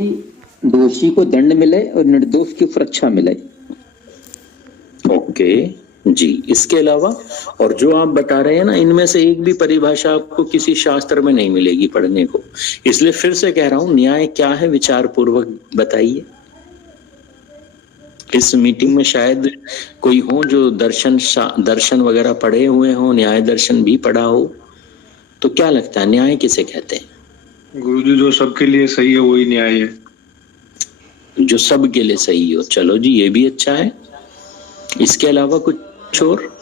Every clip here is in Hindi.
जी दोषी को दंड मिले और निर्दोष की सुरक्षा मिले। ओके जी। इसके अलावा और जो आप बता रहे हैं ना, इनमें से एक भी परिभाषा आपको किसी शास्त्र में नहीं मिलेगी पढ़ने को। इसलिए फिर से कह रहा हूं, न्याय क्या है विचार पूर्वक बताइए। इस मीटिंग में शायद कोई हो जो दर्शन वगैरह पढ़े हुए हो, न्याय दर्शन भी पढ़ा हो, तो क्या लगता है न्याय किसे कहते हैं? गुरुजी जो सबके लिए सही है वही न्याय है। जो सबके लिए सही हो, चलो जी ये भी अच्छा है। इसके अलावा कुछ और?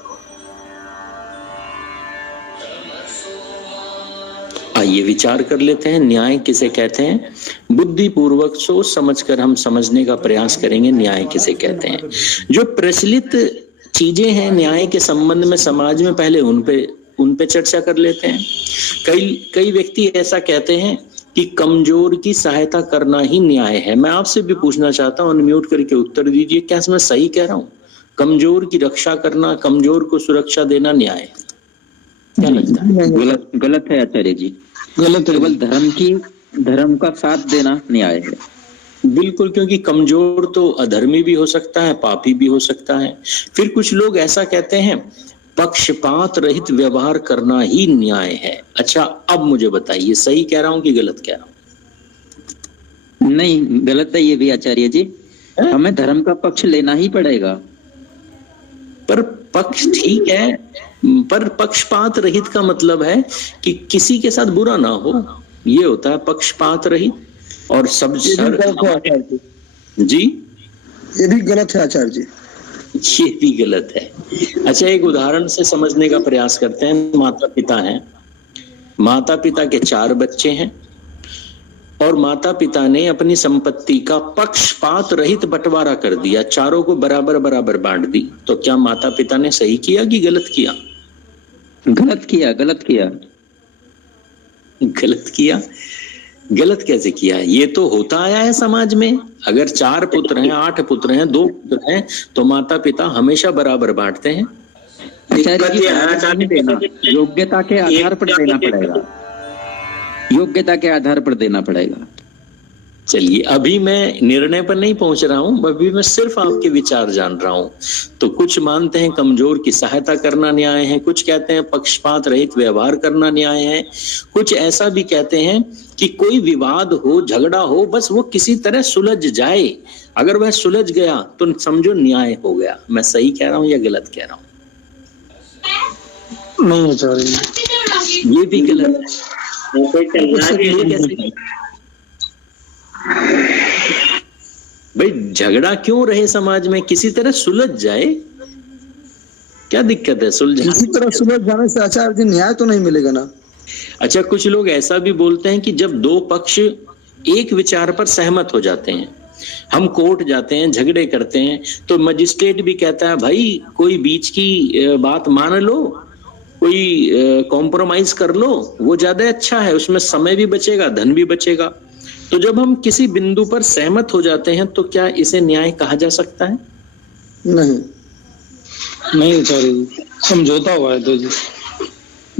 आइए विचार कर लेते हैं, न्याय किसे कहते हैं। बुद्धि पूर्वक सोच समझकर हम समझने का प्रयास करेंगे न्याय किसे कहते हैं। जो प्रचलित चीजें हैं न्याय के संबंध में समाज में, पहले उन पे चर्चा कर लेते हैं। कई व्यक्ति ऐसा कहते हैं कि कमजोर की सहायता करना ही न्याय है। मैं आपसे भी पूछना चाहता हूं, अनम्यूट करके उत्तर दीजिए, क्या मैं सही कह रहा हूं? कमजोर की रक्षा करना, कमजोर को सुरक्षा देना न्याय है? क्या लगता है? गलत है आचार्य जी, गलत है। केवल धर्म का साथ देना न्याय है। बिल्कुल, क्योंकि कमजोर तो अधर्मी भी हो सकता है, पापी भी हो सकता है। फिर कुछ लोग ऐसा कहते हैं पक्षपात रहित व्यवहार करना ही न्याय है। अच्छा अब मुझे बताइए, सही कह रहा हूं कि गलत कह रहा हूं? नहीं, गलत है ये भी आचार्य जी। हमें धर्म का पक्ष लेना ही पड़ेगा। पर पक्ष ठीक है, पर पक्षपात रहित का मतलब है कि किसी के साथ बुरा ना हो, ये होता है पक्षपात रहित। और सब जी ये भी गलत है आचार्य जी, ये भी गलत है। अच्छा एक उदाहरण से समझने का प्रयास करते हैं। माता पिता हैं, माता पिता के 4 बच्चे हैं और माता पिता ने अपनी संपत्ति का पक्षपात रहित बंटवारा कर दिया, चारों को बराबर बराबर बांट दी। तो क्या माता पिता ने सही किया कि गलत किया? गलत किया। गलत किया? गलत कैसे किया? ये तो होता आया है समाज में। अगर 4 पुत्र हैं, 8 पुत्र हैं, 2 पुत्र हैं, तो माता पिता हमेशा बराबर बांटते हैं। योग्यता के आधार पर देना पड़ेगा, योग्यता के आधार पर देना पड़ेगा। चलिए अभी मैं निर्णय पर नहीं पहुंच रहा हूं, अभी मैं सिर्फ आपके विचार जान रहा हूं। तो कुछ मानते हैं कमजोर की सहायता करना न्याय है, कुछ कहते हैं पक्षपात रहित व्यवहार करना न्याय है, कुछ ऐसा भी कहते हैं कि कोई विवाद हो, झगड़ा हो, बस वो किसी तरह सुलझ जाए। अगर वह सुलझ गया तो समझो न्याय हो गया। मैं सही कह रहा हूं या गलत कह रहा हूं? नहीं आचार्य, ये भी गलत है। भाई झगड़ा क्यों रहे समाज में, किसी तरह सुलझ जाए, क्या दिक्कत है? किसी तरह सुलझ जाने से आचार्य जी न्याय तो नहीं मिलेगा ना। अच्छा कुछ लोग ऐसा भी बोलते हैं कि जब 2 पक्ष एक विचार पर सहमत हो जाते हैं, हम कोर्ट जाते हैं, झगड़े करते हैं, तो मजिस्ट्रेट भी कहता है भाई कोई बीच की बात मान लो, कोई कॉम्प्रोमाइज कर लो, वो ज्यादा अच्छा है, उसमें समय भी बचेगा, धन भी बचेगा। तो जब हम किसी बिंदु पर सहमत हो जाते हैं तो क्या इसे न्याय कहा जा सकता है? नहीं आचार्य जी, समझौता हुआ है तो जी।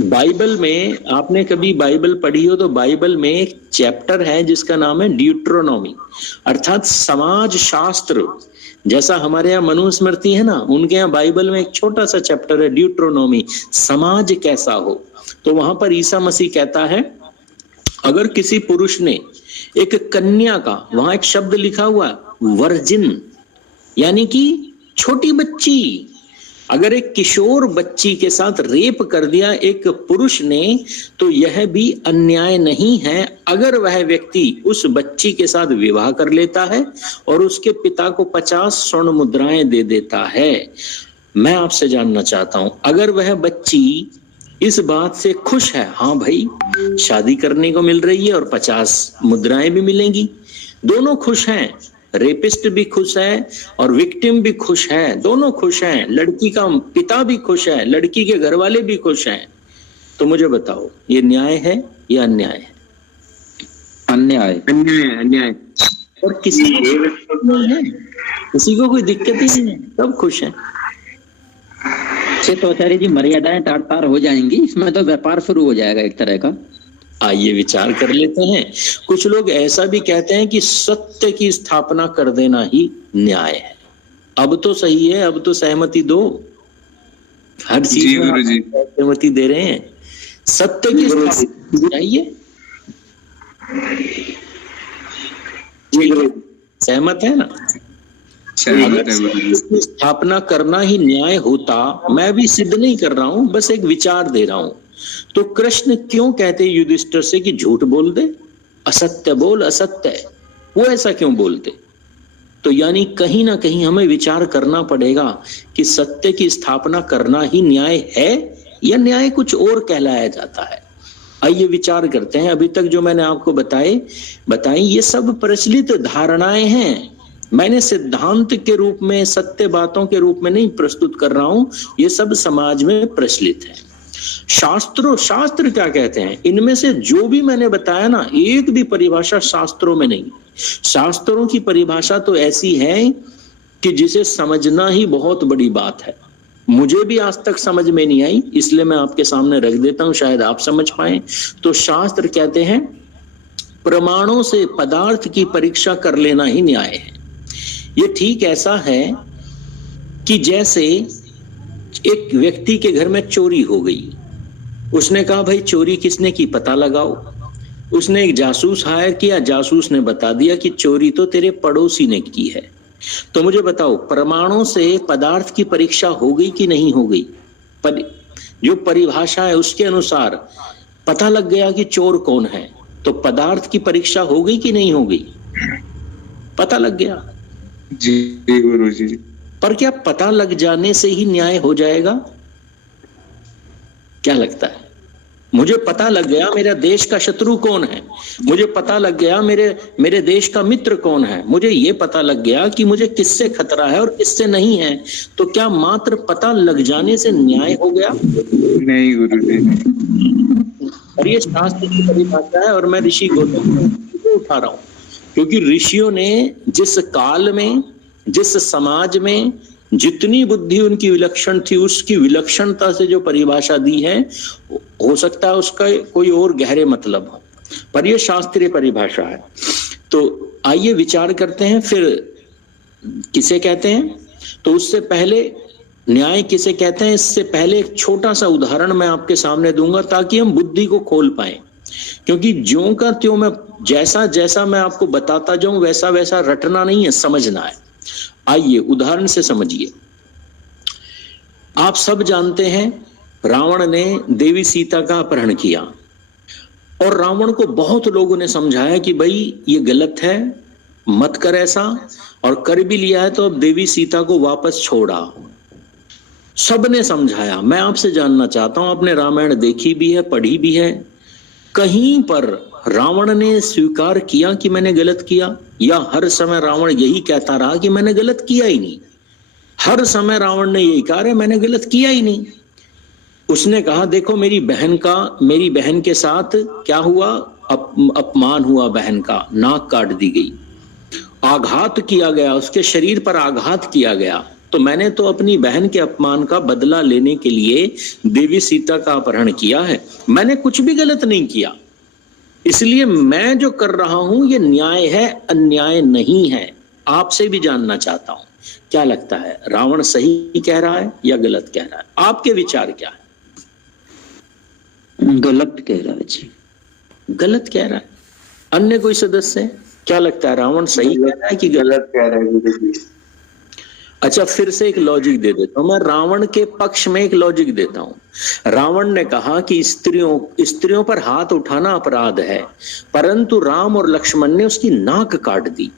बाइबल में आपने कभी बाइबल पढ़ी हो तो बाइबल में एक चैप्टर है जिसका नाम है ड्यूट्रोनॉमी, अर्थात समाज शास्त्र। जैसा हमारे यहाँ मनुस्मृति है ना, उनके यहाँ बाइबल में एक छोटा सा चैप्टर है ड्यूट्रोनॉमी, समाज कैसा हो। तो वहां पर ईसा मसीह कहता है अगर किसी पुरुष ने एक कन्या का, वहां एक शब्द लिखा हुआ वर्जिन, यानी कि छोटी बच्ची, अगर एक किशोर बच्ची के साथ रेप कर दिया एक पुरुष ने, तो यह भी अन्याय नहीं है अगर वह व्यक्ति उस बच्ची के साथ विवाह कर लेता है और उसके पिता को 50 स्वर्ण मुद्राएं दे देता है। मैं आपसे जानना चाहता हूं, अगर वह बच्ची इस बात से खुश है, हाँ भाई शादी करने को मिल रही है और 50 मुद्राएं भी मिलेंगी, दोनों खुश हैं, रेपिस्ट भी खुश है और विक्टिम भी खुश है, दोनों खुश हैं, लड़की का पिता भी खुश है, लड़की के घर वाले भी खुश हैं, तो मुझे बताओ ये न्याय है या अन्याय है? अन्याय। अन्याय। और किसी को कोई दिक्कत ही नहीं है, सब खुश हैं। से तो आचार्य जी मर्यादाएं तार तार हो जाएंगी, इसमें तो व्यापार शुरू हो जाएगा एक तरह का। आइए विचार कर लेते हैं। कुछ लोग ऐसा भी कहते हैं कि सत्य की स्थापना कर देना ही न्याय है। अब तो सही है, अब तो सहमति दो, हर चीज जी में गुरु जी। आप सहमति दे रहे हैं। सत्य की स्थापना चाहिए, सहमत है ना? सहमत है गुरु जी। इसकी स्थापना करना ही न्याय होता, मैं भी सिद्ध नहीं कर रहा हूं, बस एक विचार दे रहा हूं, तो कृष्ण क्यों कहते युधिष्ठिर से कि झूठ बोल दे, असत्य बोल, असत्य है, वो ऐसा क्यों बोलते? तो यानी कहीं ना कहीं हमें विचार करना पड़ेगा कि सत्य की स्थापना करना ही न्याय है या न्याय कुछ और कहलाया जाता है। आइए विचार करते हैं। अभी तक जो मैंने आपको बताई ये सब प्रचलित धारणाएं हैं। मैंने सिद्धांत के रूप में, सत्य बातों के रूप में नहीं प्रस्तुत कर रहा हूं, ये सब समाज में प्रचलित है। शास्त्र क्या कहते हैं? इनमें से जो भी मैंने बताया ना, एक भी परिभाषा शास्त्रों में नहीं। शास्त्रों की परिभाषा तो ऐसी है कि जिसे समझना ही बहुत बड़ी बात है। मुझे भी आज तक समझ में नहीं आई, इसलिए मैं आपके सामने रख देता हूं, शायद आप समझ पाए। तो शास्त्र कहते हैं प्रमाणों से पदार्थ की परीक्षा कर लेना ही न्याय है। ये ठीक ऐसा है कि जैसे एक व्यक्ति के घर में चोरी हो गई, उसने कहा भाई चोरी किसने की पता लगाओ। उसने एक जासूस हायर किया, जासूस ने बता दिया कि चोरी तो तेरे पड़ोसी ने की है। तो मुझे बताओ, प्रमाणों से पदार्थ की परीक्षा हो गई कि नहीं हो गई? जो परिभाषा है उसके अनुसार पता लग गया कि चोर कौन है, तो पदार्थ की परीक्षा हो गई कि नहीं हो गई? पता लग गया। जी गुरु जी। पर क्या पता लग जाने से ही न्याय हो जाएगा? क्या लगता है? मुझे पता लग गया मेरा देश का शत्रु कौन है, मुझे पता लग गया मेरे देश का मित्र कौन है, मुझे ये पता लग गया कि मुझे किससे खतरा है और किससे नहीं है, तो क्या मात्र पता लग जाने से न्याय हो गया? नहीं गुरु जी। और ये शास्त्र की परिभाषा है और मैं ऋषि गौतम को उठा रहा हूं, क्योंकि ऋषियों ने जिस काल में, जिस समाज में जितनी बुद्धि उनकी विलक्षण थी, उसकी विलक्षणता से जो परिभाषा दी है, हो सकता है उसका कोई और गहरे मतलब हो, पर यह शास्त्रीय परिभाषा है। तो आइए विचार करते हैं फिर किसे कहते हैं। तो उससे पहले न्याय किसे कहते हैं, इससे पहले एक छोटा सा उदाहरण मैं आपके सामने दूंगा ताकि हम बुद्धि को खोल पाए, क्योंकि ज्यों का त्यों मैं जैसा जैसा मैं आपको बताता जाऊं वैसा वैसा रटना नहीं है, समझना है। आइए उदाहरण से समझिए। आप सब जानते हैं रावण ने देवी सीता का अपहरण किया और रावण को बहुत लोगों ने समझाया कि भाई ये गलत है, मत कर ऐसा, और कर भी लिया है तो अब देवी सीता को वापस छोड़ा। सबने समझाया। मैं आपसे जानना चाहता हूं, आपने रामायण देखी भी है, पढ़ी भी है, कहीं पर रावण ने स्वीकार किया कि मैंने गलत किया? या हर समय रावण यही कहता रहा कि मैंने गलत किया ही नहीं? हर समय रावण ने यही कहा मैंने गलत किया ही नहीं। उसने कहा देखो मेरी बहन के साथ क्या हुआ, अपमान हुआ, बहन का नाक काट दी गई, आघात किया गया, उसके शरीर पर आघात किया गया, तो मैंने तो अपनी बहन के अपमान का बदला लेने के लिए देवी सीता का अपहरण किया है, मैंने कुछ भी गलत नहीं किया, इसलिए मैं जो कर रहा हूं ये न्याय है, अन्याय नहीं है। आपसे भी जानना चाहता हूं, क्या लगता है रावण सही कह रहा है या गलत कह रहा है? आपके विचार क्या है? गलत कह रहा है जी। गलत कह रहा है। अन्य कोई सदस्य क्या लगता है, रावण सही कह रहा है कि गलत कह रहा है? अच्छा, फिर से एक लॉजिक दे देता हूं, मैं रावण के पक्ष में एक लॉजिक देता हूं। रावण ने कहा कि स्त्रियों पर हाथ उठाना अपराध है, परंतु राम और लक्ष्मण ने उसकी नाक काट दी।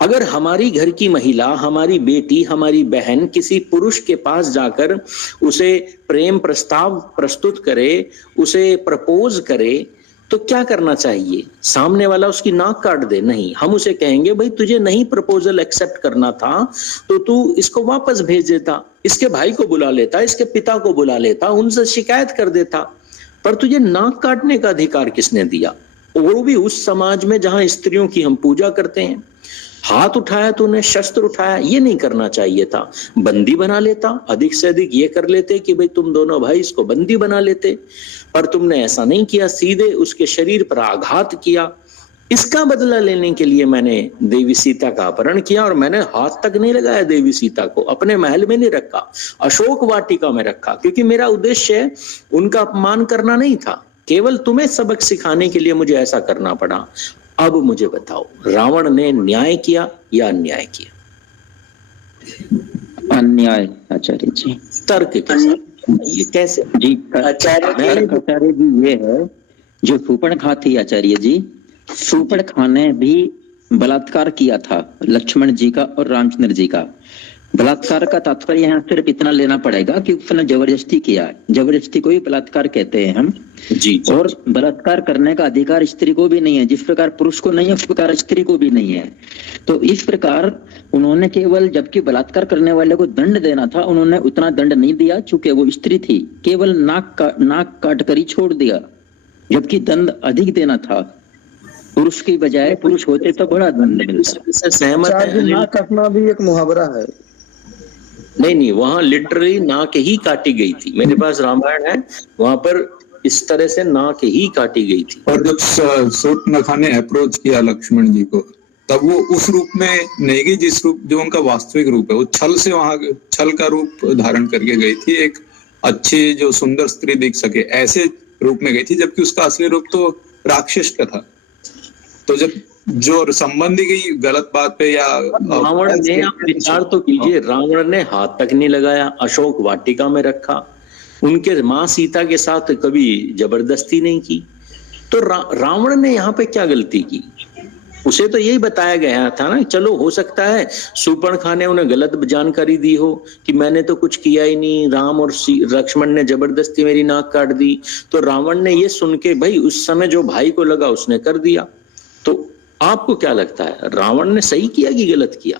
अगर हमारी घर की महिला, हमारी बेटी, हमारी बहन किसी पुरुष के पास जाकर उसे प्रेम प्रस्ताव प्रस्तुत करे, उसे प्रपोज करे, तो क्या करना चाहिए? सामने वाला उसकी नाक काट दे? नहीं, हम उसे कहेंगे भाई तुझे नहीं प्रपोजल एक्सेप्ट करना था तो तू इसको वापस भेज देता, इसके भाई को बुला लेता, इसके पिता को बुला लेता, उनसे शिकायत कर देता, पर तुझे नाक काटने का अधिकार किसने दिया? वो भी उस समाज में जहां स्त्रियों की हम पूजा करते हैं। हाथ उठाया तूने, शस्त्र उठाया, ये नहीं करना चाहिए था। बंदी बना लेता, अधिक से अधिक ये कर लेते कि भाई तुम दोनों भाई इसको बंदी बना लेते, पर तुमने ऐसा नहीं किया, सीधे उसके शरीर पर आघात किया। इसका बदला लेने के लिए मैंने देवी सीता का अपहरण किया और मैंने हाथ तक नहीं लगाया देवी सीता को, अपने महल में नहीं रखा, अशोक वाटिका में रखा, क्योंकि मेरा उद्देश्य उनका अपमान करना नहीं था, केवल तुम्हें सबक सिखाने के लिए मुझे ऐसा करना पड़ा। अब मुझे बताओ, रावण ने न्याय किया या अन्याय किया? अन्याय आचार्य जी। तर्क के साथ ये कैसे? जी आचार्य जी ये है जो सूर्पणखा थी आचार्य जी, सूर्पणखा ने भी बलात्कार किया था लक्ष्मण जी का और रामचंद्र जी का। बलात्कार का तात्पर्य यहाँ सिर्फ इतना लेना पड़ेगा कि उसने जबरदस्ती किया, जबरदस्ती को ही बलात्कार कहते हैं हम जी। और बलात्कार करने का अधिकार स्त्री को भी नहीं है, जिस प्रकार पुरुष को नहीं है उस प्रकार स्त्री को भी नहीं है। तो इस प्रकार उन्होंने केवल, जबकि बलात्कार करने वाले को दंड देना था, उन्होंने उतना दंड नहीं दिया, चूंकि वो स्त्री थी, केवल नाक काट कर ही छोड़ दिया, जबकि दंड अधिक देना था। पुरुष की बजाय पुरुष होते तो बड़ा दंड मिलता। सहमत है? नाक काटना भी एक मुहावरा है। नहीं, वहां लिटरली नाक ही काटी गई थी। मेरे पास रामायण है, वहां पर इस तरह से नाक ही काटी गई थी। और जब शूर्पणखा ने अप्रोच किया लक्ष्मण जी को, तब वो उस रूप में नहीं गई जिस रूप जो उनका वास्तविक रूप है, वो छल से वहां छल का रूप धारण करके गई थी, एक अच्छी जो सुंदर स्त्री दिख सके ऐसे रूप में गई थी, जबकि उसका असली रूप तो राक्षस का था। तो जब जो संबंधी गई गलत बात पे या रावण ने, आप विचार तो कीजिए, रावण ने हाथ तक नहीं लगाया, अशोक वाटिका में रखा, उनके माँ सीता के साथ कभी जबरदस्ती नहीं की। तो रावण ने यहाँ पे क्या गलती की? उसे तो यही बताया गया था ना, चलो हो सकता है शूर्पणखा ने उन्हें गलत जानकारी दी हो कि मैंने तो कुछ किया ही नहीं, राम और लक्ष्मण ने जबरदस्ती मेरी नाक काट दी। तो रावण ने ये सुन के, भाई उस समय जो भाई को लगा उसने कर दिया। तो आपको क्या लगता है, रावण ने सही किया कि गलत किया?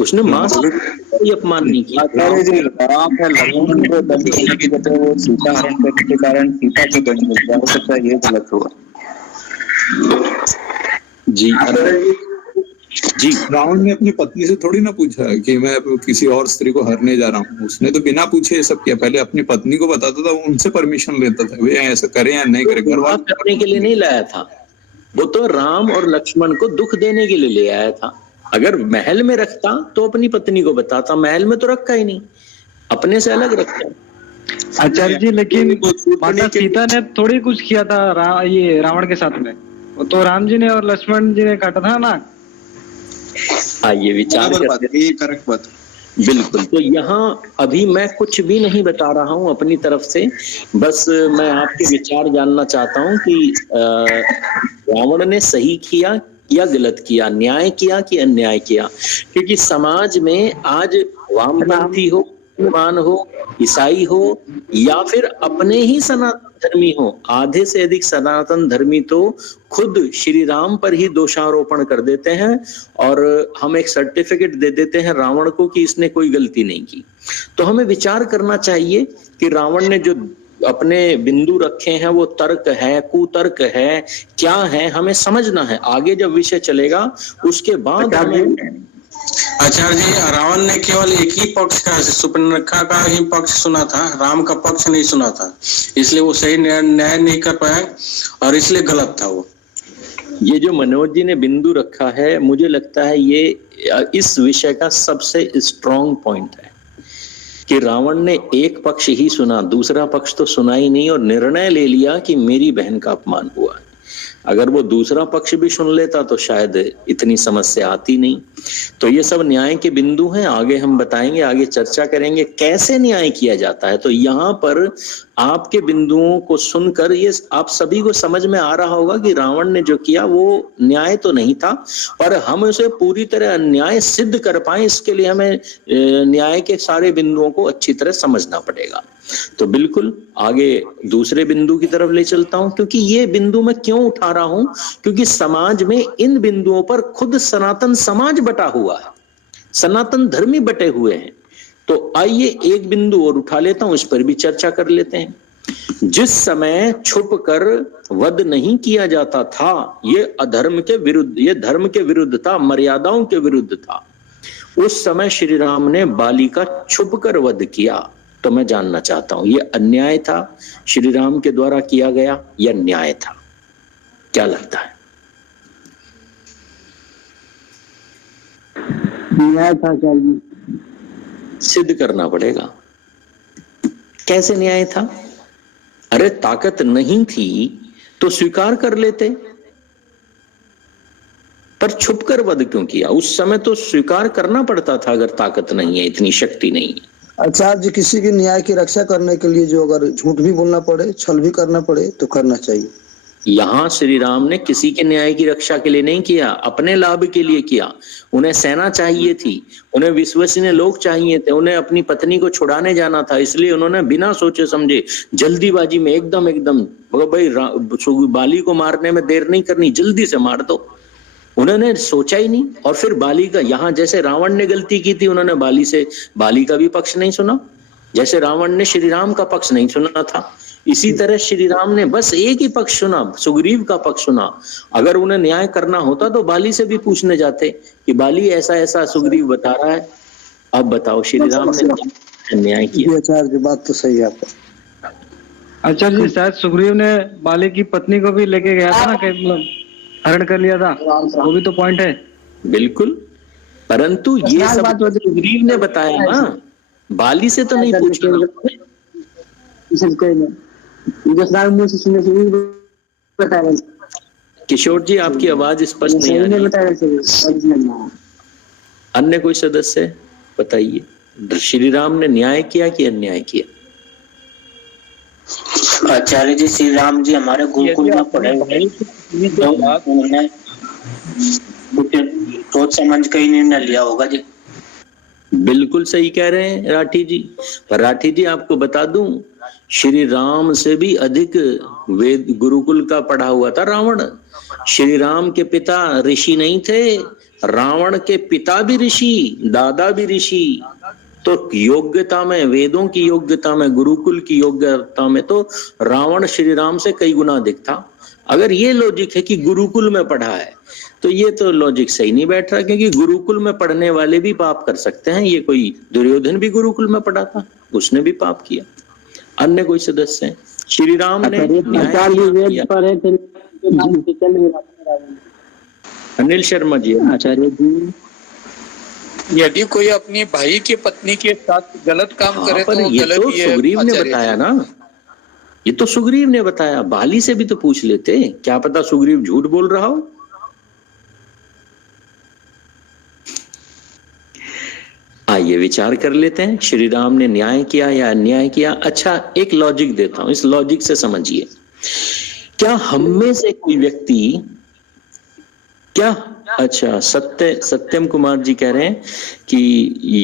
उसने मां से कोई अपमान नहीं किया। राम ने लक्ष्मण को दंड देने की बजाय वो सीता हरण करने के कारण सीता को दंड मिल गया, हो सकता है ये गलत हुआ। जी जी। रावण ने अपनी पत्नी से थोड़ी ना पूछा कि मैं किसी और स्त्री को हरने जा रहा हूँ, उसने तो बिना पूछे ये सब किया। पहले अपनी पत्नी को बताता था, उनसे परमिशन लेता था, वे ऐसा करें या नहीं करें। विवाह करने के लिए नहीं लाया था, वो तो राम और लक्ष्मण को दुख देने के लिए ले आया था। अगर महल में रखता तो अपनी पत्नी को बताता, महल में तो रखा ही नहीं, अपने से अलग रखता। आचार्य जी, लेकिन माता सीता ने थोड़ी कुछ किया था ये रावण के साथ में, तो राम जी ने और लक्ष्मण जी ने काटा था ना। ये विचार करेक्ट बात। बिल्कुल। तो यहाँ अभी मैं कुछ भी नहीं बता रहा हूँ अपनी तरफ से, बस मैं आपके विचार जानना चाहता हूँ कि रावण ने सही किया या गलत किया, न्याय किया कि अन्याय किया। क्योंकि समाज में आज वामपंथी हो, मुसलमान हो, ईसाई हो या फिर अपने ही सनातन धर्मी हो, आधे से अधिक सनातन धर्मी तो खुद श्री राम पर ही दोषारोपण कर देते हैं और हम एक सर्टिफिकेट दे देते हैं रावण को कि इसने कोई गलती नहीं की। तो हमें विचार करना चाहिए कि रावण ने जो अपने बिंदु रखे हैं वो तर्क है, कुतर्क है, क्या है, हमें समझना है। आगे जब विषय चलेगा उसके बाद हमें। आचार्य जी, रावण ने केवल एक ही पक्ष का, शूर्पणखा का ही पक्ष सुना था, राम का पक्ष नहीं सुना था, इसलिए वो सही न्याय नहीं कर पाया और इसलिए गलत था वो। ये जो मनोज जी ने बिंदु रखा है, मुझे लगता है ये इस विषय का सबसे स्ट्रॉन्ग पॉइंट है कि रावण ने एक पक्ष ही सुना, दूसरा पक्ष तो सुना ही नहीं और निर्णय ले लिया कि मेरी बहन का अपमान हुआ। अगर वो दूसरा पक्ष भी सुन लेता तो शायद इतनी समस्या आती नहीं। तो ये सब न्याय के बिंदु हैं, आगे हम बताएंगे, आगे चर्चा करेंगे कैसे न्याय किया जाता है। तो यहाँ पर आपके बिंदुओं को सुनकर ये आप सभी को समझ में आ रहा होगा कि रावण ने जो किया वो न्याय तो नहीं था, पर हम उसे पूरी तरह अन्याय सिद्ध कर पाए इसके लिए हमें न्याय के सारे बिंदुओं को अच्छी तरह समझना पड़ेगा। तो बिल्कुल आगे दूसरे बिंदु की तरफ ले चलता हूं, क्योंकि ये बिंदु मैं क्यों उठा रहा हूं, क्योंकि समाज में इन बिंदुओं पर खुद सनातन समाज बटा हुआ है, सनातन धर्मी बटे हुए हैं। तो आइए एक बिंदु और उठा लेता हूं, इस पर भी चर्चा कर लेते हैं। जिस समय छुप कर वध नहीं किया जाता था, ये अधर्म के विरुद्ध, ये धर्म के विरुद्ध था, मर्यादाओं के विरुद्ध था, उस समय श्री राम ने बाली का छुप कर वध किया। तो मैं जानना चाहता हूं, ये अन्याय था श्री राम के द्वारा किया गया या न्याय था? क्या लगता है? न्याय था क्या जी? सिद्ध करना पड़ेगा। कैसे न्याय था? अरे ताकत नहीं थी तो स्वीकार कर लेते, पर छुपकर वध क्यों किया? उस समय तो स्वीकार करना पड़ता था, अगर ताकत नहीं है, इतनी शक्ति नहीं है। आचार्य जी, किसी की न्याय की रक्षा करने के लिए जो अगर झूठ भी बोलना पड़े, छल भी करना पड़े तो करना चाहिए। यहां श्री राम ने किसी के न्याय की रक्षा के लिए नहीं किया, अपने लाभ के लिए किया। उन्हें सेना चाहिए थी, उन्हें विश्वसनीय लोग चाहिए थे, उन्हें अपनी पत्नी को छुड़ाने जाना था, इसलिए उन्होंने बिना सोचे समझे जल्दीबाजी में एकदम भाई बाली को मारने में देर नहीं करनी, जल्दी से मार दो। उन्होंने सोचा ही नहीं। और फिर बाली का, यहां जैसे रावण ने गलती की थी, उन्होंने बाली का भी पक्ष नहीं सुना, जैसे रावण ने श्री राम का पक्ष नहीं सुना था, इसी तरह श्री राम ने बस एक ही पक्ष सुना, सुग्रीव का पक्ष सुना। अगर उन्हें न्याय करना होता तो बाली से भी पूछने जाते कि बाली ऐसा ऐसा सुग्रीव बता रहा है, अब बताओ। श्री राम ने न्याय किया। आचार्य जी, बात तो सही है आपका। आचार्य जी, शायद सुग्रीव ने बाली की पत्नी को भी लेके गया था ना, कहीं मतलब हरण कर लिया था, वो भी तो पॉइंट है। बिल्कुल, परंतु ये सब सुग्रीव ने बताया ना, बाली से तो नहीं पूछना। किशोर जी, आपकी आवाज स्पष्ट नहीं आ रही। अन्य कोई सदस्य बताइए, श्री राम ने न्याय किया कि अन्याय किया? आचार्य जी, श्री राम जी हमारे गुरुकुल में पढ़े हुए, उन्होंने सोच समझ के ही निर्णय लिया होगा जी। बिल्कुल सही कह रहे हैं राठी जी। पर राठी जी, आपको बता दूं, श्री राम से भी अधिक वेद गुरुकुल का पढ़ा हुआ था रावण। श्री राम के पिता ऋषि नहीं थे, रावण के पिता भी ऋषि, दादा भी ऋषि। तो योग्यता में, वेदों की योग्यता में, गुरुकुल की योग्यता में तो रावण श्री राम से कई गुना अधिक था। अगर ये लॉजिक है कि गुरुकुल में पढ़ा है, तो ये तो लॉजिक सही नहीं बैठ रहा, क्योंकि गुरुकुल में पढ़ने वाले भी पाप कर सकते हैं। ये कोई दुर्योधन भी गुरुकुल में पढ़ा था, उसने भी पाप किया। अन्य कोई सदस्य हैं? श्री राम ने अनिल शर्मा जी। आचार्य जी, यदि कोई अपनी भाई की पत्नी के साथ गलत काम करे तो ये गलत तो ही है। सुग्रीव ने बताया ना, ये तो सुग्रीव ने बताया। बाली से भी तो पूछ लेते, क्या पता सुग्रीव झूठ बोल रहा हो। आइए विचार कर लेते हैं, श्री राम ने न्याय किया या अन्याय किया। अच्छा, एक लॉजिक देता हूं, इस लॉजिक से समझिए। क्या हम में से कोई व्यक्ति, क्या, अच्छा, सत्यम कुमार जी कह रहे हैं कि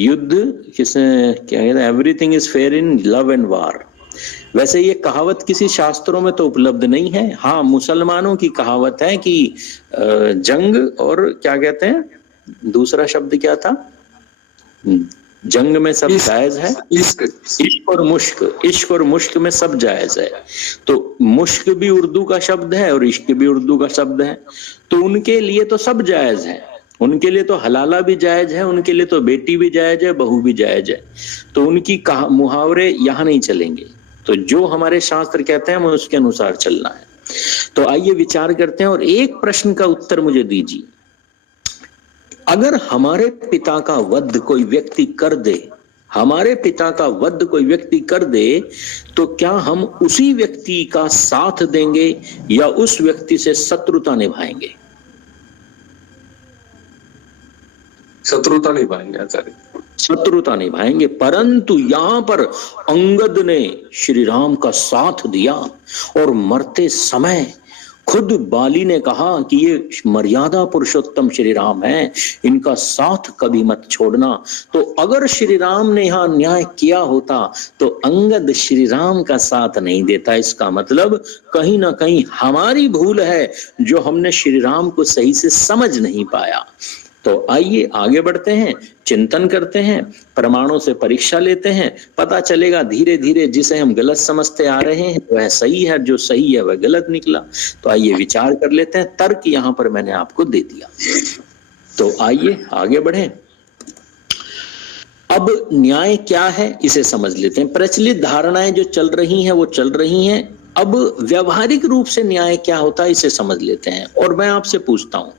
युद्ध किसने क्या कहते हैं, everything is fair in love and वार। वैसे ये कहावत किसी शास्त्रों में तो उपलब्ध नहीं है। हाँ, मुसलमानों की कहावत है कि जंग और क्या कहते हैं, दूसरा शब्द क्या था, जंग में सब जायज है, इश्क और मुश्क में सब जायज है। तो मुश्क भी उर्दू का शब्द है और इश्क भी उर्दू का शब्द है, तो उनके लिए तो सब जायज है। उनके लिए तो हलाला भी जायज है, उनके लिए तो बेटी भी जायज है, बहू भी जायज है। तो उनकी मुहावरे यहाँ नहीं चलेंगे। तो जो हमारे शास्त्र कहते हैं, हमें उसके अनुसार चलना है। तो आइए विचार करते हैं और एक प्रश्न का उत्तर मुझे दीजिए। अगर हमारे पिता का वध कोई व्यक्ति कर दे, हमारे पिता का वध कोई व्यक्ति कर दे, तो क्या हम उसी व्यक्ति का साथ देंगे या उस व्यक्ति से शत्रुता निभाएंगे? शत्रुता निभाएंगे आचार्य, शत्रुता निभाएंगे। परंतु यहां पर अंगद ने श्री राम का साथ दिया और मरते समय खुद बाली ने कहा कि ये मर्यादा पुरुषोत्तम श्री राम हैं, इनका साथ कभी मत छोड़ना। तो अगर श्री राम ने यहाँ न्याय किया होता तो अंगद श्री राम का साथ नहीं देता। इसका मतलब कहीं ना कहीं हमारी भूल है, जो हमने श्री राम को सही से समझ नहीं पाया। तो आइए आगे बढ़ते हैं, चिंतन करते हैं, प्रमाणों से परीक्षा लेते हैं, पता चलेगा धीरे धीरे जिसे हम गलत समझते आ रहे हैं वह सही है, जो सही है वह गलत निकला। तो आइए विचार कर लेते हैं। तर्क यहां पर मैंने आपको दे दिया, तो आइए आगे बढ़ें। अब न्याय क्या है इसे समझ लेते हैं। प्रचलित धारणाएं जो चल रही हैं वो चल रही हैं। अब व्यवहारिक रूप से न्याय क्या होता है इसे समझ लेते हैं। और मैं आपसे पूछता हूं,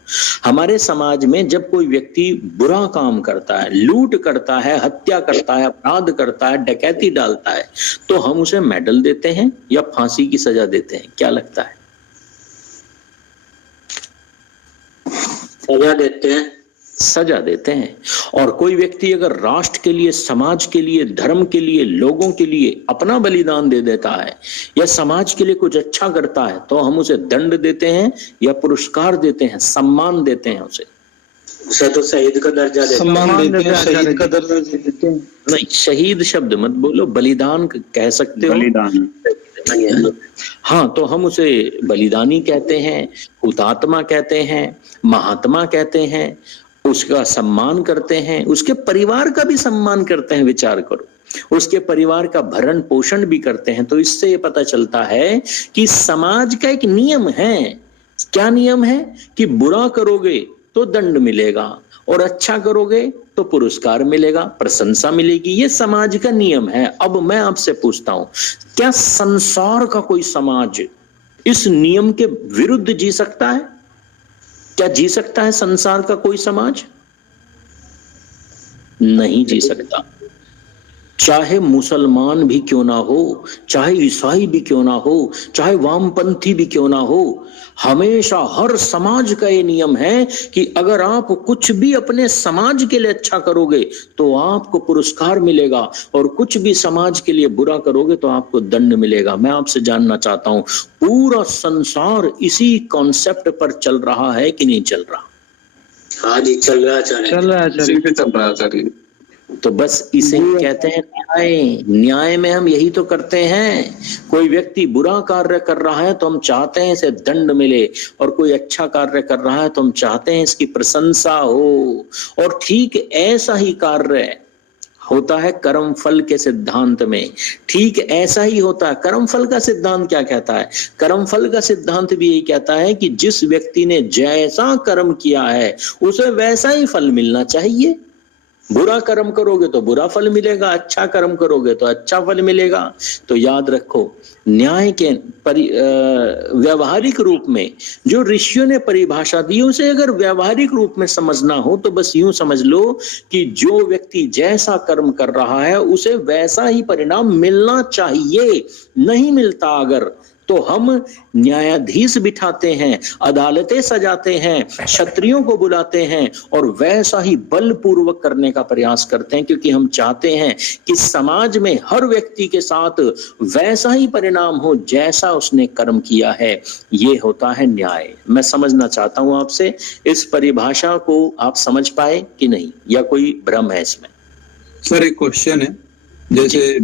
हमारे समाज में जब कोई व्यक्ति बुरा काम करता है, लूट करता है, हत्या करता है, अपराध करता है, डकैती डालता है, तो हम उसे मेडल देते हैं या फांसी की सजा देते हैं? क्या लगता है? सजा देते हैं। सजा देते हैं। और कोई व्यक्ति अगर राष्ट्र के लिए, समाज के लिए, धर्म के लिए, लोगों के लिए अपना बलिदान दे देता है या समाज के लिए कुछ अच्छा करता है तो हम उसे दंड देते हैं या पुरस्कार देते हैं, सम्मान देते हैं उसे तो शहीद का दर्जा देते हैं। सम्मान देते हैं, शहीद का दर्जा देते हैं। नहीं, शहीद शब्द मत बोलो, बलिदान कह सकते हो। बलिदान। हाँ, तो हम उसे बलिदानी कहते हैं, हुतात्मा कहते हैं, महात्मा कहते हैं, उसका सम्मान करते हैं, उसके परिवार का भी सम्मान करते हैं। विचार करो, उसके परिवार का भरण पोषण भी करते हैं। तो इससे ये पता चलता है कि समाज का एक नियम है। क्या नियम है? कि बुरा करोगे तो दंड मिलेगा और अच्छा करोगे तो पुरस्कार मिलेगा, प्रशंसा मिलेगी। ये समाज का नियम है। अब मैं आपसे पूछता हूं, क्या संसार का कोई समाज इस नियम के विरुद्ध जी सकता है? क्या जी सकता है संसार का कोई समाज? नहीं जी सकता। चाहे मुसलमान भी क्यों ना हो, चाहे ईसाई भी क्यों ना हो, चाहे वामपंथी भी क्यों ना हो, हमेशा हर समाज का ये नियम है कि अगर आप कुछ भी अपने समाज के लिए अच्छा करोगे तो आपको पुरस्कार मिलेगा और कुछ भी समाज के लिए बुरा करोगे तो आपको दंड मिलेगा। मैं आपसे जानना चाहता हूं, पूरा संसार इसी कॉन्सेप्ट पर चल रहा है कि नहीं चल रहा? हाँ जी, चल रहा है। तो बस इसे ही कहते हैं न्याय। न्याय में हम यही तो करते हैं। कोई व्यक्ति बुरा कार्य कर रहा है तो हम चाहते हैं इसे दंड मिले, और कोई अच्छा कार्य कर रहा है तो हम चाहते हैं इसकी प्रशंसा हो। और ठीक ऐसा ही कार्य होता है कर्म फल के सिद्धांत में। ठीक ऐसा ही होता है। कर्म फल का सिद्धांत क्या कहता है? कर्म फल का सिद्धांत भी यही कहता है कि जिस व्यक्ति ने जैसा कर्म किया है उसे वैसा ही फल मिलना चाहिए। बुरा कर्म करोगे तो बुरा फल मिलेगा, अच्छा कर्म करोगे तो अच्छा फल मिलेगा। तो याद रखो, न्याय के व्यवहारिक रूप में जो ऋषियों ने परिभाषा दी उसे अगर व्यवहारिक रूप में समझना हो तो बस यूं समझ लो कि जो व्यक्ति जैसा कर्म कर रहा है उसे वैसा ही परिणाम मिलना चाहिए। नहीं मिलता अगर, तो हम न्यायाधीश बिठाते हैं, अदालतें सजाते हैं, क्षत्रियों को बुलाते हैं और वैसा ही बलपूर्वक करने का प्रयास करते हैं, क्योंकि हम चाहते हैं कि समाज में हर व्यक्ति के साथ वैसा ही परिणाम हो जैसा उसने कर्म किया है। ये होता है न्याय। मैं समझना चाहता हूं आपसे, इस परिभाषा को आप समझ पाए कि नहीं, या कोई भ्रम है इसमें? सर एक क्वेश्चन है, जैसे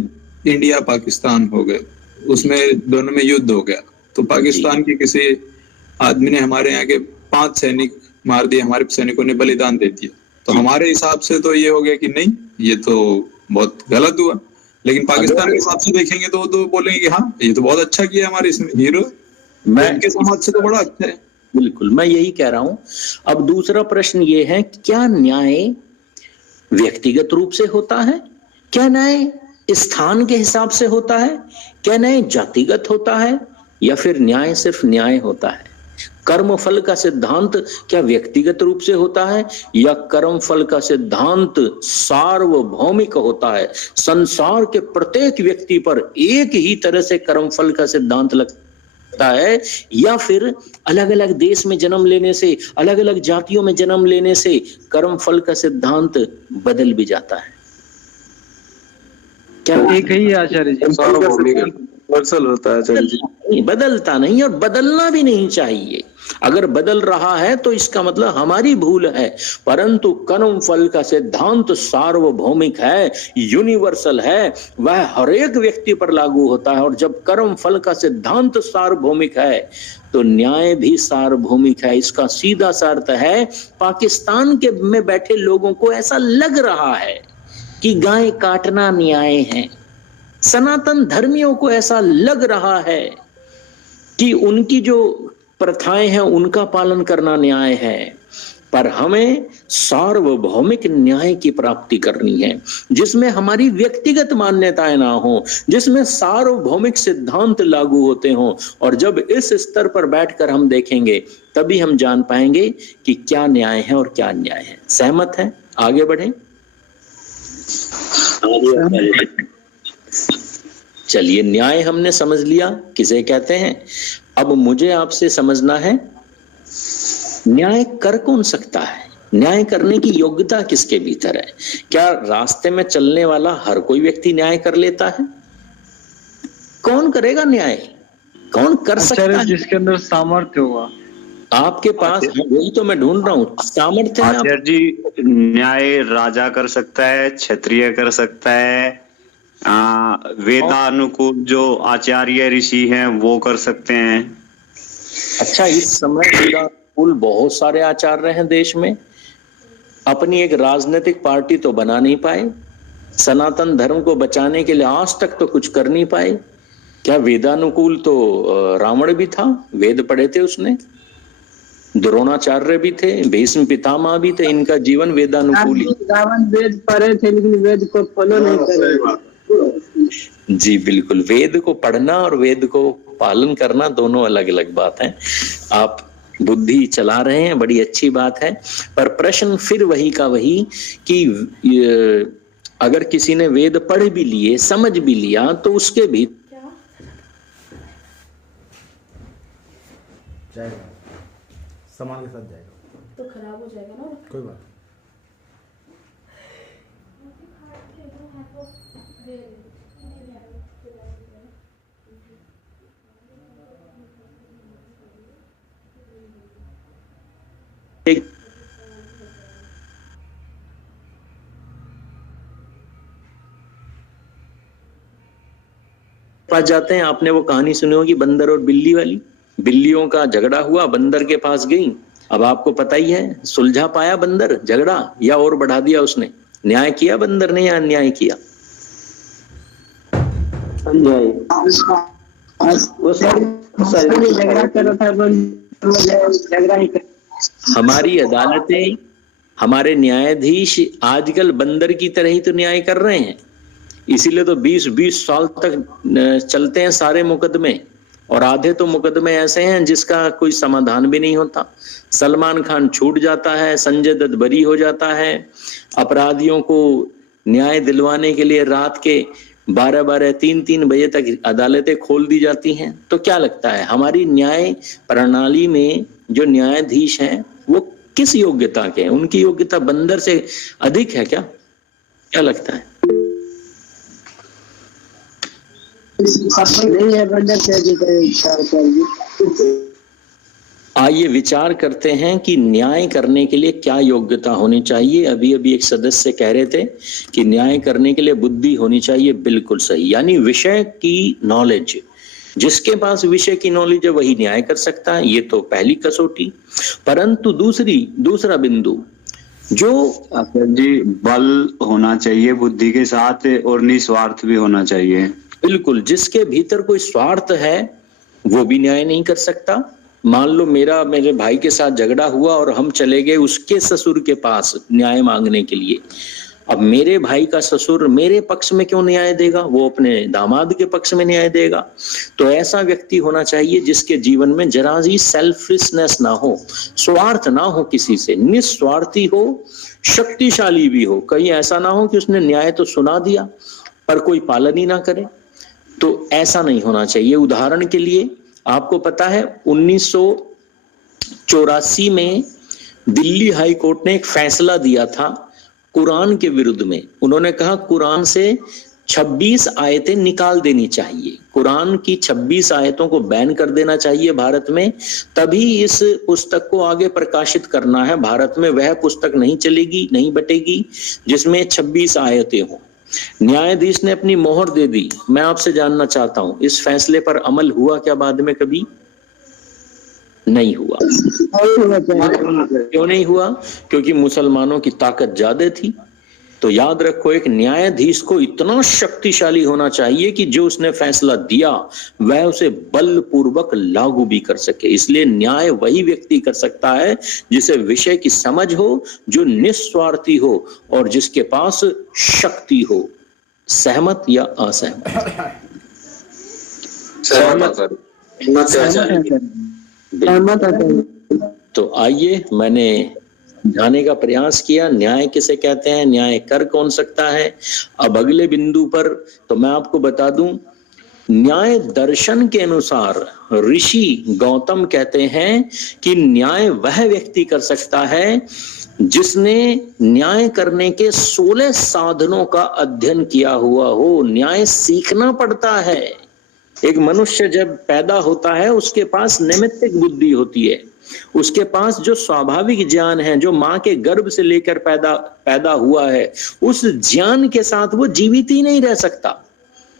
इंडिया पाकिस्तान हो गए, उसमें दोनों में युद्ध हो गया, तो पाकिस्तान के किसी आदमी ने हमारे यहाँ के 5 सैनिक मार दिए, हमारे सैनिकों ने बलिदान दे दिया, तो हमारे हिसाब से तो ये हो गया कि नहीं, ये तो बहुत गलत हुआ। लेकिन पाकिस्तान के हिसाब से देखेंगे तो बोलेंगे कि हाँ ये तो बहुत अच्छा किया हमारे इसमें हीरो, मैं इनके समाज से तो बड़ा अच्छा है। बिल्कुल, मैं यही कह रहा हूं। अब दूसरा प्रश्न ये है, क्या न्याय व्यक्तिगत रूप से होता है? क्या न्याय स्थान के हिसाब से होता है? क्या न्याय जातिगत होता है? या फिर न्याय सिर्फ न्याय होता है? कर्म फल का सिद्धांत क्या व्यक्तिगत रूप से होता है या कर्म फल का सिद्धांत सार्वभौमिक होता है? संसार के प्रत्येक व्यक्ति पर एक ही तरह से कर्म फल का सिद्धांत लगता है, या फिर अलग अलग देश में जन्म लेने से, अलग अलग जातियों में जन्म लेने से कर्म फल का सिद्धांत बदल भी जाता है? क्या एक ही आचार्य जी? यूनिवर्सल होता है आचार्य जी। बदलता नहीं और बदलना भी नहीं चाहिए। अगर बदल रहा है तो इसका मतलब हमारी भूल है, परंतु कर्म फल का सिद्धांत सार्वभौमिक है, यूनिवर्सल है, वह हर एक व्यक्ति पर लागू होता है। और जब कर्म फल का सिद्धांत सार्वभौमिक है तो न्याय भी सार्वभौमिक है। इसका सीधा सा अर्थ है, पाकिस्तान के में बैठे लोगों को ऐसा लग रहा है कि गाय काटना न्याय है, सनातन धर्मियों को ऐसा लग रहा है कि उनकी जो प्रथाएं हैं उनका पालन करना न्याय है, पर हमें सार्वभौमिक न्याय की प्राप्ति करनी है, जिसमें हमारी व्यक्तिगत मान्यताएं ना हो, जिसमें सार्वभौमिक सिद्धांत लागू होते हों। और जब इस स्तर पर बैठकर हम देखेंगे तभी हम जान पाएंगे कि क्या न्याय है और क्या अन्याय है। सहमत है? आगे बढ़ें। चलिए, न्याय हमने समझ लिया किसे कहते हैं। अब मुझे आपसे समझना है, न्याय कर कौन सकता है? न्याय करने की योग्यता किसके भीतर है? क्या रास्ते में चलने वाला हर कोई व्यक्ति न्याय कर लेता है? कौन करेगा न्याय? कौन कर सकता है? जिसके अंदर सामर्थ्य होगा। आपके पास, वही तो मैं ढूंढ रहा हूँ, सामर्थ्य है। आचार्य जी, न्याय राजा कर सकता है, क्षत्रिय कर सकता है, वेदानुकूल जो आचार्य ऋषि हैं वो कर सकते हैं। अच्छा, इस समय वेदानुकूल बहुत सारे आचार्य हैं देश में, अपनी एक राजनीतिक पार्टी तो बना नहीं पाए, सनातन धर्म को बचाने के लिए आज तक तो कुछ कर नहीं पाए। क्या वेदानुकूल तो रावण भी था, वेद पढ़े थे उसने, द्रोणाचार्य भी थे, भीष्म पितामह भी थे, इनका जीवन वेदानुकूल ही। रावण वेद पढ़े थे लेकिन वेद को फॉलो नहीं करे। जी बिल्कुल, वेद को पढ़ना और वेद को पालन करना दोनों अलग अलग बात है। आप बुद्धि चला रहे हैं, बड़ी अच्छी बात है, पर प्रश्न फिर वही का वही कि अगर किसी ने वेद पढ़ भी लिए, समझ भी लिया, तो उसके भी सामान के साथ जाएगा तो खराब हो जाएगा ना, कोई बात। पास जाते हैं, आपने वो कहानी सुनी होगी बंदर और बिल्ली वाली। बिल्लियों का झगड़ा हुआ, बंदर के पास गई। अब आपको पता ही है, सुलझा पाया बंदर झगड़ा या और बढ़ा दिया उसने? न्याय किया बंदर ने या अन्याय किया? हमारी अदालतें, हमारे न्यायाधीश आजकल बंदर की तरह ही तो न्याय कर रहे हैं। इसीलिए तो 20-20 साल तक चलते हैं सारे मुकदमे, और आधे तो मुकदमे ऐसे हैं जिसका कोई समाधान भी नहीं होता। सलमान खान छूट जाता है, संजय दत्त बरी हो जाता है, अपराधियों को न्याय दिलवाने के लिए रात के 12-12, 3-3 बजे तक अदालतें खोल दी जाती हैं। तो क्या लगता है, हमारी न्याय प्रणाली में जो न्यायाधीश हैं वो किस योग्यता के हैं? उनकी योग्यता बंदर से अधिक है क्या? क्या लगता है? आइए विचार करते हैं कि न्याय करने के लिए क्या योग्यता होनी चाहिए। अभी अभी एक सदस्य कह रहे थे कि न्याय करने के लिए बुद्धि होनी चाहिए। बिल्कुल सही, यानी विषय की नॉलेज। जिसके पास विषय की नॉलेज है वही न्याय कर सकता है, ये तो पहली कसौटी। परंतु दूसरा बिंदु, जो जी बल होना चाहिए बुद्धि के साथ, और निस्वार्थ भी होना चाहिए। बिल्कुल, जिसके भीतर कोई स्वार्थ है वो भी न्याय नहीं कर सकता। मान लो मेरे भाई के साथ झगड़ा हुआ और हम चले गए उसके ससुर के पास न्याय मांगने के लिए। अब मेरे भाई का ससुर मेरे पक्ष में क्यों न्याय देगा? वो अपने दामाद के पक्ष में न्याय देगा। तो ऐसा व्यक्ति होना चाहिए जिसके जीवन में जरा सी सेल्फिशनेस ना हो, स्वार्थ ना हो किसी से, निस्वार्थी हो, शक्तिशाली भी हो। कहीं ऐसा ना हो कि उसने न्याय तो सुना दिया पर कोई पालन ही ना करे। तो ऐसा नहीं होना चाहिए। उदाहरण के लिए आपको पता है 1984 में दिल्ली हाई कोर्ट ने एक फैसला दिया था कुरान के विरुद्ध में। उन्होंने कहा कुरान से 26 आयतें निकाल देनी चाहिए। कुरान की 26 आयतों को बैन कर देना चाहिए भारत में, तभी इस पुस्तक को आगे प्रकाशित करना है। भारत में वह पुस्तक नहीं चलेगी, नहीं बटेगी जिसमें 26 आयतें हो। न्यायाधीश ने अपनी मोहर दे दी। मैं आपसे जानना चाहता हूं, इस फैसले पर अमल हुआ क्या बाद में? कभी नहीं हुआ। क्यों नहीं हुआ? क्योंकि मुसलमानों की ताकत ज्यादा थी। तो याद रखो, एक न्यायाधीश को इतना शक्तिशाली होना चाहिए कि जो उसने फैसला दिया वह उसे बलपूर्वक लागू भी कर सके। इसलिए न्याय वही व्यक्ति कर सकता है जिसे विषय की समझ हो, जो निस्वार्थी हो और जिसके पास शक्ति हो। सहमत या असहमत? तो आइए, मैंने जाने का प्रयास किया न्याय किसे कहते हैं, न्याय कर कौन सकता है। अब अगले बिंदु पर तो मैं आपको बता दूं, न्याय दर्शन के अनुसार ऋषि गौतम कहते हैं कि न्याय वह व्यक्ति कर सकता है जिसने न्याय करने के 16 साधनों का अध्ययन किया हुआ हो। न्याय सीखना पड़ता है। एक मनुष्य जब पैदा होता है उसके पास नैमित्तिक बुद्धि होती है, उसके पास जो स्वाभाविक ज्ञान है, जो मां के गर्भ से लेकर पैदा हुआ है, उस ज्ञान के साथ वो जीवित ही नहीं रह सकता।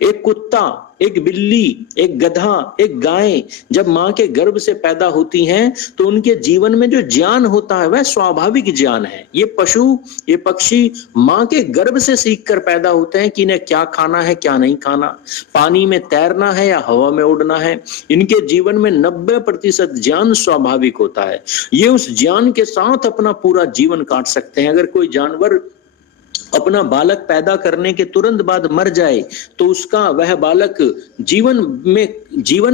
एक कुत्ता, एक बिल्ली, एक गधा, एक गाय जब मां के गर्भ से पैदा होती हैं तो उनके जीवन में जो ज्ञान होता है वह स्वाभाविक ज्ञान है। ये पशु, ये पक्षी मां के गर्भ से सीखकर पैदा होते हैं कि इन्हें क्या खाना है, क्या नहीं खाना, पानी में तैरना है या हवा में उड़ना है। इनके जीवन में 90% ज्ञान स्वाभाविक होता है। ये उस ज्ञान के साथ अपना पूरा जीवन काट सकते हैं। अगर कोई जानवर अपना बालक पैदा करने के तुरंत बाद मर जाए तो उसका वह बालक जीवन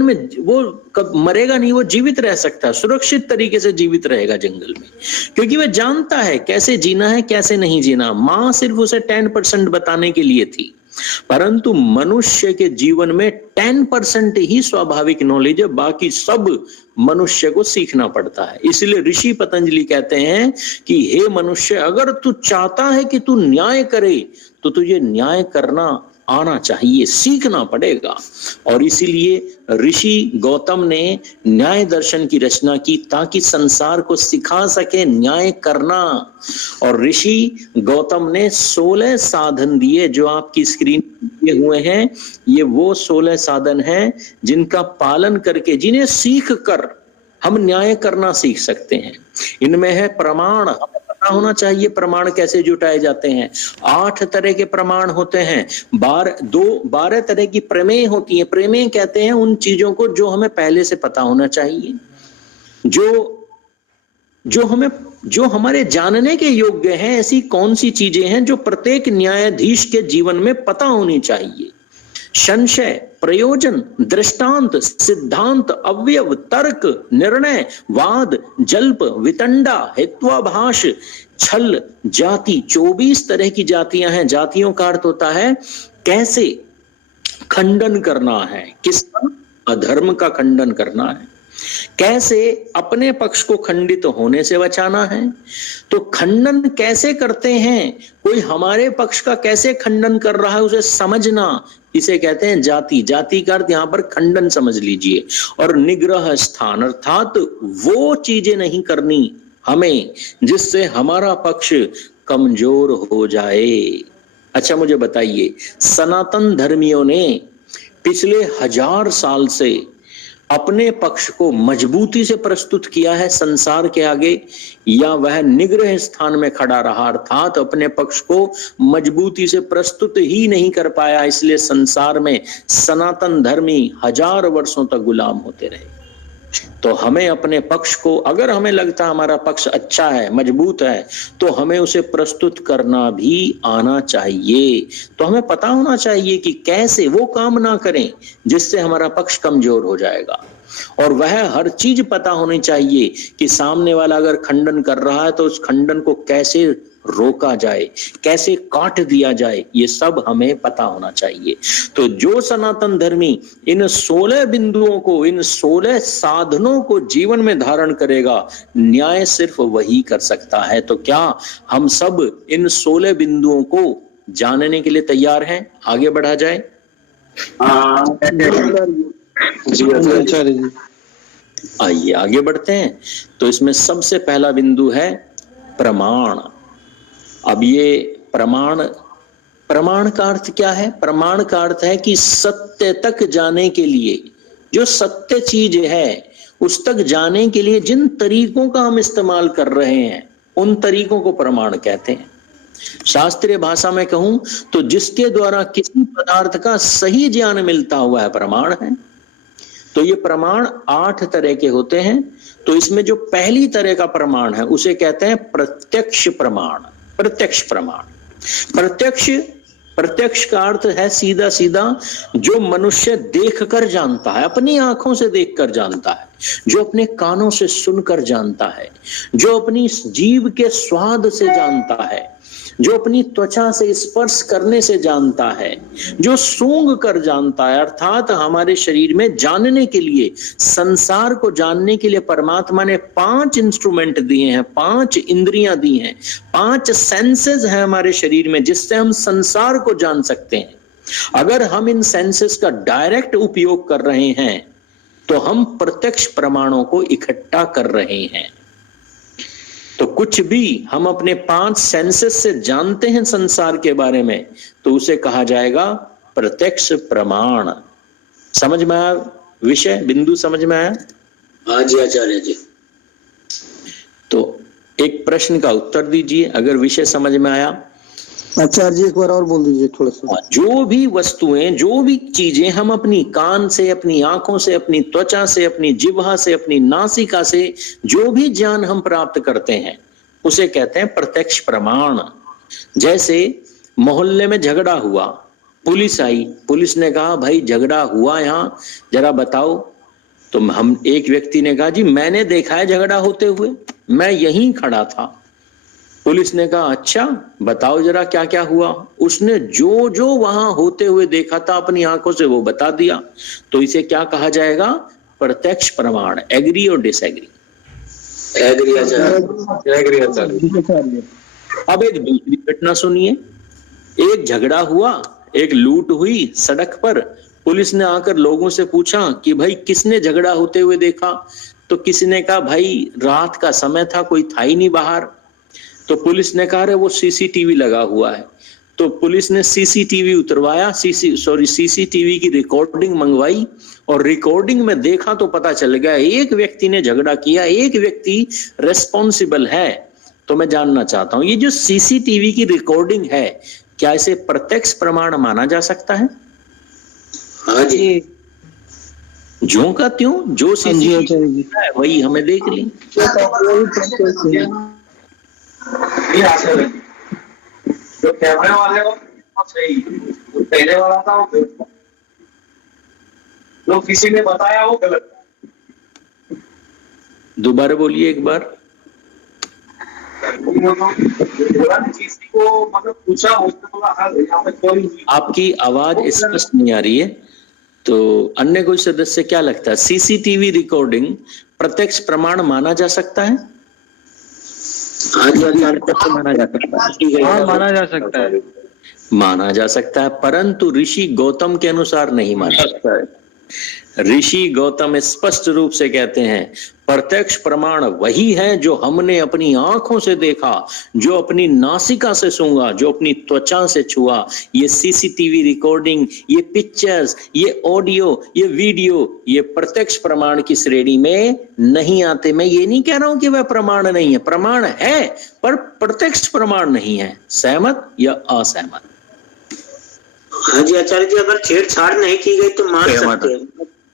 में वो कब मरेगा नहीं, वो जीवित रह सकता है, सुरक्षित तरीके से जीवित रहेगा जंगल में, क्योंकि वह जानता है कैसे जीना है, कैसे नहीं जीना। मां सिर्फ उसे 10% बताने के लिए थी, परंतु मनुष्य के जीवन में 10% ही स्वाभाविक नॉलेज है, बाकी सब मनुष्य को सीखना पड़ता है। इसलिए ऋषि पतंजलि कहते हैं कि हे मनुष्य, अगर तू चाहता है कि तू न्याय करे तो तुझे न्याय करना आना चाहिए, सीखना पड़ेगा। और इसीलिए ऋषि गौतम ने न्याय दर्शन की रचना की ताकि संसार को सिखा सके न्याय करना। और ऋषि गौतम ने 16 साधन दिए जो आपकी स्क्रीन पे हुए हैं। ये वो 16 साधन हैं जिनका पालन करके, जिन्हें सीख कर हम न्याय करना सीख सकते हैं। इनमें है प्रमाण, पता होना चाहिए प्रमाण कैसे जुटाए जाते हैं। 8 तरह के प्रमाण होते हैं। 12 तरह की प्रमेय होती है। प्रमेय कहते हैं उन चीजों को जो हमें पहले से पता होना चाहिए, जो हमारे जानने के योग्य हैं। ऐसी कौन सी चीजें हैं जो प्रत्येक न्यायाधीश के जीवन में पता होनी चाहिए। संशय, प्रयोजन, दृष्टांत, सिद्धांत, अवयव, तर्क, निर्णय, वाद, जल्प, वितंडा, हेत्वाभाष, छल, जाति। 24 तरह की जातियां हैं। जातियों का अर्थ होता है कैसे खंडन करना है, किसका? अधर्म का खंडन करना है। कैसे अपने पक्ष को खंडित होने से बचाना है। तो खंडन कैसे करते हैं, कोई हमारे पक्ष का कैसे खंडन कर रहा है उसे समझना, इसे कहते हैं जाति। जाति का अर्थ यहां पर खंडन समझ लीजिए। और निग्रह स्थान, अर्थात वो चीजें नहीं करनी हमें जिससे हमारा पक्ष कमजोर हो जाए। अच्छा मुझे बताइए, सनातन धर्मियों ने पिछले 1000 साल से अपने पक्ष को मजबूती से प्रस्तुत किया है संसार के आगे, या वह निग्रह स्थान में खड़ा रहा, अर्थात अपने पक्ष को मजबूती से प्रस्तुत ही नहीं कर पाया। इसलिए संसार में सनातन धर्मी 1000 वर्षों तक गुलाम होते रहे। तो हमें अपने पक्ष को, अगर हमें लगता है हमारा पक्ष अच्छा है, मजबूत है, तो हमें उसे प्रस्तुत करना भी आना चाहिए। तो हमें पता होना चाहिए कि कैसे वो काम ना करें जिससे हमारा पक्ष कमजोर हो जाएगा। और वह हर चीज पता होनी चाहिए कि सामने वाला अगर खंडन कर रहा है तो उस खंडन को कैसे रोका जाए, कैसे काट दिया जाए, ये सब हमें पता होना चाहिए। तो जो सनातन धर्मी इन 16 बिंदुओं को, इन 16 साधनों को जीवन में धारण करेगा, न्याय सिर्फ वही कर सकता है। तो क्या हम सब इन 16 बिंदुओं को जानने के लिए तैयार हैं? आगे बढ़ा जाए। आइए आगे बढ़ते हैं। तो इसमें सबसे पहला बिंदु है प्रमाण। अब ये प्रमाण का अर्थ क्या है? प्रमाण का अर्थ है कि सत्य तक जाने के लिए, जो सत्य चीज है उस तक जाने के लिए जिन तरीकों का हम इस्तेमाल कर रहे हैं उन तरीकों को प्रमाण कहते हैं। शास्त्रीय भाषा में कहूं तो जिसके द्वारा किसी पदार्थ का सही ज्ञान मिलता हुआ है प्रमाण है। तो ये प्रमाण 8 तरह के होते हैं। तो इसमें जो पहली तरह का प्रमाण है उसे कहते हैं प्रत्यक्ष प्रमाण। प्रत्यक्ष प्रमाण, प्रत्यक्ष का अर्थ है सीधा सीधा जो मनुष्य देखकर जानता है, अपनी आंखों से देखकर जानता है, जो अपने कानों से सुनकर जानता है, जो अपनी जीभ के स्वाद से जानता है, जो अपनी त्वचा से स्पर्श करने से जानता है, जो सूंघ कर जानता है। अर्थात हमारे शरीर में जानने के लिए, संसार को जानने के लिए परमात्मा ने 5 इंस्ट्रूमेंट दिए हैं, 5 इंद्रियां दी हैं, 5 सेंसेस हैं हमारे शरीर में जिससे हम संसार को जान सकते हैं। अगर हम इन सेंसेस का डायरेक्ट उपयोग कर रहे हैं तो हम प्रत्यक्ष प्रमाणों को इकट्ठा कर रहे हैं। तो कुछ भी हम अपने 5 सेंसेस से जानते हैं संसार के बारे में तो उसे कहा जाएगा प्रत्यक्ष प्रमाण। समझ में आया विषय, बिंदु समझ में आया? हाँ जी आचार्य जी। तो एक प्रश्न का उत्तर दीजिए अगर विषय समझ में आया। आचार्य जी एक बार और बोल दीजिए थोड़ा सा। जो भी वस्तुएं, जो भी चीजें हम अपनी कान से, अपनी आंखों से, अपनी त्वचा से, अपनी जिह्वा से, अपनी नासिका से जो भी ज्ञान हम प्राप्त करते हैं उसे कहते हैं प्रत्यक्ष प्रमाण। जैसे मोहल्ले में झगड़ा हुआ, पुलिस आई, पुलिस ने कहा भाई झगड़ा हुआ यहां जरा बताओ। तो हम, एक व्यक्ति ने कहा जी मैंने देखा है झगड़ा होते हुए, मैं यहीं खड़ा था। पुलिस ने कहा अच्छा बताओ जरा क्या क्या हुआ। उसने जो जो वहां होते हुए देखा था अपनी आंखों से वो बता दिया। तो इसे क्या कहा जाएगा? प्रत्यक्ष प्रमाण। एग्री और डिसएग्री? एग्री आचार्य। अब एक दूसरी घटना सुनिए। एक झगड़ा हुआ, एक लूट हुई सड़क पर। पुलिस ने आकर लोगों से पूछा कि भाई किसने झगड़ा होते हुए देखा? तो किसी ने कहा भाई रात का समय था, कोई था ही नहीं बाहर। तो पुलिस ने कहा वो सीसीटीवी लगा हुआ है। तो पुलिस ने सीसीटीवी उतरवाया, सीसीटीवी की रिकॉर्डिंग मंगवाई और रिकॉर्डिंग में देखा तो पता चल गया एक व्यक्ति ने झगड़ा किया, एक व्यक्ति रेस्पॉन्सिबल है। तो मैं जानना चाहता हूं ये जो सीसीटीवी की रिकॉर्डिंग है क्या इसे प्रत्यक्ष प्रमाण माना जा सकता है? हाँ जी। ज्यों का त्यों जो सीसीटीवी है वही हमें देख ली। जो कैमरे वाले हो सही, पहले वाला था वो जो किसी ने बताया वो गलत। दोबारा बोलिए एक बार। किसी को मतलब पूछा, आपकी आवाज स्पष्ट नहीं आ रही है। तो अन्य कोई सदस्य क्या लगता है सीसीटीवी रिकॉर्डिंग प्रत्यक्ष प्रमाण माना जा सकता है? माना जा सकता है। हाँ, माना जा सकता है। माना जा सकता है, परंतु ऋषि गौतम के अनुसार नहीं माना सकता है। ऋषि गौतम स्पष्ट रूप से कहते हैं प्रत्यक्ष प्रमाण वही है जो हमने अपनी आंखों से देखा, जो अपनी नासिका से सूंघा, जो अपनी त्वचा से छुआ। ये सीसीटीवी रिकॉर्डिंग, ये पिक्चर्स, ये ऑडियो, ये वीडियो, ये प्रत्यक्ष प्रमाण की श्रेणी में नहीं आते। मैं ये नहीं कह रहा हूं कि वह प्रमाण नहीं है, प्रमाण है पर प्रत्यक्ष प्रमाण नहीं है। सहमत या असहमत? हाँ जी आचार्य जी, अगर छेड़छाड़ नहीं की गई तो मान सकते हैं,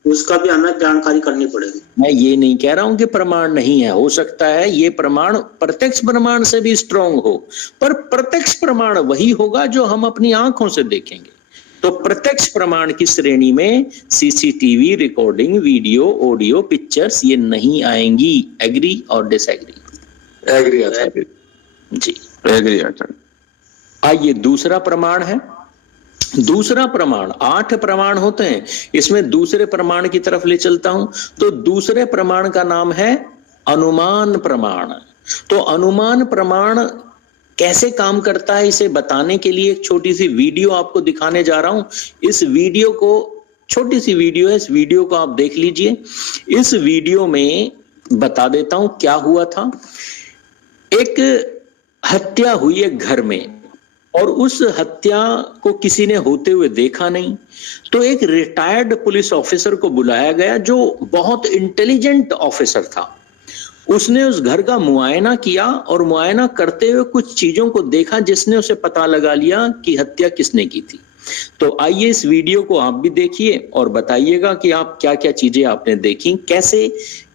उसका भी हमें जानकारी करनी पड़ेगी। मैं ये नहीं कह रहा हूं कि प्रमाण नहीं है, हो सकता है ये प्रमाण प्रत्यक्ष प्रमाण से भी स्ट्रांग हो, पर प्रत्यक्ष प्रमाण वही होगा जो हम अपनी आंखों से देखेंगे। तो प्रत्यक्ष प्रमाण की श्रेणी में CCTV recording, video, audio, pictures ये नहीं आएंगी। एग्री और डिसएग्री? एग्री आचार्य जी, एग्री आचार्य। आइए दूसरा प्रमाण है। दूसरा प्रमाण, 8 प्रमाण होते हैं, इसमें दूसरे प्रमाण की तरफ ले चलता हूं। तो दूसरे प्रमाण का नाम है अनुमान प्रमाण। तो अनुमान प्रमाण कैसे काम करता है इसे बताने के लिए एक छोटी सी वीडियो आपको दिखाने जा रहा हूं। इस वीडियो को, छोटी सी वीडियो है, इस वीडियो को आप देख लीजिए। इस वीडियो में बता देता हूं क्या हुआ था। एक हत्या हुई एक घर में और उस हत्या को किसी ने होते हुए देखा नहीं, तो एक रिटायर्ड पुलिस ऑफिसर को बुलाया गया जो बहुत इंटेलिजेंट ऑफिसर था। उसने उस घर का मुआयना किया और मुआयना करते हुए कुछ चीजों को देखा जिसने उसे पता लगा लिया कि हत्या किसने की थी। तो आइए इस वीडियो को आप भी देखिए और बताइएगा कि आप क्या क्या चीजें आपने देखी, कैसे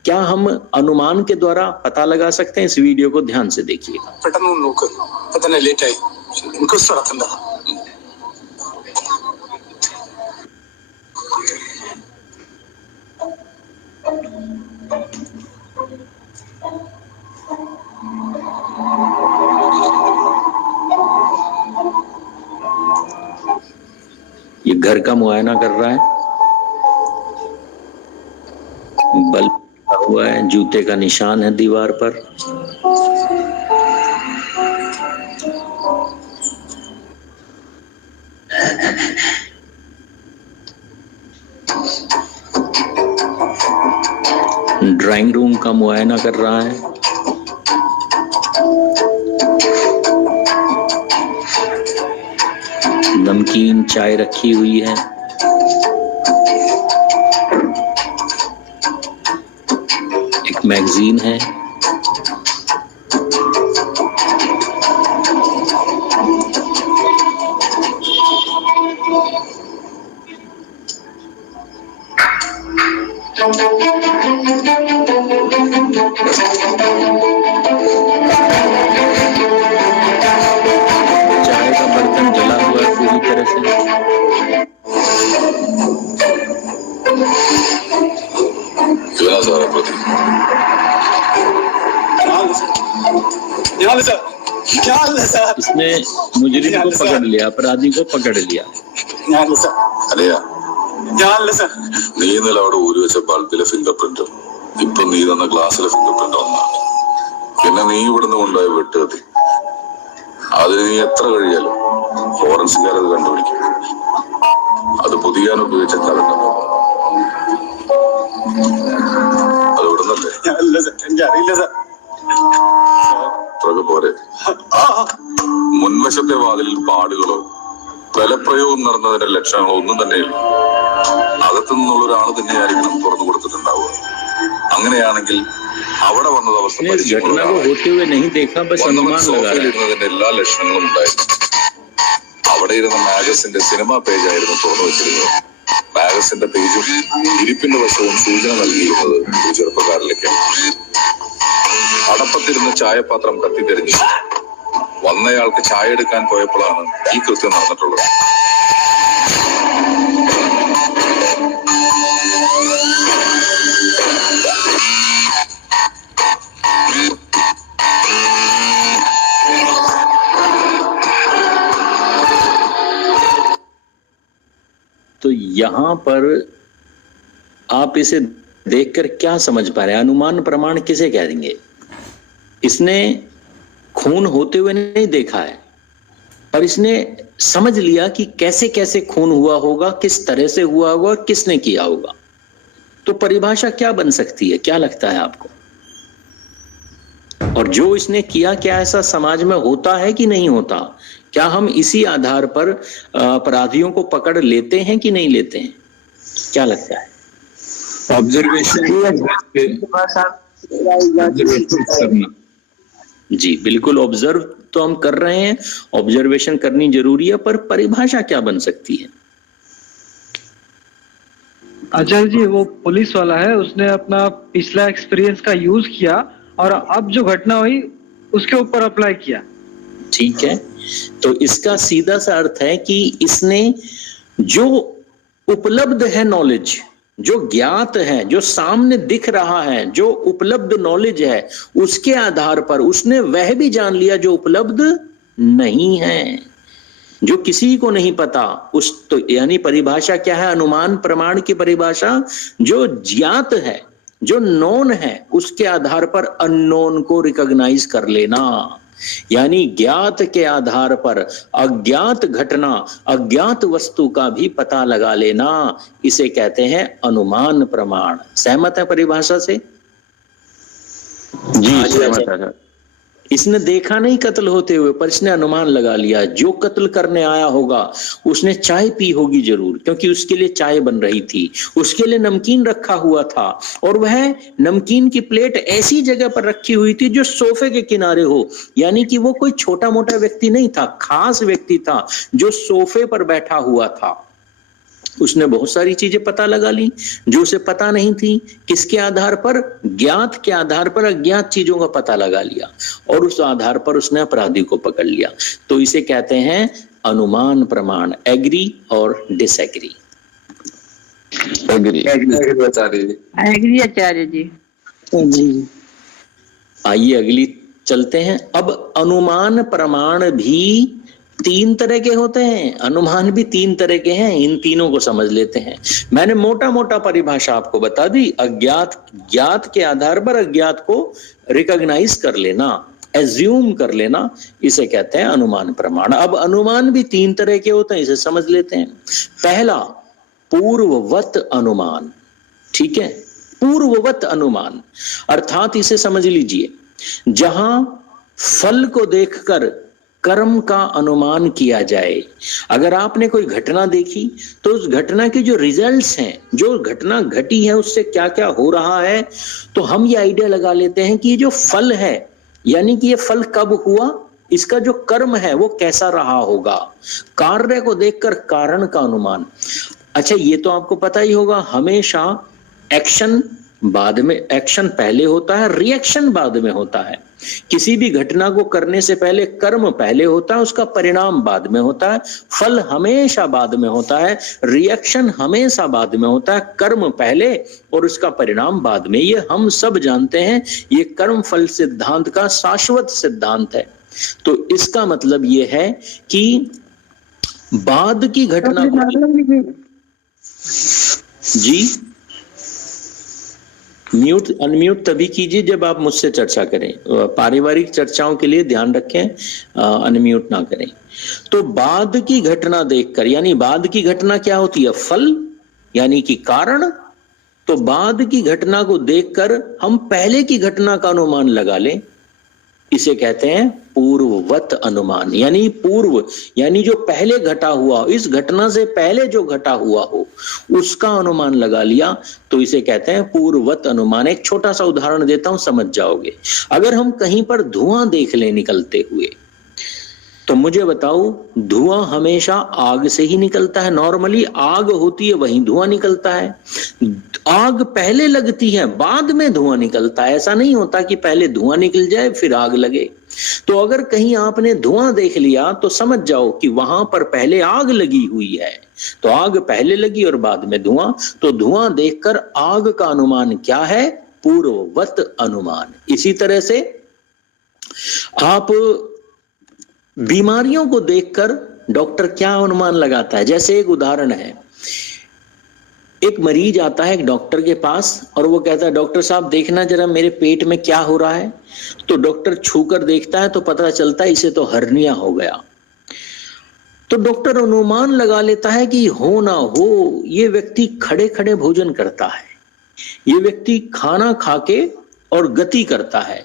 क्या हम अनुमान के द्वारा पता लगा सकते हैं। इस वीडियो को ध्यान से देखिएगा। पता नहीं लेट आई इनको ये घर का मुआयना कर रहा है, बल्ब हुआ है, जूते का निशान है दीवार पर। ड्राइंग रूम का मुआयना कर रहा है। नमकीन चाय रखी हुई है। एक मैगजीन है। चाय का बर्तन जला हुआ है पूरी तरह से। इसने मुजरिम को पकड़ लिया, अपराधी को पकड़ लिया। നീ ഇന്നലെ അവിടെ ഊരി വെച്ച ബൾബിലെ ഫിംഗർ പ്രിന്റും ഇപ്പൊ നീ തന്ന ഗ്ലാസ്സിലെ ഫിംഗർ പ്രിന്റും ഒന്നാണ്. പിന്നെ നീ ഇവിടുന്ന് കൊണ്ടുപോയ വെട്ടുകത്തി, അതിന് നീ എത്ര കഴിയാലും ഫോറൻസിക്കാർ അത് കണ്ടുപിടിക്കും. അത് പുതിയാൻ ഉപയോഗിച്ച കലണ്ടർ. അത് ഇവിടുന്നല്ലേ? അത്രയൊക്കെ പോരെ. മുൻവശത്തെ വാതിലിൽ പാടുകളോ ബലപ്രയോഗം നടന്നതിന്റെ ലക്ഷണങ്ങളോ ഒന്നും തന്നെയില്ല. അകത്തു നിന്നുള്ള ഒരാൾ തന്നെയായിരിക്കണം തുറന്നു കൊടുത്തിട്ടുണ്ടാവുക. അങ്ങനെയാണെങ്കിൽ അവിടെ വന്നത് അവസ്ഥ സോഫയിലിരുന്നതിന്റെ എല്ലാ ലക്ഷണങ്ങളും ഉണ്ടായിരുന്നു. അവിടെ ഇരുന്ന മാഗസിന്റെ സിനിമാ പേജായിരുന്നു തുറന്നു വെച്ചിരുന്നത്. മാഗസിന്റെ പേജും ഇരിപ്പിന്റെ വശവും സൂചന നൽകിയിരുന്നത് ഒരു ചെറുപ്പക്കാരിലേക്കാണ്. അടപ്പത്തിരുന്ന ചായപാത്രം കത്തിത്തെറിഞ്ഞു. വന്നയാൾക്ക് ചായ എടുക്കാൻ പോയപ്പോഴാണ് ഈ കൃത്യം നടന്നിട്ടുള്ളത്. तो यहां पर आप इसे देखकर क्या समझ पा रहे हैं? अनुमान प्रमाण किसे कह देंगे? इसने खून होते हुए नहीं देखा है, पर इसने समझ लिया कि कैसे कैसे खून हुआ होगा, किस तरह से हुआ होगा, किसने किया होगा। तो परिभाषा क्या बन सकती है, क्या लगता है आपको? और जो इसने किया, क्या ऐसा समाज में होता है कि नहीं होता? क्या हम इसी आधार पर अपराधियों को पकड़ लेते हैं कि नहीं लेते हैं? क्या लगता है? ऑब्जर्वेशन करना। जी बिल्कुल, ऑब्जर्व तो हम कर रहे हैं, ऑब्जर्वेशन करनी जरूरी है, पर परिभाषा क्या बन सकती है? आचार्य जी, वो पुलिस वाला है, उसने अपना पिछला एक्सपीरियंस का यूज किया और अब जो घटना हुई उसके ऊपर अप्लाई किया। ठीक है, तो इसका सीधा सा अर्थ है कि इसने जो उपलब्ध है नॉलेज, जो ज्ञात है, जो सामने दिख रहा है, जो उपलब्ध नॉलेज है, उसके आधार पर उसने वह भी जान लिया जो उपलब्ध नहीं है, जो किसी को नहीं पता। उस तो यानी परिभाषा क्या है? अनुमान प्रमाण की परिभाषा जो ज्ञात है, जो नोन है, उसके आधार पर अननोन को रिकॉग्नाइज कर लेना। यानी ज्ञात के आधार पर अज्ञात घटना, अज्ञात वस्तु का भी पता लगा लेना, इसे कहते हैं अनुमान प्रमाण। सहमत है परिभाषा से? जी सहमत है सर। इसने देखा नहीं कत्ल होते हुए, पर इसने अनुमान लगा लिया जो कत्ल करने आया होगा उसने चाय पी होगी जरूर, क्योंकि उसके लिए चाय बन रही थी, उसके लिए नमकीन रखा हुआ था, और वह नमकीन की प्लेट ऐसी जगह पर रखी हुई थी जो सोफे के किनारे हो, यानी कि वो कोई छोटा मोटा व्यक्ति नहीं था, खास व्यक्ति था जो सोफे पर बैठा हुआ था। उसने बहुत सारी चीजें पता लगा ली जो उसे पता नहीं थी। किसके आधार पर? ज्ञात के आधार पर अज्ञात चीजों का पता लगा लिया, और उस आधार पर उसने अपराधी को पकड़ लिया। तो इसे कहते हैं अनुमान प्रमाण। एग्री और डिसएग्री? एग्री आचार्य जी। आइए अगली चलते हैं। अब अनुमान प्रमाण भी 3 तरह के होते हैं, अनुमान भी 3 तरह के हैं। इन तीनों को समझ लेते हैं। मैंने मोटा मोटा परिभाषा आपको बता दी। अज्ञात, ज्ञात के आधार पर अज्ञात को रिकॉग्नाइज कर लेना, एज्यूम कर लेना, इसे कहते हैं अनुमान प्रमाण। अब अनुमान भी 3 तरह के होते हैं, इसे समझ लेते हैं। पहला पूर्ववत अनुमान, ठीक है, पूर्ववत अनुमान अर्थात इसे समझ लीजिए, जहां फल को देखकर कर्म का अनुमान किया जाए। अगर आपने कोई घटना देखी तो उस घटना के जो रिजल्ट्स हैं, जो घटना घटी है उससे क्या क्या हो रहा है, तो हम ये आइडिया लगा लेते हैं कि ये जो फल है, यानी कि ये फल कब हुआ, इसका जो कर्म है वो कैसा रहा होगा। कार्य को देखकर कारण का अनुमान। अच्छा, ये तो आपको पता ही होगा, हमेशा एक्शन बाद में, एक्शन पहले होता है, रिएक्शन बाद में होता है। किसी भी घटना को करने से पहले कर्म पहले होता है, उसका परिणाम बाद में होता है। फल हमेशा बाद में होता है, रिएक्शन हमेशा बाद में होता है, कर्म पहले और उसका परिणाम बाद में। ये हम सब जानते हैं, ये कर्म फल सिद्धांत का शाश्वत सिद्धांत है। तो इसका मतलब ये है कि बाद की घटना जी म्यूट अनम्यूट तभी कीजिए जब आप मुझसे चर्चा करें। पारिवारिक चर्चाओं के लिए ध्यान रखें, अनम्यूट ना करें। तो बाद की घटना देखकर, यानी बाद की घटना क्या होती है? फल, यानी कि कारण। तो बाद की घटना को देखकर हम पहले की घटना का अनुमान लगा लें, इसे कहते हैं पूर्ववत अनुमान। यानी पूर्व, यानी जो पहले घटा हुआ, इस घटना से पहले जो घटा हुआ हो उसका अनुमान लगा लिया, तो इसे कहते हैं पूर्ववत अनुमान। एक छोटा सा उदाहरण देता हूं, समझ जाओगे। अगर हम कहीं पर धुआं देख लें निकलते हुए, तो मुझे बताओ, धुआं हमेशा आग से ही निकलता है। नॉर्मली आग होती है वहीं धुआं निकलता है। आग पहले लगती है बाद में धुआं निकलता है। ऐसा नहीं होता कि पहले धुआं निकल जाए फिर आग लगे। तो अगर कहीं आपने धुआं देख लिया तो समझ जाओ कि वहां पर पहले आग लगी हुई है। तो आग पहले लगी और बाद में धुआं। तो धुआं देखकर आग का अनुमान क्या है? पूर्ववत अनुमान। इसी तरह से आप बीमारियों को देखकर डॉक्टर क्या अनुमान लगाता है? जैसे एक उदाहरण है, एक मरीज आता है एक डॉक्टर के पास और वो कहता है, डॉक्टर साहब देखना जरा मेरे पेट में क्या हो रहा है। तो डॉक्टर छूकर देखता है तो पता चलता है इसे तो हर्निया हो गया। तो डॉक्टर अनुमान लगा लेता है कि हो ना हो ये व्यक्ति खड़े खड़े भोजन करता है, ये व्यक्ति खाना खाके और गति करता है,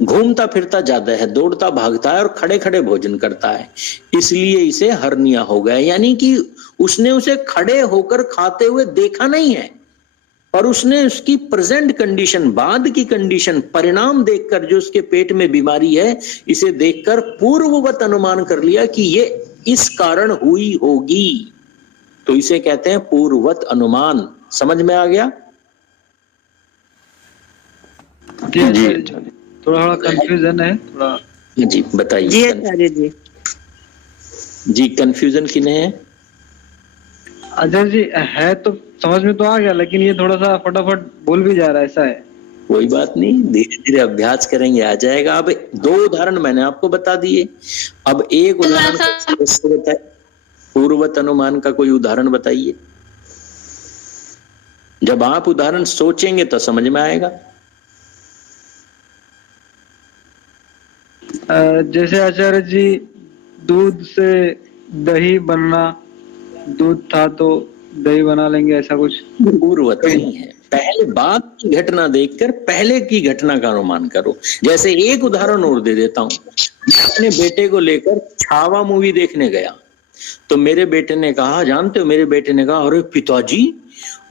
घूमता फिरता ज्यादा है, दौड़ता भागता है और खड़े खड़े भोजन करता है, इसलिए इसे हर्निया हो गया। यानी कि उसने उसे खड़े होकर खाते हुए देखा नहीं है, और उसने उसकी प्रेजेंट कंडीशन, बाद की कंडीशन, परिणाम देखकर जो उसके पेट में बीमारी है, इसे देखकर पूर्ववत अनुमान कर लिया कि ये इस कारण हुई होगी। तो इसे कहते हैं पूर्ववत अनुमान। समझ में आ गया? थोड़ा कंफ्यूजन है थोड़ा। जी बताइए। जी आचार्य जी। जी कंफ्यूजन किन्हें है? आचार्य जी है तो समझ में तो आ गया, लेकिन ये थोड़ा सा फटाफट बोल भी जा रहा है, ऐसा है। कोई बात नहीं, धीरे धीरे अभ्यास करेंगे आ जाएगा। अब 2 उदाहरण मैंने आपको बता दिए, अब एक उदाहरण बताइए, पूर्ववत अनुमान का कोई उदाहरण बताइए। जब आप उदाहरण सोचेंगे तो समझ में आएगा। जैसे आचार्य जी दूध से दही बनना, दूध था तो दही बना लेंगे, ऐसा कुछ पूर्वत नहीं है। पहले बाद की घटना देखकर पहले की घटना का अनुमान करो। जैसे एक उदाहरण और दे देता हूं, मैं अपने बेटे को लेकर छावा मूवी देखने गया, तो मेरे बेटे ने कहा, जानते हो, मेरे बेटे ने कहा, अरे पिताजी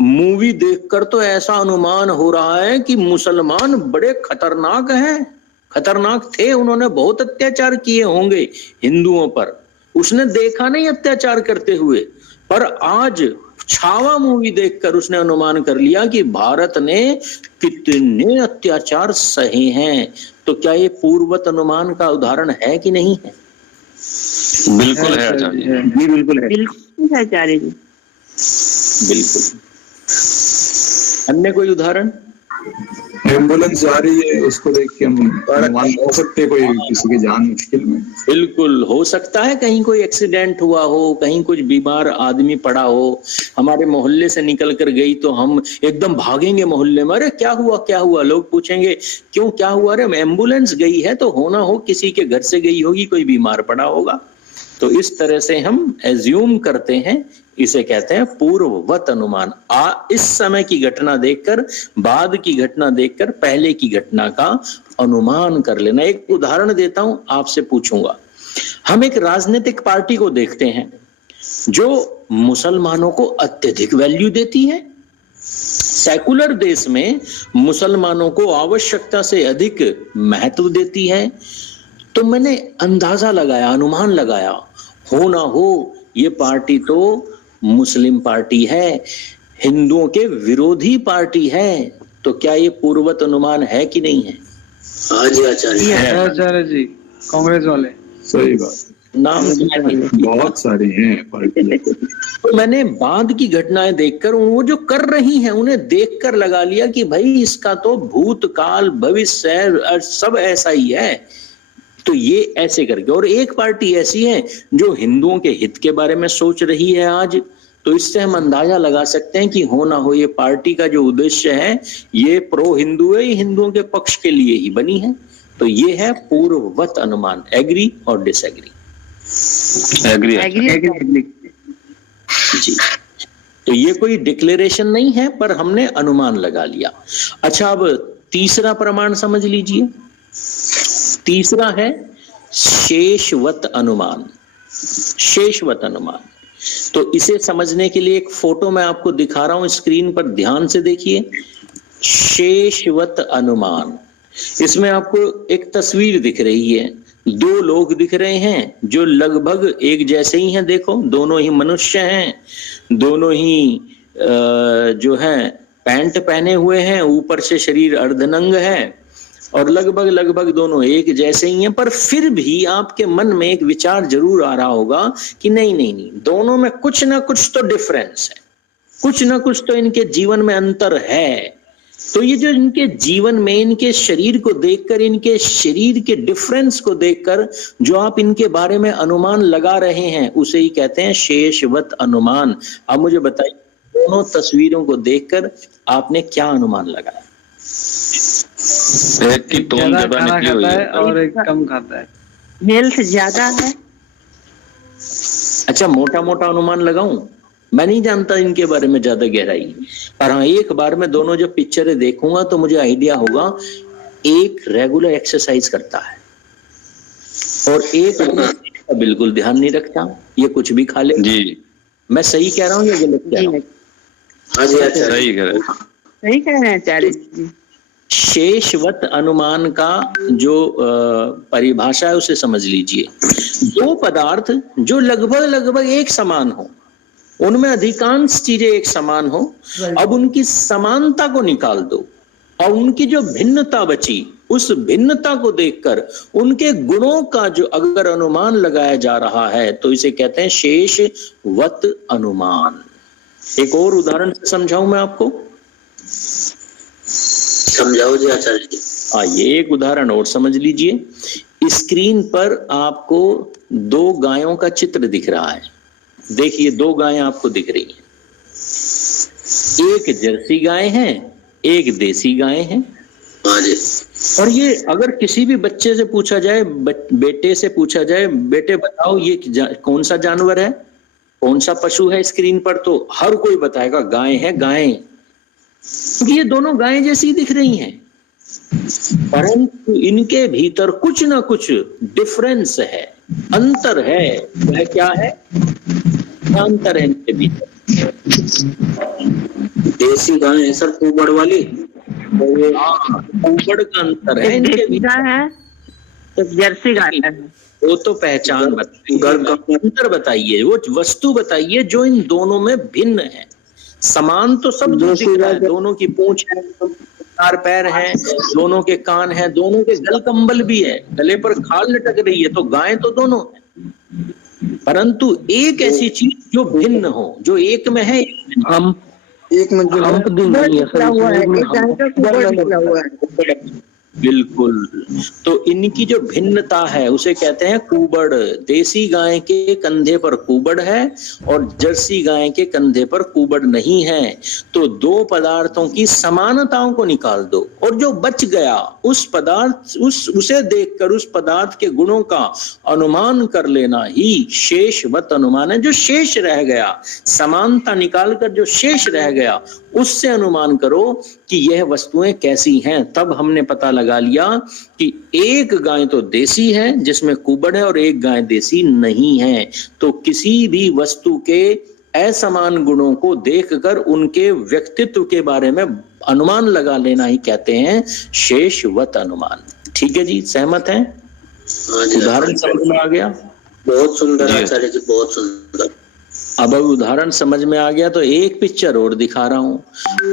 मूवी देखकर तो ऐसा अनुमान हो रहा है कि मुसलमान बड़े खतरनाक हैं। खतरनाक थे, उन्होंने बहुत अत्याचार किए होंगे हिंदुओं पर, उसने देखा नहीं अत्याचार करते हुए, पर आज छावा मूवी देखकर उसने अनुमान कर लिया कि भारत ने कितने अत्याचार सहे हैं। तो क्या ये पूर्वत अनुमान का उदाहरण है कि नहीं है? बिल्कुल है आचार्य जी, बिल्कुल है, बिल्कुल है आचार्य जी, बिल्कुल। अन्य कोई उदाहरण? एम्बुलेंस जा रही है, उसको देख के हम अनुमान हो सकते हैं कोई किसी की जान मुश्किल में। बिल्कुल हो सकता है, कहीं कोई एक्सीडेंट हुआ हो, कहीं कुछ बीमार आदमी पड़ा हो, हमारे मोहल्ले से निकल कर गई तो हम एकदम भागेंगे मोहल्ले में, अरे क्या हुआ क्या हुआ, लोग पूछेंगे क्यों क्या हुआ, अरे एम्बुलेंस गई है, तो होना हो किसी के घर से गई होगी, कोई बीमार पड़ा होगा। तो इस तरह से हम एज्यूम करते हैं, इसे कहते हैं पूर्ववत अनुमान। इस समय की घटना देखकर बाद की घटना देखकर पहले की घटना का अनुमान कर लेना। एक उदाहरण देता हूं, आपसे पूछूंगा, हम एक राजनीतिक पार्टी को देखते हैं जो मुसलमानों को अत्यधिक वैल्यू देती है। सेकुलर देश में मुसलमानों को आवश्यकता से अधिक महत्व देती है। तो मैंने अंदाजा लगाया, अनुमान लगाया, हो ना हो ये पार्टी तो मुस्लिम पार्टी है, हिंदुओं के विरोधी पार्टी है। तो क्या ये पूर्वत अनुमान है कि नहीं है? हाँ जी आचार्य जी, कांग्रेस वाले, सही बात, नाम बहुत सारी हैं पार्टी। तो मैंने बाद की घटनाएं देखकर वो जो कर रही हैं उन्हें देखकर लगा लिया कि भाई इसका तो भूतकाल भविष्य सब ऐसा ही है। तो ये ऐसे करके, और एक पार्टी ऐसी है जो हिंदुओं के हित के बारे में सोच रही है आज, तो इससे हम अंदाजा लगा सकते हैं कि हो ना हो ये पार्टी का जो उद्देश्य है ये प्रो हिंदू है, हिंदुओं के पक्ष के लिए ही बनी है। तो ये है पूर्ववत अनुमान। एग्री और डिसएग्री? एग्री जी। तो ये कोई डिक्लेरेशन नहीं है, पर हमने अनुमान लगा लिया। अच्छा, अब तीसरा प्रमाण समझ लीजिए। तीसरा है शेषवत अनुमान। शेषवत अनुमान, तो इसे समझने के लिए एक फोटो मैं आपको दिखा रहा हूं, स्क्रीन पर ध्यान से देखिए। शेषवत अनुमान, इसमें आपको एक तस्वीर दिख रही है, दो लोग दिख रहे हैं जो लगभग एक जैसे ही हैं। देखो, दोनों ही मनुष्य हैं, दोनों ही जो है पैंट पहने हुए हैं, ऊपर से शरीर अर्धनंग है, और लगभग दोनों एक जैसे ही हैं। पर फिर भी आपके मन में एक विचार जरूर आ रहा होगा कि नहीं, दोनों में कुछ ना कुछ तो डिफरेंस है, कुछ ना कुछ तो इनके जीवन में अंतर है। तो ये जो इनके जीवन में इनके शरीर को देखकर, इनके शरीर के डिफरेंस को देखकर जो आप इनके बारे में अनुमान लगा रहे हैं, उसे ही कहते हैं शेषवत अनुमान। अब मुझे बताइए, दोनों तस्वीरों को देखकर आपने क्या अनुमान लगाया? एक की तोन ज्यादा निकली हुई है और एक कम खाता है, हेल्थ ज्यादा है। अच्छा, मोटा मोटा अनुमान लगाऊं? मैं नहीं जानता इनके बारे में ज्यादा गहराई, पर हाँ, एक बार में दोनों जब पिक्चरें देखूंगा तो मुझे आइडिया होगा। एक रेगुलर एक्सरसाइज करता है और एक अपना बिल्कुल ध्यान नहीं रखता, ये कुछ भी खा ले। जी, मैं सही कह रहा हूँ या गलत कह रहा हूँ? हाँ जी, सही कह रहे हैं आचार्य जी। शेषवत अनुमान का जो परिभाषा है उसे समझ लीजिए। दो पदार्थ जो लगभग एक समान हो, उनमें अधिकांश चीजें एक समान हो, अब उनकी समानता को निकाल दो और उनकी जो भिन्नता बची, उस भिन्नता को देखकर उनके गुणों का जो अगर अनुमान लगाया जा रहा है तो इसे कहते हैं शेषवत अनुमान। एक और उदाहरण से समझाऊं मैं आपको? समझाओ जी आचार्य जी। आइए एक उदाहरण और समझ लीजिए। स्क्रीन पर आपको दो गायों का चित्र दिख रहा है। देखिए, दो गायें आपको दिख रही हैं, एक जर्सी गाय है, एक देसी गाय है। और ये अगर किसी भी बच्चे से पूछा जाए, बेटे से पूछा जाए, बेटे बताओ ये कौन सा जानवर है, कौन सा पशु है स्क्रीन पर, तो हर कोई बताएगा गाय है, गाय, क्योंकि ये दोनों गाय जैसी दिख रही हैं, परंतु इनके भीतर कुछ ना कुछ डिफरेंस है, अंतर है। वह क्या है? अंतर है इनके भीतर। देसी गाय है सर, कुबड़ वाली, कुबड़ का अंतर है इनके भीतर है, तो जर्सी गाय है। वो तो पहचान बताइए, अंतर बताइए, वो वस्तु बताइए जो इन दोनों में भिन्न है। समान तो सब दिख रहा है, दोनों की पूंछ है, चार पैर हैं, दोनों के कान हैं, दोनों के गल कंबल भी है, गले पर खाल लटक रही है, तो गाय तो दोनों है, परंतु एक ऐसी चीज जो भिन्न हो, जो एक में है, हम एक में जो है बिल्कुल। तो इनकी जो भिन्नता है उसे कहते हैं कुबड़। देसी गाय के कंधे पर कुबड़ है और जर्सी गाय के कंधे पर कुबड़ नहीं है। तो दो पदार्थों की समानताओं को निकाल दो और जो बच गया उस पदार्थ उसे देखकर उस पदार्थ के गुणों का अनुमान कर लेना ही शेषवत अनुमान है। जो शेष रह गया, समानता निकालकर जो शेष रह गया उससे अनुमान करो कि यह वस्तुएं कैसी हैं। तब हमने पता लगा लिया कि एक गाय तो देसी है जिसमें कुबड़ है और एक गाय देसी नहीं है। तो किसी भी वस्तु के असमान गुणों को देखकर उनके व्यक्तित्व के बारे में अनुमान लगा लेना ही कहते हैं शेषवत अनुमान। ठीक है जी, सहमत हैं? उदाहरण समझ में आ गया? बहुत सुंदर आचार्य जी, बहुत सुंदर। अब उदाहरण समझ में आ गया तो एक पिक्चर और दिखा रहा हूं।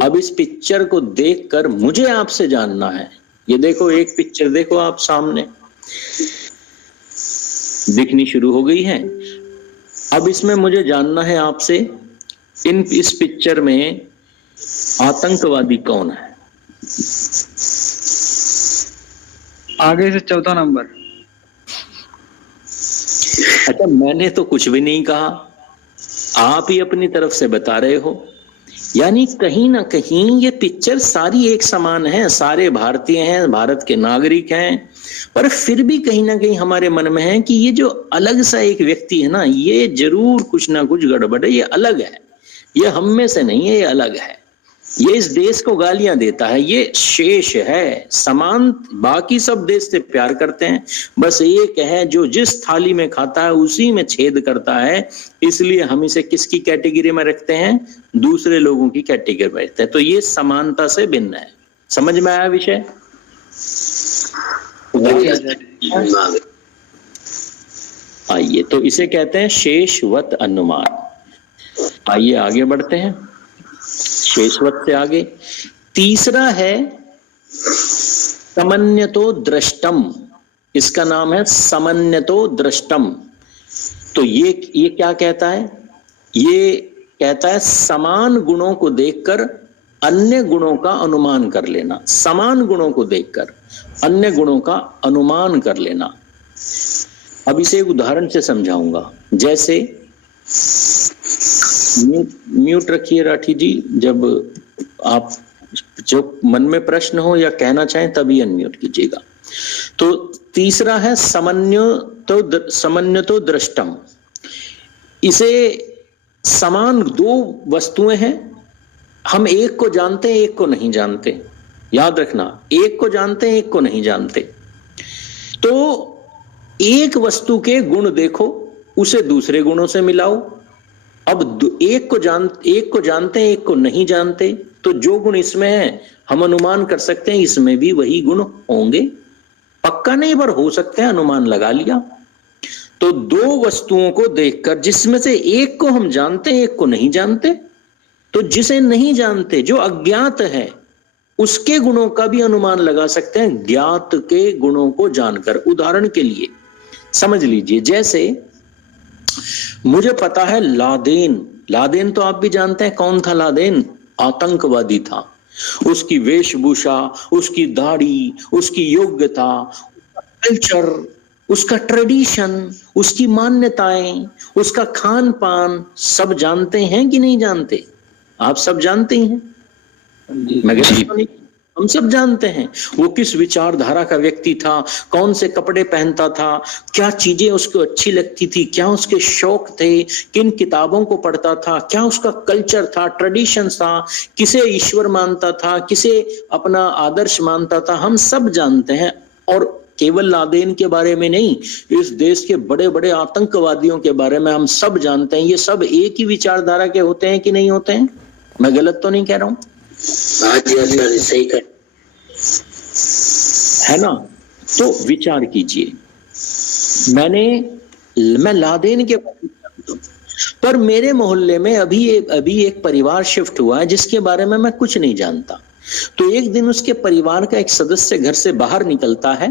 अब इस पिक्चर को देखकर मुझे आपसे जानना है। ये देखो, एक पिक्चर देखो आप सामने दिखनी शुरू हो गई है। अब इसमें मुझे जानना है आपसे, इस पिक्चर में आतंकवादी कौन है? आगे से चौथा नंबर। अच्छा, मैंने तो कुछ भी नहीं कहा, आप ही अपनी तरफ से बता रहे हो। यानी कहीं ना कहीं ये पिक्चर सारी एक समान है, सारे भारतीय हैं, भारत के नागरिक हैं, पर फिर भी कहीं ना कहीं हमारे मन में है कि ये जो अलग सा एक व्यक्ति है ना, ये जरूर कुछ ना कुछ गड़बड़ है, ये अलग है, ये हम में से नहीं है, ये अलग है, ये इस देश को गालियां देता है, ये शेष है। समान बाकी सब देश से प्यार करते हैं, बस एक है जो जिस थाली में खाता है उसी में छेद करता है। इसलिए हम इसे किसकी कैटेगरी में रखते हैं? दूसरे लोगों की कैटेगरी में रखते हैं। तो ये समानता से भिन्न है। समझ में आया विषय? आइए, तो इसे कहते हैं शेषवत अनुमान। आइए आगे बढ़ते हैं शेषवत से आगे। तीसरा है समन्यतो दृष्टम। इसका नाम है समन्यतो दृष्टम। तो ये क्या कहता है? ये कहता है समान गुणों को देखकर अन्य गुणों का अनुमान कर लेना। समान गुणों को देखकर अन्य गुणों का अनुमान कर लेना। अब इसे एक उदाहरण से समझाऊंगा। जैसे म्यूट रखिए राठी जी, जब आप जो मन में प्रश्न हो या कहना चाहें तभी अनम्यूट कीजिएगा। तो तीसरा है समन्यतो दृष्टम। इसे समान दो वस्तुएं हैं, हम एक को जानते हैं, एक को नहीं जानते। याद रखना, एक को जानते हैं, एक को नहीं जानते। तो एक वस्तु के गुण देखो, उसे दूसरे गुणों से मिलाओ। अब एक को जानते हैं, एक को नहीं जानते, तो जो गुण इसमें है हम अनुमान कर सकते हैं इसमें भी वही गुण होंगे। पक्का नहीं, पर हो सकते हैं, अनुमान लगा लिया। तो दो वस्तुओं को देखकर जिसमें से एक को हम जानते हैं, एक को नहीं जानते, तो जिसे नहीं जानते, जो अज्ञात है, उसके गुणों का भी अनुमान लगा सकते हैं ज्ञात के गुणों को जानकर। उदाहरण के लिए समझ लीजिए, जैसे मुझे पता है लादेन तो आप भी जानते हैं कौन था। लादेन आतंकवादी था। उसकी वेशभूषा, उसकी दाढ़ी, उसकी योग्यता, कल्चर, उसका ट्रेडिशन, उसकी मान्यताएं, उसका खान पान सब जानते हैं कि नहीं जानते? आप सब जानते हैं। मैं हम सब जानते हैं वो किस विचारधारा का व्यक्ति था, कौन से कपड़े पहनता था, क्या चीजें उसको अच्छी लगती थी, क्या उसके शौक थे, किन किताबों को पढ़ता था, क्या उसका कल्चर था, ट्रेडिशन था, किसे ईश्वर मानता था, किसे अपना आदर्श मानता था, हम सब जानते हैं। और केवल लादेन के बारे में नहीं, इस देश के बड़े बड़े आतंकवादियों के बारे में हम सब जानते हैं। ये सब एक ही विचारधारा के होते हैं कि नहीं होते हैं? मैं गलत तो नहीं कह रहा हूं? सही कर है ना? तो विचार कीजिए। मैं लादेन के पर मेरे मोहल्ले में अभी एक परिवार शिफ्ट हुआ है जिसके बारे में मैं कुछ नहीं जानता। तो एक दिन उसके परिवार का एक सदस्य घर से बाहर निकलता है।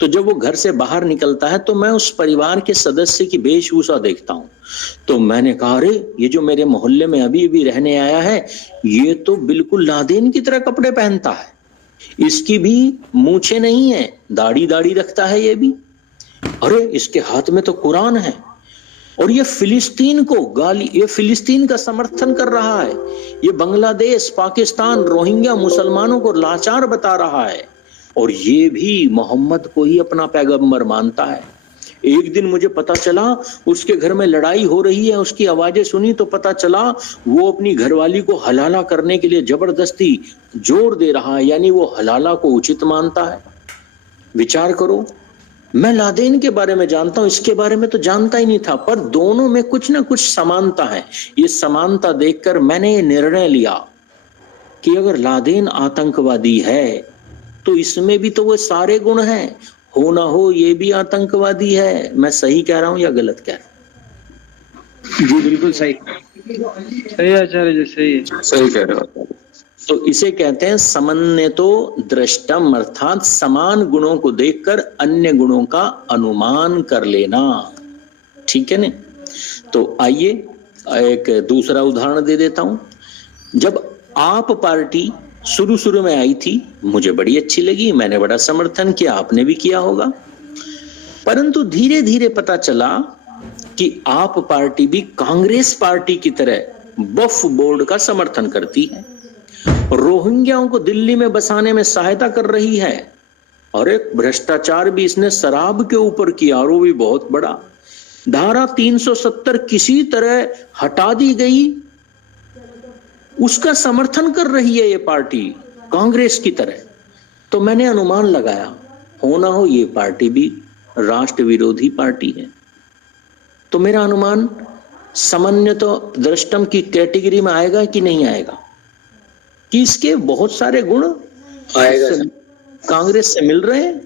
तो जब वो घर से बाहर निकलता है तो मैं उस परिवार के सदस्य की वेशभूषा देखता हूं। तो मैंने कहा, अरे ये जो मेरे मोहल्ले में अभी अभी रहने आया है, ये तो बिल्कुल लादेन की तरह कपड़े पहनता है। इसकी भी मूछें नहीं है, दाढ़ी रखता है ये भी। अरे इसके हाथ में तो कुरान है और ये फिलिस्तीन का समर्थन कर रहा है। ये बांग्लादेश, पाकिस्तान, रोहिंग्या मुसलमानों को लाचार बता रहा है और ये भी मोहम्मद को ही अपना पैगंबर मानता है। एक दिन मुझे पता चला उसके घर में लड़ाई हो रही है, उसकी आवाजें सुनी तो पता चला वो अपनी घरवाली को हलाला करने के लिए जबरदस्ती जोर दे रहा है, यानी वो हलाला को उचित मानता है। विचार करो, मैं लादेन के बारे में जानता हूं, इसके बारे में तो जानता ही नहीं था, पर दोनों में कुछ ना कुछ समानता है। ये समानता देखकर मैंने ये निर्णय लिया कि अगर लादेन आतंकवादी है तो इसमें भी तो वो सारे गुण हैं, हो ना हो ये भी आतंकवादी है। मैं सही कह रहा हूं या गलत कह रहा हूं? जी बिल्कुल सही है आचार्य जी, सही कह रहे हो। तो इसे कहते हैं समन्वयतो दृष्टम, अर्थात समान गुणों को देखकर अन्य गुणों का अनुमान कर लेना। ठीक है ना? तो आइए एक दूसरा उदाहरण दे देता हूं। जब आप पार्टी शुरू में आई थी, मुझे बड़ी अच्छी लगी, मैंने बड़ा समर्थन किया, आपने भी किया होगा। परंतु धीरे धीरे पता चला कि आप पार्टी भी कांग्रेस पार्टी की तरह वक्फ बोर्ड का समर्थन करती है, रोहिंग्याओं को दिल्ली में बसाने में सहायता कर रही है, और एक भ्रष्टाचार भी इसने शराब के ऊपर किया, और वो भी बहुत बड़ा। धारा 370 किसी तरह हटा दी गई, उसका समर्थन कर रही है ये पार्टी कांग्रेस की तरह। तो मैंने अनुमान लगाया, हो ना हो ये पार्टी भी राष्ट्र विरोधी पार्टी है। तो मेरा अनुमान समन्वयतो दृष्टम की कैटेगरी में आएगा कि नहीं आएगा, कि इसके बहुत सारे गुण कांग्रेस से मिल रहे हैं,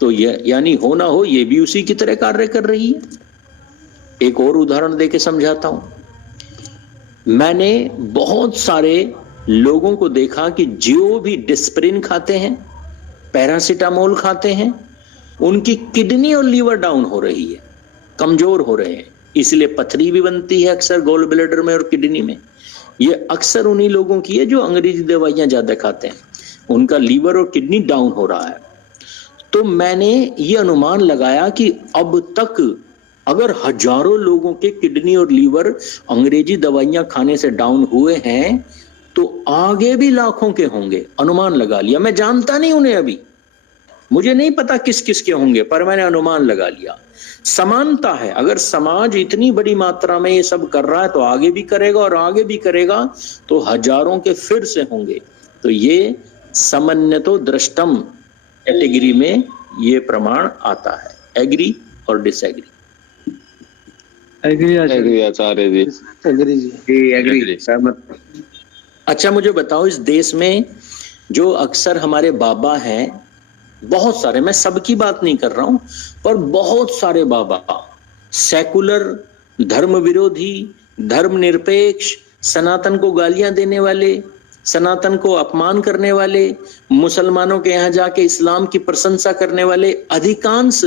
तो यानी हो ना हो ये भी उसी की तरह कार्य कर रही है। एक और उदाहरण देके समझाता हूं। मैंने बहुत सारे लोगों को देखा कि जो भी डिस्प्रिन खाते हैं, पैरासीटामोल खाते हैं, उनकी किडनी और लीवर डाउन हो रही है, कमजोर हो रहे हैं। इसलिए पथरी भी बनती है अक्सर गॉल ब्लैडर में और किडनी में। ये अक्सर उन्हीं लोगों की है जो अंग्रेजी दवाइयां ज्यादा खाते हैं, उनका लीवर और किडनी डाउन हो रहा है। तो मैंने ये अनुमान लगाया कि अब तक अगर हजारों लोगों के किडनी और लीवर अंग्रेजी दवाइयां खाने से डाउन हुए हैं, तो आगे भी लाखों के होंगे। अनुमान लगा लिया, मैं जानता नहीं उन्हें, अभी मुझे नहीं पता किस किस के होंगे, पर मैंने अनुमान लगा लिया। समानता है, अगर समाज इतनी बड़ी मात्रा में ये सब कर रहा है तो आगे भी करेगा, और आगे भी करेगा तो हजारों के फिर से होंगे। तो ये समन्वयतो दृष्टम कैटेगरी में ये प्रमाण आता है। एग्री और डिसएग्री? एग्री आचार्य जी, एग्री सहमत। अच्छा मुझे बताओ, इस देश में जो अक्सर हमारे बाबा हैं, बहुत सारे, मैं सबकी बात नहीं कर रहा हूं, पर बहुत सारे बाबा सेकुलर, धर्म विरोधी, धर्म निरपेक्ष, सनातन को गालियां देने वाले, सनातन को अपमान करने वाले, मुसलमानों के यहाँ जाके इस्लाम की प्रशंसा करने वाले, अधिकांश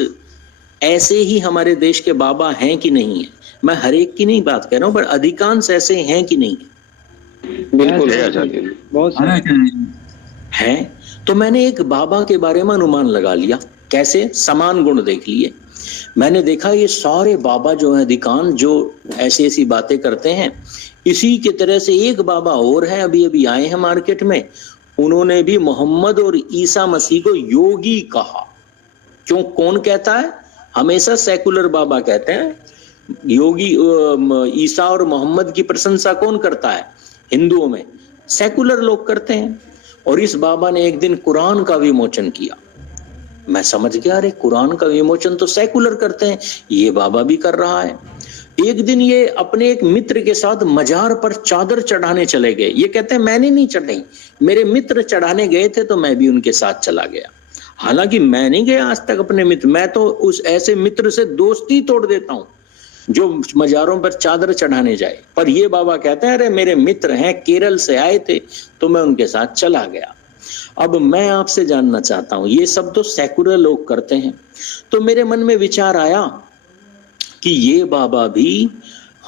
ऐसे ही हमारे देश के बाबा हैं कि नहीं है? मैं हर एक की नहीं बात कर रहा हूं, पर अधिकांश ऐसे हैं कि नहीं? बिल्कुल है आचार्य, बहुत है। तो मैंने एक बाबा के बारे में अनुमान लगा लिया। कैसे? समान गुण देख लिए। मैंने देखा ये सारे बाबा जो है, अधिकांश जो ऐसी ऐसी बातें करते हैं, इसी की तरह से एक बाबा और है, अभी अभी आए हैं मार्केट में, उन्होंने भी मोहम्मद और ईसा मसीह को योगी कहा। क्यों, कौन कहता है? हमेशा सेकुलर बाबा कहते हैं। योगी ईसा और मोहम्मद की प्रशंसा कौन करता है? हिंदुओं में सेकुलर लोग करते हैं। और इस बाबा ने एक दिन कुरान का विमोचन किया। मैं समझ गया, अरे कुरान का विमोचन तो सेकुलर करते हैं, ये बाबा भी कर रहा है। एक दिन ये अपने एक मित्र के साथ मजार पर चादर चढ़ाने चले गए। ये कहते हैं मैंने नहीं चढ़ाई, मेरे मित्र चढ़ाने गए थे तो मैं भी उनके साथ चला गया। हालांकि मैं नहीं गया आज तक अपने मित्र, मैं तो उस ऐसे मित्र से दोस्ती तोड़ देता हूं जो मजारों पर चादर चढ़ाने जाए। पर ये बाबा कहते हैं अरे मेरे मित्र हैं, केरल से आए थे तो मैं उनके साथ चला गया। अब मैं आपसे जानना चाहता हूं, ये सब तो सेकुलर लोग करते हैं, तो मेरे मन में विचार आया कि ये बाबा भी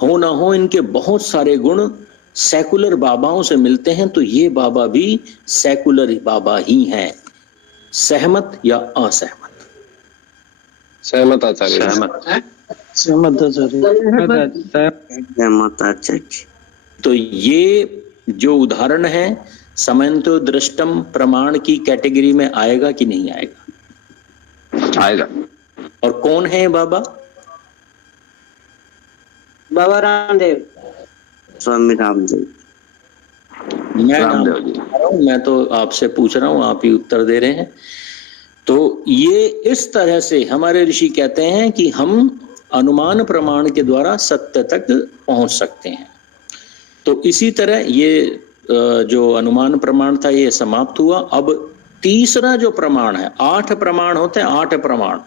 हो ना हो, इनके बहुत सारे गुण सेकुलर बाबाओं से मिलते हैं, तो ये बाबा भी सेकुलर बाबा ही हैं। सहमत या असहमत? सहमत आचार्य। सहमत आचार्य। तो ये जो उदाहरण है समन्तो दृष्टम प्रमाण की कैटेगरी में आएगा कि नहीं आएगा? आएगा। और कौन है बाबा? बाबा रामदेव, स्वामी रामदेव। मैं तो आपसे पूछ रहा हूं, आप ही उत्तर दे रहे हैं। तो ये इस तरह से हमारे ऋषि कहते हैं कि हम अनुमान प्रमाण के द्वारा सत्य तक पहुंच सकते हैं। तो इसी तरह ये जो अनुमान प्रमाण था ये समाप्त हुआ। अब तीसरा जो प्रमाण है, 8 प्रमाण होते हैं, 8 प्रमाण,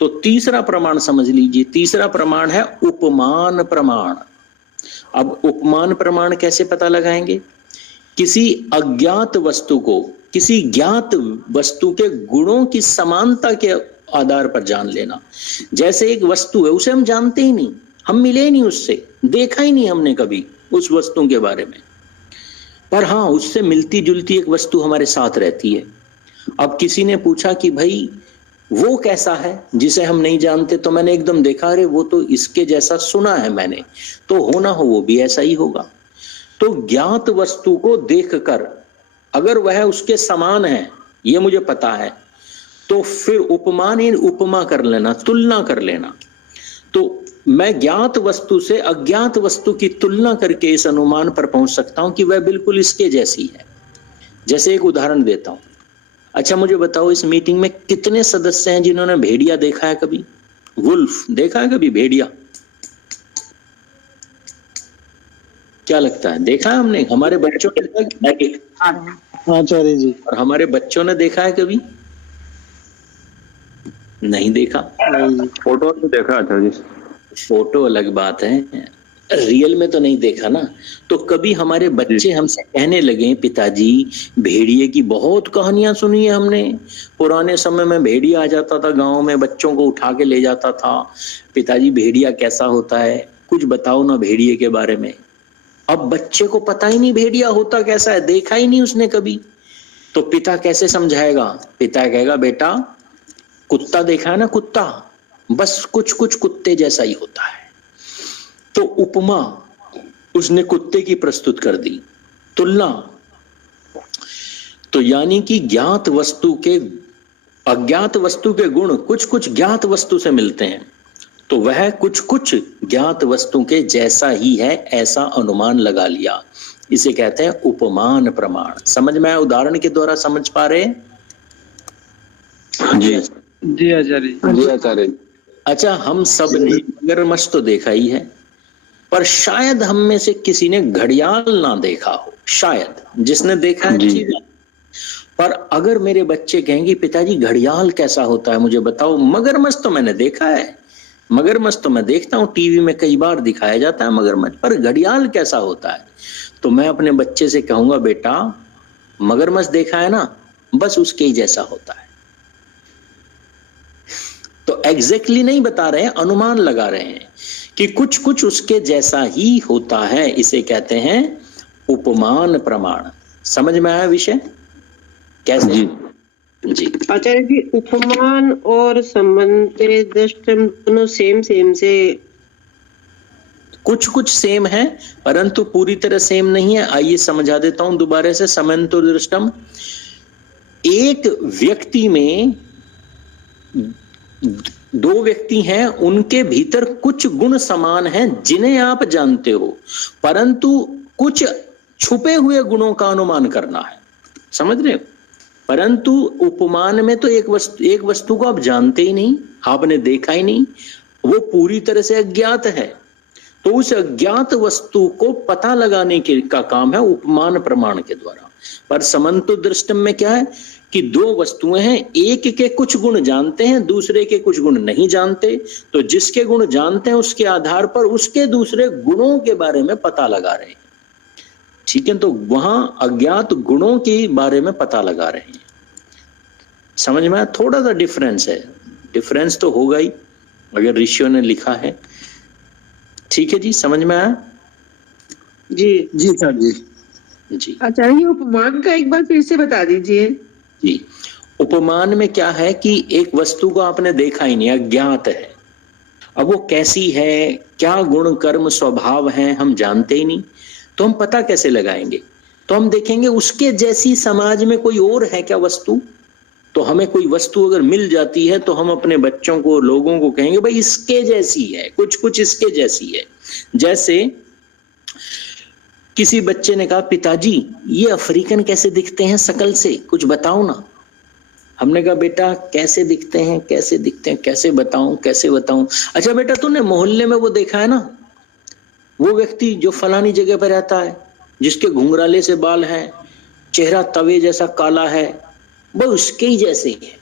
तो तीसरा प्रमाण समझ लीजिए। तीसरा प्रमाण है उपमान प्रमाण। अब उपमान प्रमाण कैसे पता लगाएंगे? किसी अज्ञात वस्तु को किसी ज्ञात वस्तु के गुणों की समानता के आधार पर जान लेना। जैसे एक वस्तु है, उसे हम जानते ही नहीं, हम मिले ही नहीं उससे, देखा ही नहीं हमने कभी उस वस्तु के बारे में, पर हाँ उससे मिलती जुलती एक वस्तु हमारे साथ रहती है। अब किसी ने पूछा कि भाई वो कैसा है जिसे हम नहीं जानते, तो मैंने एकदम देखा, अरे वो तो इसके जैसा सुना है मैंने, तो हो ना हो वो भी ऐसा ही होगा। तो ज्ञात वस्तु को देखकर अगर वह उसके समान है, ये मुझे पता है, तो फिर उपमान इन उपमा कर लेना, तुलना कर लेना। तो मैं ज्ञात वस्तु से अज्ञात वस्तु की तुलना करके इस अनुमान पर पहुंच सकता हूं कि वह बिल्कुल इसके जैसी है। जैसे एक उदाहरण देता हूं। अच्छा मुझे बताओ, इस मीटिंग में कितने सदस्य हैं जिन्होंने भेड़िया देखा है कभी? वुल्फ देखा है कभी? भेड़िया क्या लगता है? देखा है हमने? हमारे बच्चों ने देखा है? आचार्य जी। और हमारे बच्चों ने देखा है कभी? नहीं देखा। फोटो तो देखा आचार्य जी। फोटो अलग बात है, रियल में तो नहीं देखा ना। तो कभी हमारे बच्चे हमसे कहने लगे, पिताजी भेड़िए की बहुत कहानियां सुनी है हमने, पुराने समय में भेड़िया आ जाता था गांव में, बच्चों को उठा के ले जाता था, पिताजी भेड़िया कैसा होता है, कुछ बताओ ना भेड़िए के बारे में। अब बच्चे को पता ही नहीं भेड़िया होता कैसा है, देखा ही नहीं उसने कभी, तो पिता कैसे समझाएगा? पिता कहेगा बेटा कुत्ता देखा है ना, कुत्ता बस कुछ कुछ कुत्ते जैसा ही होता है। तो उपमा उसने कुत्ते की प्रस्तुत कर दी, तुलना। तो यानी कि ज्ञात वस्तु के अज्ञात वस्तु के गुण कुछ कुछ ज्ञात वस्तु से मिलते हैं, तो वह कुछ कुछ ज्ञात वस्तु के जैसा ही है ऐसा अनुमान लगा लिया। इसे कहते हैं उपमान प्रमाण। समझ में आया? उदाहरण के द्वारा समझ पा रहे? जी जी आचार्य। जी आचार्य। अच्छा, हम सब ने मगरमच्छ तो देखा ही है, पर शायद हम में से किसी ने घड़ियाल ना देखा हो, शायद। जिसने देखा है अच्छी बात। पर अगर मेरे बच्चे कहेंगे पिताजी घड़ियाल कैसा होता है मुझे बताओ, मगरमच्छ तो मैंने देखा है, मगरमच्छ तो मैं देखता हूँ टीवी में कई बार दिखाया जाता है मगरमच्छ, पर घड़ियाल कैसा होता है? तो मैं अपने बच्चे से कहूंगा बेटा मगरमच्छ देखा है ना, बस उसके ही जैसा होता है। तो एग्जैक्टली नहीं बता रहे हैं, अनुमान लगा रहे हैं कि कुछ कुछ उसके जैसा ही होता है। इसे कहते हैं उपमान प्रमाण। समझ में आया विषय? कैसे? जी आचार्य जी, उपमान और संबंध दृष्टम दोनों सेम से कुछ कुछ सेम है परंतु पूरी तरह सेम नहीं है। आइए समझा देता हूं दोबारा से। समंतो दृष्टम, एक व्यक्ति में दो व्यक्ति हैं, उनके भीतर कुछ गुण समान हैं जिन्हें आप जानते हो, परंतु कुछ छुपे हुए गुणों का अनुमान करना है। समझ रहे हो? परंतु उपमान में तो एक वस्तु को आप जानते ही नहीं, आपने देखा ही नहीं, वो पूरी तरह से अज्ञात है। तो उस अज्ञात वस्तु को पता लगाने का काम है उपमान प्रमाण के द्वारा। पर समंतो दृष्टम में क्या है कि दो वस्तुएं हैं, एक के कुछ गुण जानते हैं, दूसरे के कुछ गुण नहीं जानते। तो जिसके गुण जानते हैं उसके आधार पर उसके दूसरे गुणों के बारे में पता लगा रहे हैं। ठीक है, तो वहां अज्ञात गुणों के बारे में पता लगा रहे हैं। समझ में आया? थोड़ा सा डिफरेंस है, डिफरेंस तो होगा ही अगर ऋषियों ने लिखा है। ठीक है जी, समझ में आया? जी जी सर जी। जी आचार्य, उपमान का एक बार फिर से बता दीजिए। जी, उपमान में क्या है कि एक वस्तु को आपने देखा ही नहीं, अज्ञात है। अब वो कैसी है, क्या गुण कर्म स्वभाव है, हम जानते ही नहीं, तो हम पता कैसे लगाएंगे? तो हम देखेंगे उसके जैसी समाज में कोई और है क्या वस्तु। तो हमें कोई वस्तु अगर मिल जाती है तो हम अपने बच्चों को, लोगों को कहेंगे भाई इसके जैसी है, कुछ कुछ इसके जैसी है। जैसे किसी बच्चे ने कहा पिताजी ये अफ्रीकन कैसे दिखते हैं शकल से, कुछ बताओ ना। हमने कहा बेटा कैसे दिखते हैं, कैसे दिखते हैं, कैसे बताऊं, कैसे बताऊं। अच्छा बेटा तूने मोहल्ले में वो देखा है ना, वो व्यक्ति जो फलानी जगह पर रहता है, जिसके घुंघराले से बाल हैं, चेहरा तवे जैसा काला है, वो उसके ही जैसे है।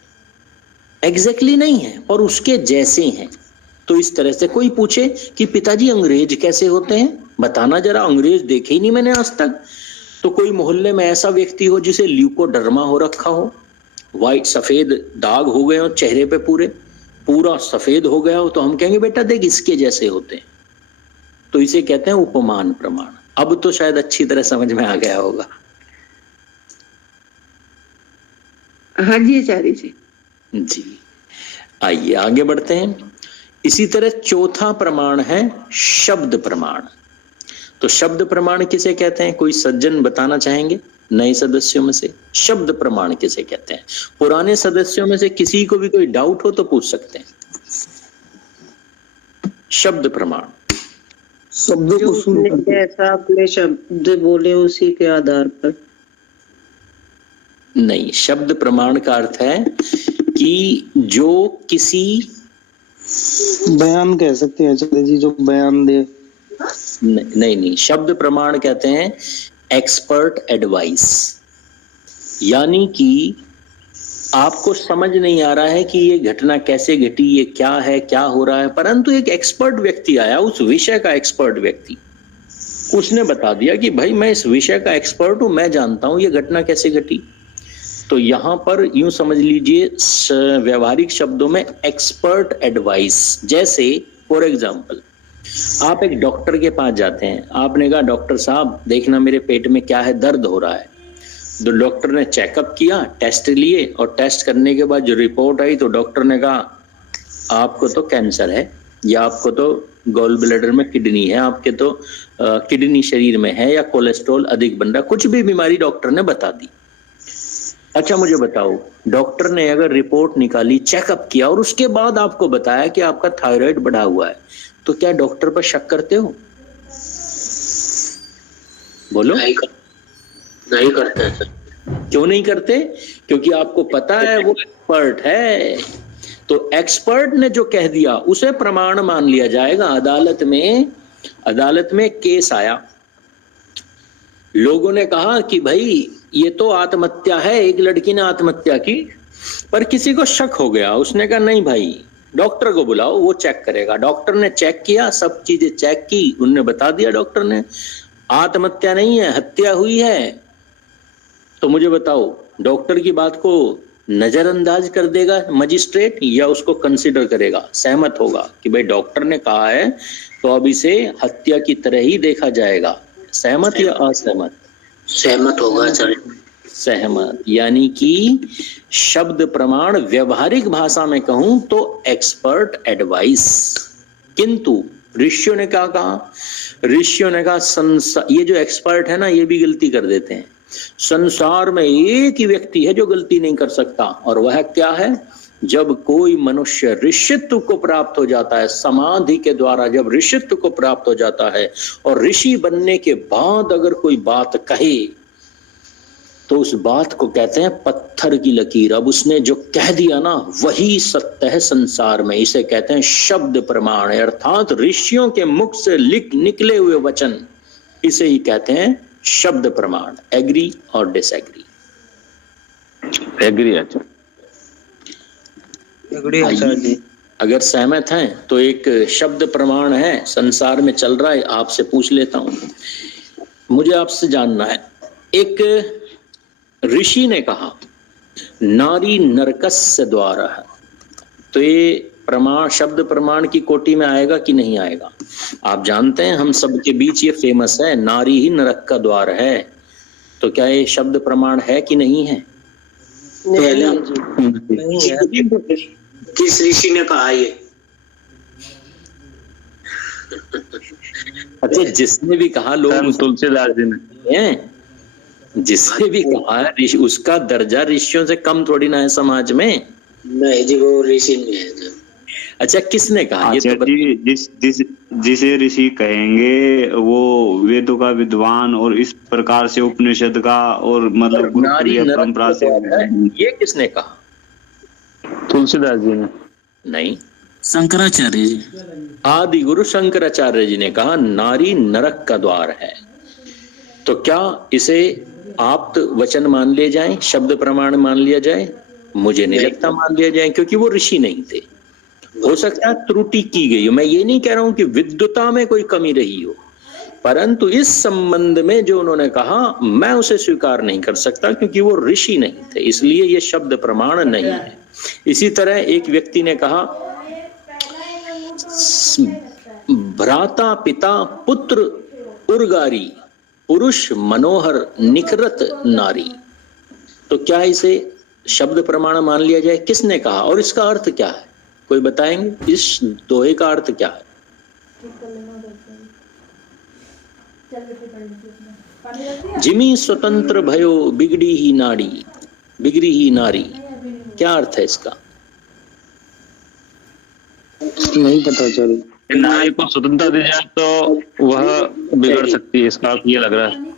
एग्जैक्टली नहीं है पर उसके जैसे हैं। तो इस तरह से कोई पूछे कि पिताजी अंग्रेज कैसे होते हैं, बताना जरा, अंग्रेज देखे ही नहीं मैंने आज तक। तो कोई मोहल्ले में ऐसा व्यक्ति हो जिसे ल्यूकोडर्मा हो रखा हो, वाइट सफेद दाग हो गए हो चेहरे पे, पूरा सफेद हो गया हो, तो हम कहेंगे बेटा देख इसके जैसे होते हैं। तो इसे कहते हैं उपमान प्रमाण। अब तो शायद अच्छी तरह समझ में आ गया होगा। हाँ जी आचार्य जी। जी आइए आगे बढ़ते हैं। इसी तरह चौथा प्रमाण है शब्द प्रमाण। तो शब्द प्रमाण किसे कहते हैं, कोई सज्जन बताना चाहेंगे नए सदस्यों में से? शब्द प्रमाण किसे कहते हैं? पुराने सदस्यों में से किसी को भी कोई डाउट हो तो पूछ सकते हैं। शब्द प्रमाण, शब्दों को सुन ऐसा अपने शब्द बोले उसी के आधार पर नहीं। शब्द प्रमाण का अर्थ है कि जो किसी बयान कह सकते हैं आचार्य जी, जो बयान दे। नहीं, शब्द प्रमाण कहते हैं एक्सपर्ट एडवाइस। यानी कि आपको समझ नहीं आ रहा है कि ये घटना कैसे घटी, ये क्या है, क्या हो रहा है, परंतु एक एक्सपर्ट व्यक्ति आया, उस विषय का एक्सपर्ट व्यक्ति, उसने बता दिया कि भाई मैं इस विषय का एक्सपर्ट हूं, मैं जानता हूं ये घटना कैसे घटी। तो यहां पर यूं समझ लीजिए व्यवहारिक शब्दों में एक्सपर्ट एडवाइस। जैसे फॉर एग्जांपल आप एक डॉक्टर के पास जाते हैं, आपने कहा डॉक्टर साहब देखना मेरे पेट में क्या है, दर्द हो रहा है। तो डॉक्टर ने चेकअप किया, टेस्ट लिए, और टेस्ट करने के बाद जो रिपोर्ट आई तो डॉक्टर ने कहा आपको तो कैंसर है, या आपको तो गॉल ब्लैडर में किडनी है, आपके तो किडनी शरीर में है, या कोलेस्ट्रॉल अधिक बन रहा, कुछ भी बीमारी डॉक्टर ने बता दी। अच्छा मुझे बताओ, डॉक्टर ने अगर रिपोर्ट निकाली, चेकअप किया और उसके बाद आपको बताया कि आपका थायराइड बढ़ा हुआ है, तो क्या डॉक्टर पर शक करते हो? बोलो। नहीं करते सर। क्यों नहीं करते? क्योंकि आपको पता है वो एक्सपर्ट है। तो एक्सपर्ट ने जो कह दिया उसे प्रमाण मान लिया जाएगा। अदालत में केस आया, लोगों ने कहा कि भाई ये तो आत्महत्या है, एक लड़की ने आत्महत्या की, पर किसी को शक हो गया। उसने कहा नहीं भाई डॉक्टर को बुलाओ, वो चेक करेगा। डॉक्टर ने चेक किया, सब चीजें चेक की, उनने बता दिया डॉक्टर ने आत्महत्या नहीं है, हत्या हुई है। तो मुझे बताओ डॉक्टर की बात को नजरअंदाज कर देगा मजिस्ट्रेट, या उसको कंसिडर करेगा, सहमत होगा कि भाई डॉक्टर ने कहा है तो अब इसे हत्या की तरह ही देखा जाएगा? सहमत या असहमत? सहमत होगा सर। सहमत। यानी कि शब्द प्रमाण व्यवहारिक भाषा में कहूं तो एक्सपर्ट एडवाइस। किंतु ऋषियों ने क्या कहा? ऋषियों ने कहा संसार, ये जो एक्सपर्ट है ना ये भी गलती कर देते हैं। संसार में एक ही व्यक्ति है जो गलती नहीं कर सकता, और वह क्या है? जब कोई मनुष्य ऋषित्व को प्राप्त हो जाता है, समाधि के द्वारा जब ऋषित्व को प्राप्त हो जाता है और ऋषि बनने के बाद अगर कोई बात कहे तो उस बात को कहते हैं पत्थर की लकीर। अब उसने जो कह दिया ना वही सत्य है संसार में। इसे कहते हैं शब्द प्रमाण, अर्थात ऋषियों के मुख से निकले हुए वचन, इसे ही कहते हैं शब्द प्रमाण। एग्री और डिसएग्री? एग्री। अच्छा, जी। अगर सहमत हैं तो एक शब्द प्रमाण है संसार में चल रहा है, आपसे पूछ लेता हूं। मुझे आपसे जानना है, एक ऋषि ने कहा नारी नरकस्य द्वारा है, तो ये प्रमाण शब्द प्रमाण की कोटि में आएगा कि नहीं आएगा? आप जानते हैं हम सबके बीच ये फेमस है, नारी ही नरक का द्वार है, तो क्या ये शब्द प्रमाण है कि नहीं है? किस ऋषि ने कहा ये? अच्छा, जिसने भी कहा, लोग तुलसीदास जी ने हैं, जिसने भी कहा ऋषि, उसका दर्जा ऋषियों से कम थोड़ी ना है समाज में। नहीं जी, वो ऋषि नहीं है। अच्छा, किसने कहा? ये तो जिसे ऋषि कहेंगे वो वेदों का विद्वान और इस प्रकार से उपनिषद का और मतलब परंपरा से, ये किसने कहा? तुलसीदास जी ने? नहीं, शंकराचार्य जी। आदि गुरु शंकराचार्य जी ने कहा नारी नरक का द्वार है। तो क्या इसे आप्त वचन मान लिया जाए, शब्द प्रमाण मान लिया जाए? मुझे नहीं लगता मान लिया जाए, क्योंकि वो ऋषि नहीं थे। हो सकता है त्रुटि की गई हो, मैं ये नहीं कह रहा हूं कि विद्वता में कोई कमी रही हो, परंतु इस संबंध में जो उन्होंने कहा मैं उसे स्वीकार नहीं कर सकता, क्योंकि वो ऋषि नहीं थे, इसलिए ये शब्द प्रमाण नहीं है। इसी तरह एक व्यक्ति ने कहा भ्राता पिता पुत्र उर्गारी पुरुष मनोहर निखरत नारी, तो क्या इसे शब्द प्रमाण मान लिया जाए? किसने कहा और इसका अर्थ क्या है? कोई बताएंगे इस दोहे का अर्थ क्या है? जिमी स्वतंत्र भयो बिगड़ी ही नाड़ी, बिगड़ी ही नारी, क्या अर्थ है इसका? नहीं पता। चलो, नारी को स्वतंत्रता दी जाए तो वह बिगड़ सकती है, इसका ये लग रहा है।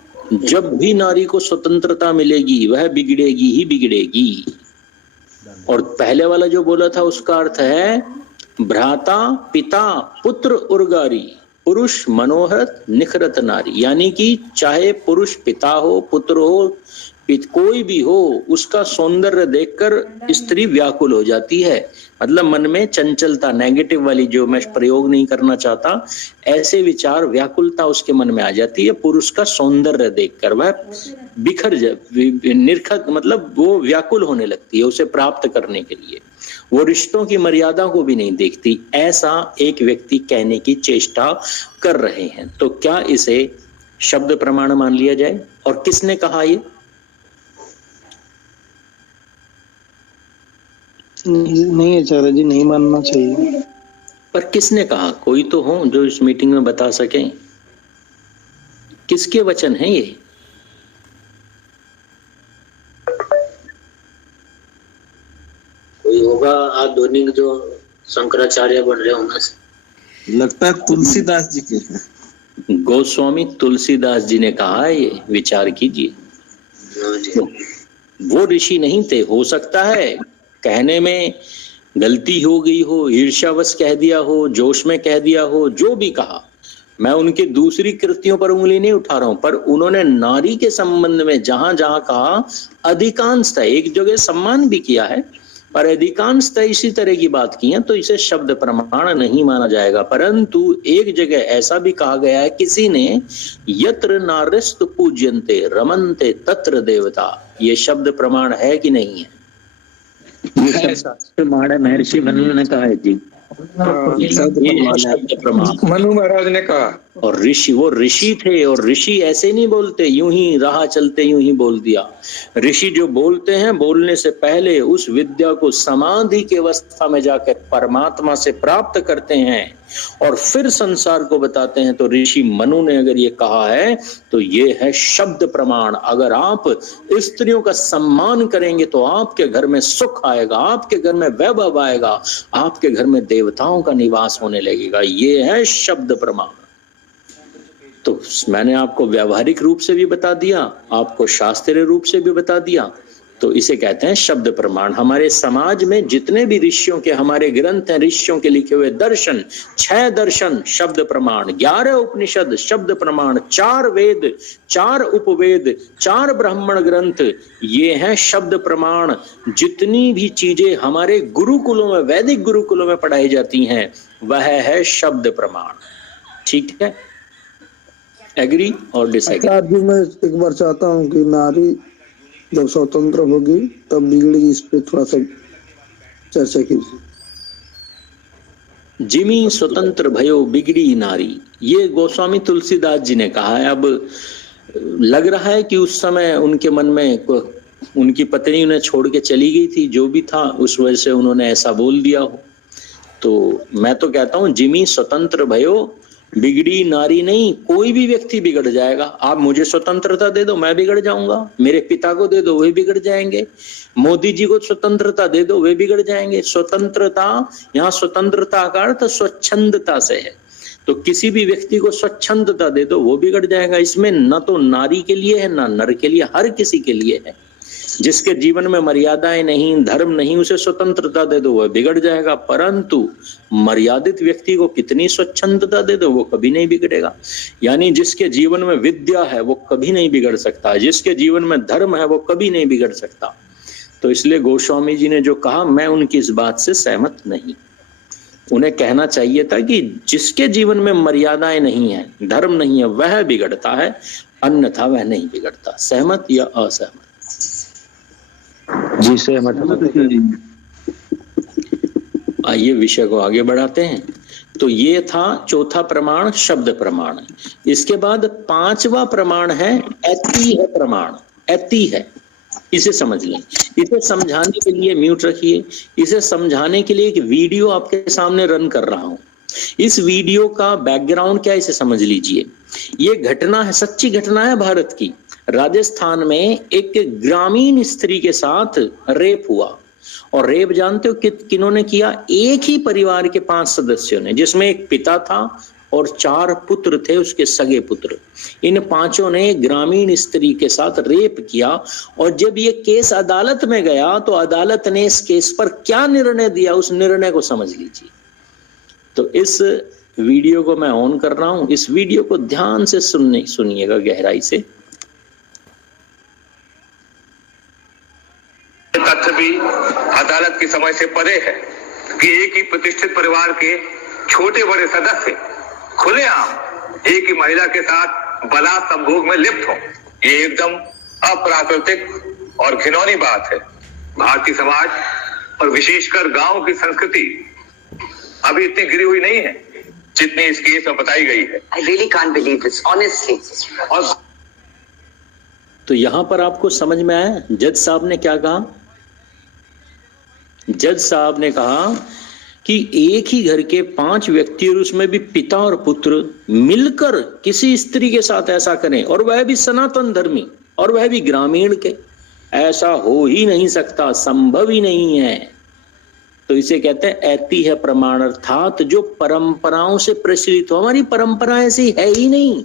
जब भी नारी को स्वतंत्रता मिलेगी वह बिगड़ेगी ही बिगड़ेगी। और पहले वाला जो बोला था उसका अर्थ है भ्राता पिता पुत्र उर्गारी पुरुष मनोहर निखरत नारी, यानी कि चाहे पुरुष पिता हो पुत्र हो कोई भी हो, उसका सौंदर्य देखकर स्त्री व्याकुल हो जाती है। मतलब मन में चंचलता, नेगेटिव वाली जो मैं प्रयोग नहीं करना चाहता, ऐसे विचार व्याकुलता उसके मन में आ जाती है। पुरुष का सौंदर्य देखकर वह बिखर निरखत, मतलब वो व्याकुल होने लगती है उसे प्राप्त करने के लिए। वो रिश्तों की मर्यादा को भी नहीं देखती, ऐसा एक व्यक्ति कहने की चेष्टा कर रहे हैं। तो क्या इसे शब्द प्रमाण मान लिया जाए? और किसने कहा ये? नहीं आचार्य जी, नहीं मानना चाहिए। पर किसने कहा? कोई तो हो जो इस मीटिंग में बता सके, किसके वचन हैं ये? कोई होगा आधुनिक जो शंकराचार्य बन रहे होंगे, लगता है तुलसीदास जी के। गोस्वामी तुलसीदास जी ने कहा है, ये विचार कीजिए। तो वो ऋषि नहीं थे, हो सकता है कहने में गलती हो गई हो, ईर्ष्यावश कह दिया हो, जोश में कह दिया हो, जो भी कहा। मैं उनके दूसरी कृतियों पर उंगली नहीं उठा रहा हूं, पर उन्होंने नारी के संबंध में जहां जहां कहा अधिकांशतः, एक जगह सम्मान भी किया है, पर अधिकांशतः इसी तरह की बात की है, तो इसे शब्द प्रमाण नहीं माना जाएगा। परंतु एक जगह ऐसा भी कहा गया है किसी ने, यत्र नार्यस्तु पूज्यन्ते रमन्ते तत्र देवता, ये शब्द प्रमाण है कि नहीं है? महर्षि मनु ने कहा है जी, मनु महाराज ने कहा। और ऋषि, वो ऋषि थे, और ऋषि ऐसे नहीं बोलते यूं ही राह चलते यूं ही बोल दिया। ऋषि जो बोलते हैं, बोलने से पहले उस विद्या को समाधि की अवस्था में जाकर परमात्मा से प्राप्त करते हैं, और फिर संसार को बताते हैं। तो ऋषि मनु ने अगर ये कहा है तो ये है शब्द प्रमाण। अगर आप स्त्रियों का सम्मान करेंगे तो आपके घर में सुख आएगा, आपके घर में वैभव आएगा, आपके घर में देवताओं का निवास होने लगेगा। ये है शब्द प्रमाण। तो मैंने आपको व्यावहारिक रूप से भी बता दिया, आपको शास्त्रीय रूप से भी बता दिया। तो इसे कहते हैं शब्द प्रमाण। हमारे समाज में जितने भी ऋषियों के हमारे ग्रंथ हैं, ऋषियों के लिखे हुए दर्शन, 6 दर्शन शब्द प्रमाण, 11 उपनिषद शब्द प्रमाण, 4 वेद, 4 उपवेद, 4 ब्राह्मण ग्रंथ, ये हैं शब्द प्रमाण। जितनी भी चीजें हमारे गुरुकुलों में, वैदिक गुरुकुलों में पढ़ाई जाती हैं, वह है शब्द प्रमाण। ठीक है, एग्री और डिसएग्री? जी मैं एक बार चाहता हूँ कि नारी जब स्वतंत्र होगी तब बिगड़ेगी, इस पे थोड़ा सा चर्चा कीजिए। जिमी स्वतंत्र भयो बिगड़ी नारी, ये गोस्वामी तुलसीदास जी ने कहा है। अब लग रहा है कि उस समय उनके मन में उनकी पत्नी उन्हें छोड़ के चली गई थी, जो भी था उस वजह से उन्होंने ऐसा बोल दिया हो। तो मैं तो कहता हूं जिमी स्वतंत्र भयो बिगड़ी नारी नहीं, कोई भी व्यक्ति बिगड़ जाएगा। आप मुझे स्वतंत्रता दे दो, मैं बिगड़ जाऊंगा। मेरे पिता को दे दो, वे बिगड़ जाएंगे। मोदी जी को स्वतंत्रता दे दो, वे बिगड़ जाएंगे। स्वतंत्रता, यहाँ स्वतंत्रता का अर्थ स्वच्छंदता से है। तो किसी भी व्यक्ति को स्वच्छंदता दे दो, वो बिगड़ जाएगा। इसमें न तो नारी के लिए है, न नर के लिए, हर किसी के लिए है। जिसके जीवन में मर्यादाएं नहीं, धर्म नहीं, उसे स्वतंत्रता दे दो, वह बिगड़ जाएगा। परंतु मर्यादित व्यक्ति को कितनी स्वच्छंदता दे दो, वो कभी नहीं बिगड़ेगा। यानी जिसके जीवन में विद्या है वो कभी नहीं बिगड़ सकता, जिसके जीवन में धर्म है वो कभी नहीं बिगड़ सकता। तो इसलिए गोस्वामी जी ने जो कहा, मैं उनकी इस बात से सहमत नहीं। उन्हें कहना चाहिए था कि जिसके जीवन में मर्यादाएं नहीं है, धर्म नहीं है, वह बिगड़ता है, अन्यथा वह नहीं बिगड़ता। सहमत या असहमत? जी सहमत। आइए विषय को आगे बढ़ाते हैं। तो ये था चौथा प्रमाण, शब्द प्रमाण। इसके बाद 5वां प्रमाण है ऐतिह्य प्रमाण। ऐतिह्य, इसे समझ लें। इसे समझाने के लिए म्यूट रखिए। इसे समझाने के लिए एक वीडियो आपके सामने रन कर रहा हूं। इस वीडियो का बैकग्राउंड क्या है, इसे समझ लीजिए। ये घटना है, सच्ची घटना है भारत की। राजस्थान में एक ग्रामीण स्त्री के साथ रेप हुआ। और रेप जानते हो किन्होंने किया? एक ही परिवार के 5 सदस्यों ने, जिसमें एक पिता था और 4 पुत्र थे, उसके सगे पुत्र। इन 5 ने ग्रामीण स्त्री के साथ रेप किया। और जब ये केस अदालत में गया तो अदालत ने इस केस पर क्या निर्णय दिया, उस निर्णय को समझ लीजिए। तो इस वीडियो को मैं ऑन कर रहा हूं। इस वीडियो को ध्यान से सुनिएगा गहराई से। तथ्य भी अदालत की समझ से परे है कि एक ही प्रतिष्ठित परिवार के छोटे बड़े सदस्य खुलेआम एक ही महिला के साथ बलात् संभोग में लिप्त हो। ये एकदम अप्राकृतिक और घिनौनी बात है। भारतीय समाज और विशेषकर गांव की संस्कृति अभी इतनी गिरी हुई नहीं है जितनी इस केस में बताई गई है। I really can't believe this, honestly. और तो यहां पर आपको समझ में आया जज साहब ने क्या कहा? जज साहब ने कहा कि एक ही घर के 5 व्यक्ति और उसमें भी पिता और पुत्र मिलकर किसी स्त्री के साथ ऐसा करें, और वह भी सनातन धर्मी, और वह भी ग्रामीण के, ऐसा हो ही नहीं सकता, संभव ही नहीं है। तो इसे कहते हैं ऐतिह्य प्रमाण, अर्थात जो परंपराओं से प्रचलित हो। हमारी परंपरा ऐसी है ही नहीं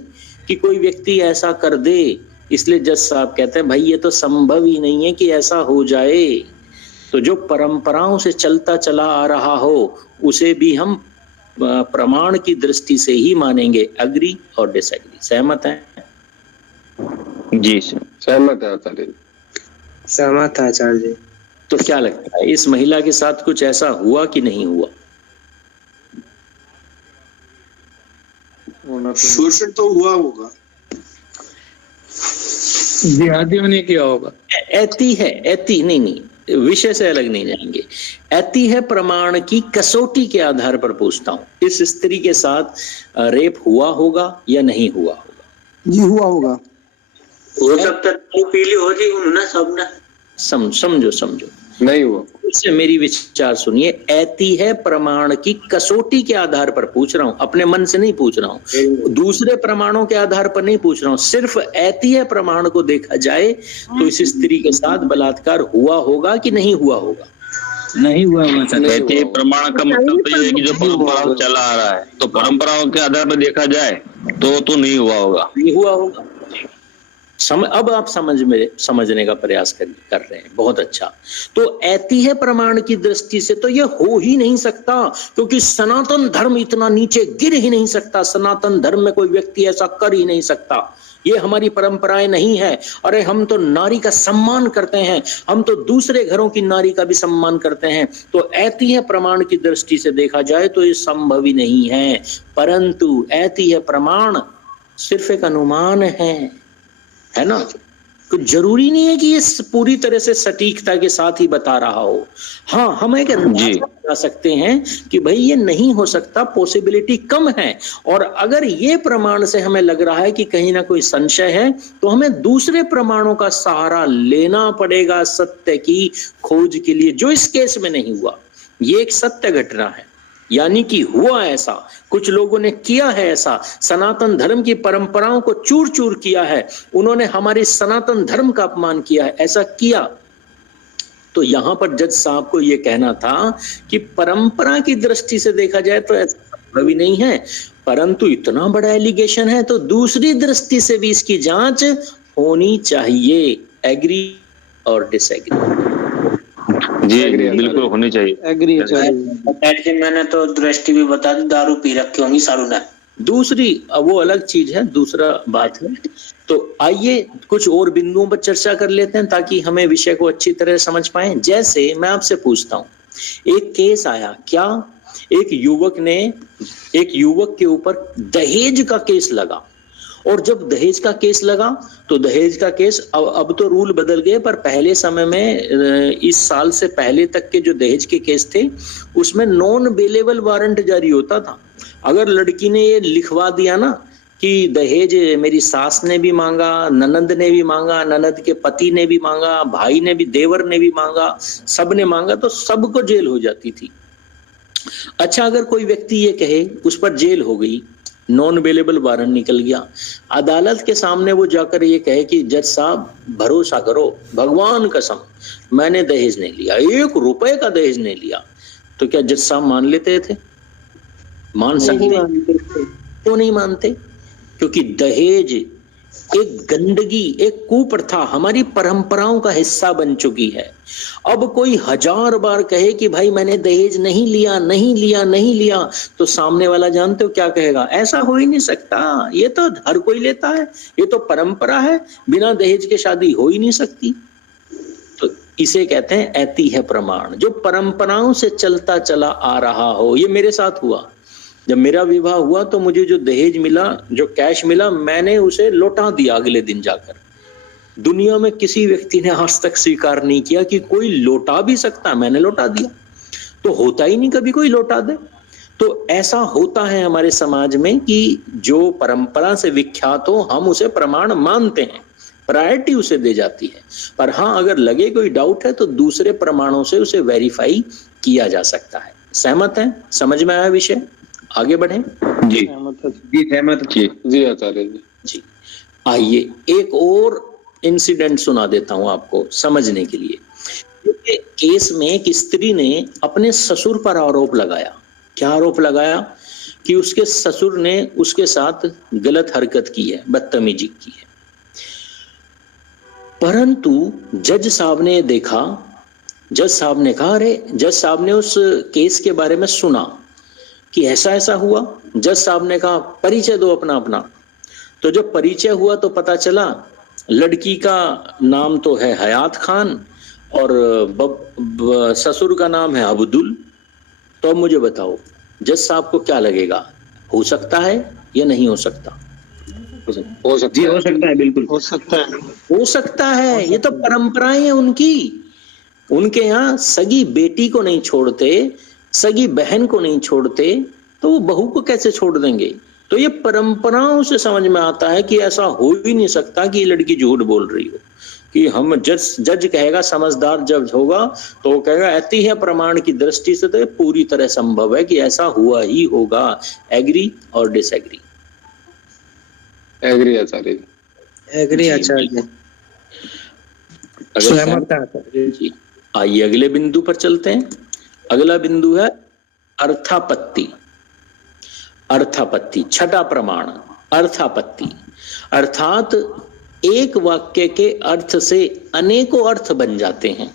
कि कोई व्यक्ति ऐसा कर दे। इसलिए जज साहब कहते हैं भाई ये तो संभव ही नहीं है कि ऐसा हो जाए। तो जो परंपराओं से चलता चला आ रहा हो उसे भी हम प्रमाण की दृष्टि से ही मानेंगे। अग्री और डिसएग्री? सहमत है? जी सहमत है आचार्य जी। सहमत है आचार्य जी। तो क्या लगता है इस महिला के साथ कुछ ऐसा हुआ कि नहीं हुआ? शोषण तो हुआ होगा, जिहादियों ने किया होगा। ऐति नहीं, विषय से अलग नहीं जाएंगे। ऐतिह्य प्रमाण की कसौटी के आधार पर पूछता हूं, इस स्त्री के साथ रेप हुआ होगा या नहीं हुआ होगा? जी हुआ होगा। हो सकता है पीली हो रही हूं ना सब ना। समझो नहीं हुआ। से मेरी विचार सुनिए। ऐतिह्य प्रमाण की कसौटी के आधार पर पूछ रहा हूं, अपने मन से नहीं पूछ रहा हूं, दूसरे प्रमाणों के आधार पर नहीं पूछ रहा हूं। सिर्फ ऐतिह्य प्रमाण को देखा जाए तो इस स्त्री के साथ बलात्कार हुआ होगा कि नहीं हुआ होगा? नहीं हुआ होगा। ऐतिह्य प्रमाण का मतलब तो ये है कि जो परंपरा चला आ रहा है, तो परंपराओं के आधार पर देखा जाए तो नहीं हुआ होगा, नहीं हुआ होगा। अब आप समझने का प्रयास कर रहे हैं, बहुत अच्छा। तो ऐतिह्य प्रमाण की दृष्टि से तो ये हो ही नहीं सकता, क्योंकि सनातन धर्म इतना नीचे गिर ही नहीं सकता। सनातन धर्म में कोई व्यक्ति ऐसा कर ही नहीं सकता। ये हमारी परंपराएं नहीं है। अरे हम तो नारी का सम्मान करते हैं, हम तो दूसरे घरों की नारी का भी सम्मान करते हैं। तो ऐतिह्य प्रमाण की दृष्टि से देखा जाए तो ये संभव ही नहीं है। परंतु ऐतिह्य प्रमाण सिर्फ एक अनुमान है ना? कुछ जरूरी नहीं है कि ये पूरी तरह से सटीकता के साथ ही बता रहा हो। हाँ, हम एक अंदाजा लगा सकते हैं कि भाई ये नहीं हो सकता, पॉसिबिलिटी कम है। और अगर ये प्रमाण से हमें लग रहा है कि कहीं ना कोई संशय है, तो हमें दूसरे प्रमाणों का सहारा लेना पड़ेगा सत्य की खोज के लिए, जो इस केस में नहीं हुआ। ये एक सत्य घटना है, यानी कि हुआ ऐसा, कुछ लोगों ने किया है ऐसा, सनातन धर्म की परंपराओं को चूर चूर किया है, उन्होंने हमारे सनातन धर्म का अपमान किया है, ऐसा किया। तो यहां पर जज साहब को यह कहना था कि परंपरा की दृष्टि से देखा जाए तो ऐसा संभव ही नहीं है, परंतु इतना बड़ा एलिगेशन है तो दूसरी दृष्टि से भी इसकी जांच होनी चाहिए। एग्री और डिसएग्री? जी बिल्कुल होनी चाहिए। एग्री चाहिए। मैंने तो दृष्टि भी बता दी, दारू पी रखी होंगी सारू ने। दूसरी वो अलग चीज है, दूसरा बात है। तो आइए कुछ और बिंदुओं पर चर्चा कर लेते हैं ताकि हमें विषय को अच्छी तरह समझ पाए। जैसे मैं आपसे पूछता हूं, एक केस आया, क्या एक युवक के ऊपर दहेज का केस लगा, और जब दहेज का केस लगा तो दहेज का केस अब तो रूल बदल गए, पर पहले समय में इस साल से पहले तक के जो दहेज के केस थे उसमें नॉन बेलेबल वारंट जारी होता था। अगर लड़की ने ये लिखवा दिया ना कि दहेज मेरी सास ने भी मांगा, ननद ने भी मांगा, ननद के पति ने भी मांगा, भाई ने भी, देवर ने भी मांगा, सबने मांगा, तो सबको जेल हो जाती थी। अच्छा, अगर कोई व्यक्ति ये कहे, उस पर जेल हो गई, नॉन अवेलेबल वारंट निकल गया, अदालत के सामने वो जाकर ये कहे कि जज साहब भरोसा करो, भगवान कसम मैंने दहेज नहीं लिया, 1 रुपए का दहेज नहीं लिया, तो क्या जज साहब मान लेते थे? मान सकते? क्यों नहीं मानते? क्योंकि दहेज एक गंदगी, एक कुप्रथा हमारी परंपराओं का हिस्सा बन चुकी है। अब कोई 1000 बार कहे कि भाई मैंने दहेज नहीं लिया, नहीं लिया, नहीं लिया, तो सामने वाला जानते हो क्या कहेगा? ऐसा हो ही नहीं सकता, ये तो हर कोई लेता है, ये तो परंपरा है, बिना दहेज के शादी हो ही नहीं सकती। तो इसे कहते हैं ऐतिह्य प्रमाण, जो परंपराओं से चलता चला आ रहा हो। ये मेरे साथ हुआ, जब मेरा विवाह हुआ तो मुझे जो दहेज मिला, जो कैश मिला, मैंने उसे लौटा दिया अगले दिन जाकर। दुनिया में किसी व्यक्ति ने आज तक स्वीकार नहीं किया कि कोई लौटा भी सकता, मैंने लौटा दिया। तो होता ही नहीं कभी कोई लौटा दे। तो ऐसा होता है हमारे समाज में कि जो परंपरा से विख्यात हो हम उसे प्रमाण मानते हैं, प्रायोरिटी उसे दे जाती है। पर हाँ, अगर लगे कोई डाउट है तो दूसरे प्रमाणों से उसे वेरीफाई किया जा सकता है। सहमत है? समझ में आया विषय? आगे बढ़े जी। सहमत जी आचार्य जी। आइए एक और इंसिडेंट सुना देता हूं आपको समझने के लिए। केस में एक स्त्री ने अपने ससुर पर आरोप लगाया। क्या आरोप लगाया? कि उसके ससुर ने उसके साथ गलत हरकत की है, बदतमीजी की है। परंतु जज साहब ने देखा, जज साहब ने कहा, अरे जज साहब ने उस केस के बारे में सुना कि ऐसा ऐसा हुआ। जज साहब ने कहा परिचय दो अपना अपना। तो जब परिचय हुआ तो पता चला लड़की का नाम तो है हयात खान और ससुर का नाम है अब्दुल। तो अब मुझे बताओ जज साहब को क्या लगेगा, हो सकता है या नहीं हो सकता? हो सकता है, बिल्कुल हो सकता है, हो सकता है। ये तो परंपराएं हैं उनकी। उनके यहाँ सगी बेटी को नहीं छोड़ते, सगी बहन को नहीं छोड़ते, तो वो बहू को कैसे छोड़ देंगे? तो ये परंपराओं से समझ में आता है कि ऐसा हो ही नहीं सकता कि ये लड़की झूठ बोल रही हो। कि हम जज कहेगा, समझदार जज होगा तो वो कहेगा अति है प्रमाण की दृष्टि से तो पूरी तरह संभव है कि ऐसा हुआ ही होगा। एग्री और डिसएग्री? एग्री आचार्य जी। एग्री आचार्य जी। आइए अगले बिंदु पर चलते हैं। अगला बिंदु है अर्थापत्ति। अर्थापत्ति, छठा प्रमाण अर्थापत्ति, अर्थात एक वाक्य के अर्थ से अनेकों अर्थ बन जाते हैं।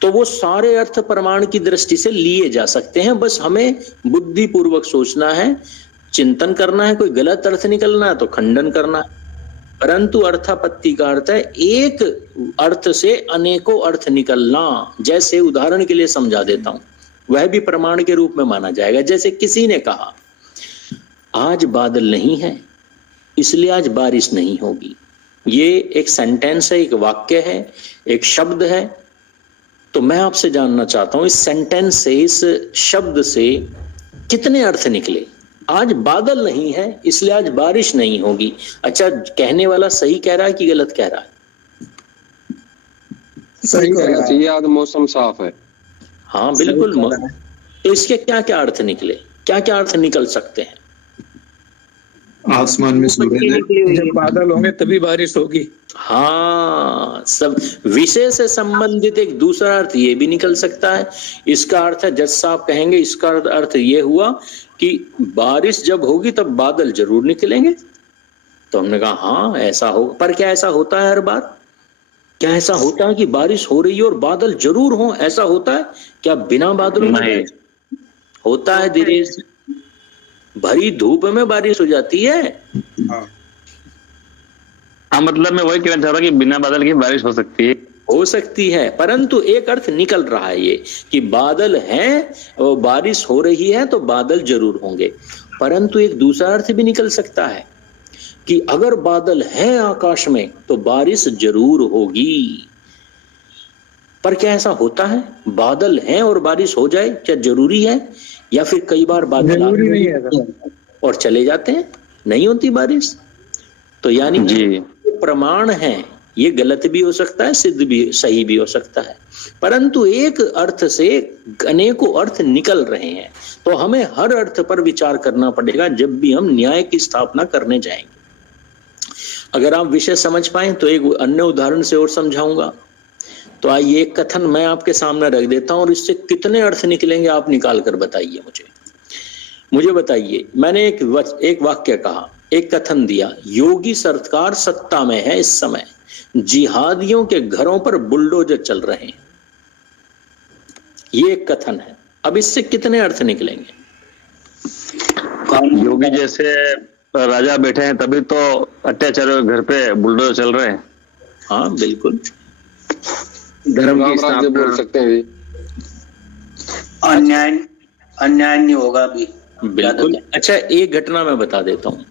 तो वो सारे अर्थ प्रमाण की दृष्टि से लिए जा सकते हैं, बस हमें बुद्धि पूर्वक सोचना है, चिंतन करना है। कोई गलत अर्थ निकलना है तो खंडन करना है। परंतु अर्थापत्ति का अर्थ है एक अर्थ से अनेकों अर्थ निकलना। जैसे उदाहरण के लिए समझा देता हूं, वह भी प्रमाण के रूप में माना जाएगा। जैसे किसी ने कहा आज बादल नहीं है इसलिए आज बारिश नहीं होगी। ये एक सेंटेंस है, एक वाक्य है, एक शब्द है। तो मैं आपसे जानना चाहता हूं इस सेंटेंस से, इस शब्द से कितने अर्थ निकले? आज बादल नहीं है इसलिए आज बारिश नहीं होगी। अच्छा, कहने वाला सही कह रहा है कि गलत कह रहा है? सही कह रहा है। आज मौसम साफ है। हाँ बिल्कुल। तो इसके क्या क्या अर्थ निकले, क्या क्या अर्थ निकल सकते हैं? आसमान में सूरज है, जब बादल होंगे तभी बारिश होगी। हाँ, सब विषय से संबंधित एक दूसरा अर्थ ये भी निकल सकता है। इसका अर्थ है, जज साहब कहेंगे इसका अर्थ ये हुआ कि बारिश जब होगी तब बादल जरूर निकलेंगे। तो हमने कहा हाँ ऐसा होगा। पर क्या ऐसा होता है हर बार? क्या ऐसा होता है कि बारिश हो रही है और बादल जरूर हो? ऐसा होता है क्या बिना बादलों के? होता है धीरे से, भरी धूप में बारिश हो जाती है। हाँ, मतलब मैं वही कहना चाह रहा कि बिना बादल के बारिश हो सकती है। हो सकती है, परंतु एक अर्थ निकल रहा है ये कि बादल हैं और बारिश हो रही है तो बादल जरूर होंगे। परंतु एक दूसरा अर्थ भी निकल सकता है कि अगर बादल है आकाश में तो बारिश जरूर होगी। पर क्या ऐसा होता है? बादल हैं और बारिश हो जाए क्या जरूरी है? या फिर कई बार बादल जरूरी नहीं है और चले जाते हैं, नहीं होती बारिश। तो यानी प्रमाण है, ये गलत भी हो सकता है, सिद्ध भी, सही भी हो सकता है। परंतु एक अर्थ से अनेकों अर्थ निकल रहे हैं। तो हमें हर अर्थ पर विचार करना पड़ेगा जब भी हम न्याय की स्थापना करने जाएंगे। अगर आप विषय समझ पाए तो एक अन्य उदाहरण से और समझाऊंगा। तो आइए एक कथन मैं आपके सामने रख देता हूं और इससे कितने अर्थ निकलेंगे आप निकाल कर बताइए मुझे बताइए। मैंने एक वाक्य कहा, एक कथन दिया, योगी सरकार सत्ता में है इस समय, जिहादियों के घरों पर बुलडोजर चल रहे हैं। ये एक कथन है। अब इससे कितने अर्थ निकलेंगे? योगी जैसे राजा बैठे हैं तभी तो अत्याचारियों के घर पे बुलडोजर चल रहे हैं। हाँ बिल्कुल। धर्म की स्थापना बोल सकते हैं। अन्याय नहीं होगा भी। बिल्कुल। अच्छा, एक घटना मैं बता देता हूँ।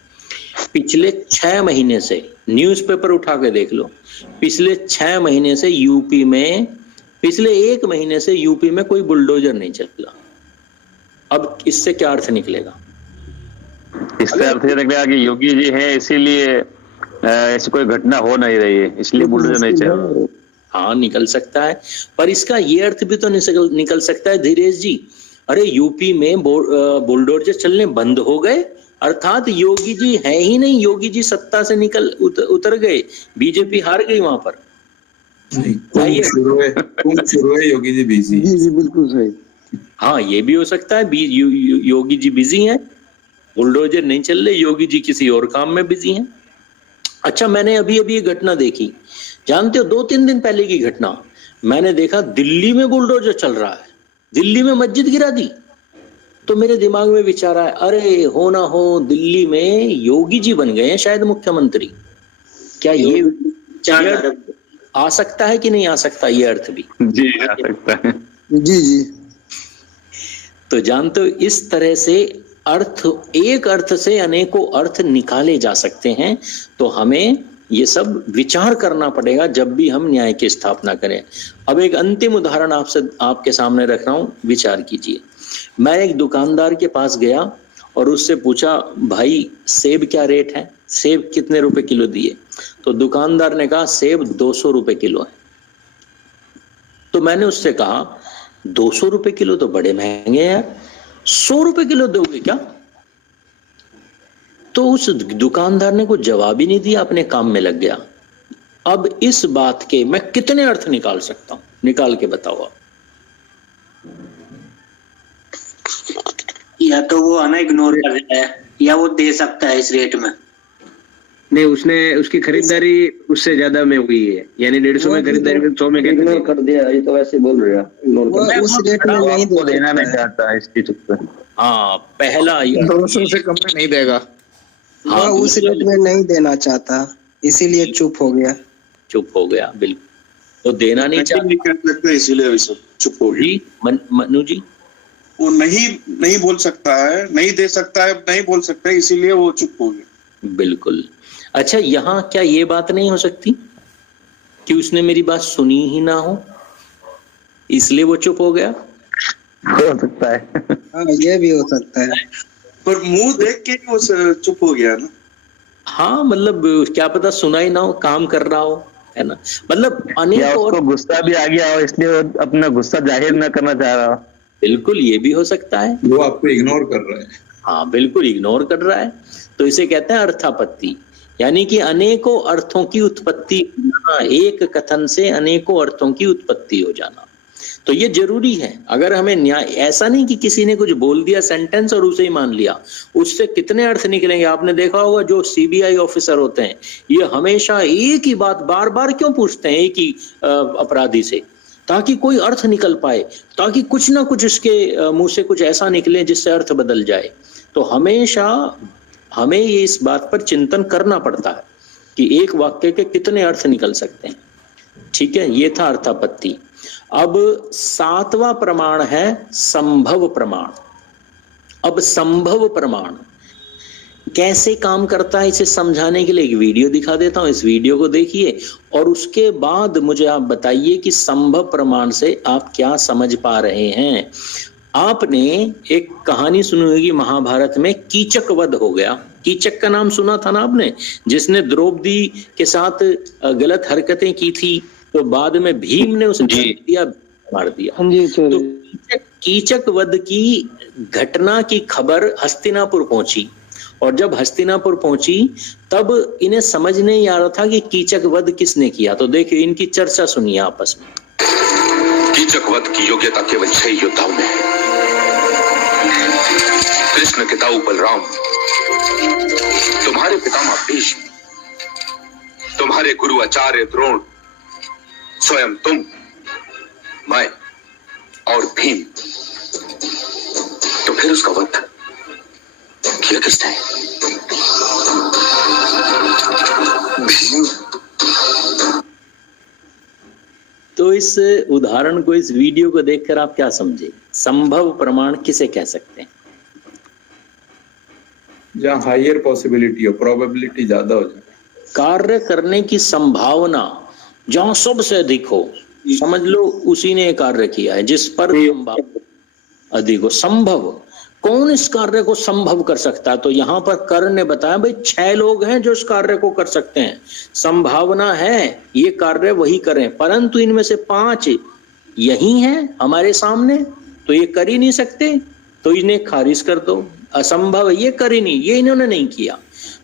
पिछले 6 महीने से न्यूज़पेपर उठा के देख लो, पिछले 6 महीने से यूपी में, पिछले 1 महीने से यूपी में कोई बुलडोजर नहीं चला। अब इससे क्या अर्थ निकलेगा? इससे अर्थ ये निकलेगा कि योगी जी हैं इसीलिए ऐसी कोई घटना हो नहीं रही है, इसलिए बुलडोजर नहीं चल रहा। हाँ निकल सकता है, पर इसका ये अर्थ भी तो निकल सकता है धीरेश जी, अरे यूपी में बुलडोजर चलने बंद हो गए, अर्थात योगी जी है ही नहीं, योगी जी सत्ता से उतर गए, बीजेपी हार गई वहां पर। शुरू है योगी जी बिजी। जी बिल्कुल सही। हाँ ये भी हो सकता है, योगी जी बिजी हैं, बुलडोजर नहीं चल रहे, योगी जी किसी और काम में बिजी हैं। अच्छा, मैंने अभी ये घटना देखी, जानते हो 2-3 दिन पहले की घटना। मैंने देखा दिल्ली में बुलडोजर चल रहा है, दिल्ली में मस्जिद गिरा दी। तो मेरे दिमाग में विचार आया, अरे हो ना हो दिल्ली में योगी जी बन गए हैं शायद मुख्यमंत्री। क्या ये आ सकता है कि नहीं आ सकता? ये अर्थ भी जी आ सकता है। जी। तो जानते हो इस तरह से अर्थ, एक अर्थ से अनेकों अर्थ निकाले जा सकते हैं। तो हमें ये सब विचार करना पड़ेगा जब भी हम न्याय की स्थापना करें। अब एक अंतिम उदाहरण आपके सामने रख रहा हूं, विचार कीजिए। मैं एक दुकानदार के पास गया और उससे पूछा भाई सेब क्या रेट है, सेब कितने रुपए किलो दिए? तो दुकानदार ने कहा सेब 200 रुपए किलो है। तो मैंने उससे कहा 200 रुपए किलो तो बड़े महंगे हैं, 100 रुपए किलो दोगे क्या? तो उस दुकानदार ने कोई जवाब ही नहीं दिया, अपने काम में लग गया। अब इस बात के मैं कितने अर्थ निकाल सकता हूं, निकाल के बताओ आप। या तो वो हमें इग्नोर कर रहा है या वो दे सकता है इस रेट में। नहीं, उसने उसकी खरीदारी उससे ज्यादा में हुई है, यानी 150 में खरीदारी 100 में इग्नोर कर दिया। ये तो वैसे बोल रहे हैं, उस रेट में नहीं देना नहीं चाहता इस चीज पर। हाँ, पहला 200 से कम में नहीं देगा। हाँ, उस रेट में नहीं देना चाहता, इसीलिए चुप हो गया। बिल्कुल, तो देना नहीं चाहता, इसीलिए चुप हो गया। मनु जी, वो नहीं बोल सकता है, नहीं दे सकता है, नहीं बोल सकता है, इसीलिए वो चुप हो गया। बिल्कुल। अच्छा, यहाँ क्या ये बात नहीं हो सकती कि उसने मेरी बात सुनी ही ना हो, इसलिए वो चुप हो गया? हो सकता है। हाँ, ये भी हो सकता है, पर मुंह देख के वो चुप हो गया ना। हाँ, मतलब क्या पता सुना ही ना हो, काम कर रहा हो, है ना। मतलब अनेक और गुस्सा भी आ गया हो, इसलिए वो अपना गुस्सा जाहिर ना करना चाह रहा हो। बिल्कुल, ये भी हो सकता है, वो आपको इग्नोर कर रहा है। हाँ, बिल्कुल इग्नोर कर रहा है। तो इसे कहते हैं अर्थापत्ति, यानी कि अनेकों अर्थों की उत्पत्ति, एक कथन से अनेकों अर्थों की उत्पत्ति हो जाना। तो ये जरूरी है। अगर हमें न्याय, ऐसा नहीं कि किसी ने कुछ बोल दिया सेंटेंस और उसे ही मान लिया, उससे कितने अर्थ निकलेंगे। आपने देखा होगा जो सीबीआई ऑफिसर होते हैं, ये हमेशा एक ही बात बार बार क्यों पूछते हैं एक ही अपराधी से, ताकि कोई अर्थ निकल पाए, ताकि कुछ ना कुछ इसके मुंह से कुछ ऐसा निकले जिससे अर्थ बदल जाए। तो हमेशा हमें ये इस बात पर चिंतन करना पड़ता है कि एक वाक्य के कितने अर्थ निकल सकते हैं। ठीक है, ये था अर्थापत्ति। अब 7वां प्रमाण है संभव प्रमाण। अब संभव प्रमाण कैसे काम करता है, इसे समझाने के लिए एक वीडियो दिखा देता हूं। इस वीडियो को देखिए और उसके बाद मुझे आप बताइए कि संभव प्रमाण से आप क्या समझ पा रहे हैं। आपने एक कहानी सुनी होगी महाभारत में, कीचक वध हो गया। कीचक का नाम सुना था ना आपने, जिसने द्रौपदी के साथ गलत हरकतें की थी, तो बाद में भीम ने उसे मार दिया। तो कीचक वध की घटना की खबर हस्तिनापुर पहुंची, और जब हस्तिनापुर पहुंची तब इन्हें समझ नहीं आ रहा था कि कीचक वध किसने किया। तो देखिए, इनकी चर्चा सुनिए आपस में। कीचक वध की योग्यता केवल 6 योद्धाओं में है। कृष्ण के दाऊ बलराम, तुम्हारे पितामह भीष्म, तुम्हारे गुरु आचार्य द्रोण, स्वयं तुम, मैं और भीम। तो फिर उसका वध किया किसने? भीम। तो इस उदाहरण को, इस वीडियो को देखकर आप क्या समझे? संभव प्रमाण किसे कह सकते हैं? जहाँ हायर पॉसिबिलिटी हो, प्रोबेबिलिटी ज्यादा हो जाए, कार्य करने की संभावना जहां सबसे अधिक हो, समझ लो उसी ने कार्य किया है जिस पर संभावना अधिक हो। संभव, कौन इस कार्य को संभव कर सकता है? तो यहाँ पर कर्ण ने बताया भाई 6 लोग हैं जो इस कार्य को कर सकते हैं, संभावना है ये कार्य वही करें, परंतु इनमें से 5 यही हैं हमारे सामने, तो ये कर ही नहीं सकते, तो इन्हें खारिज कर दो, असंभव, ये कर ही नहीं, ये इन्होंने नहीं किया।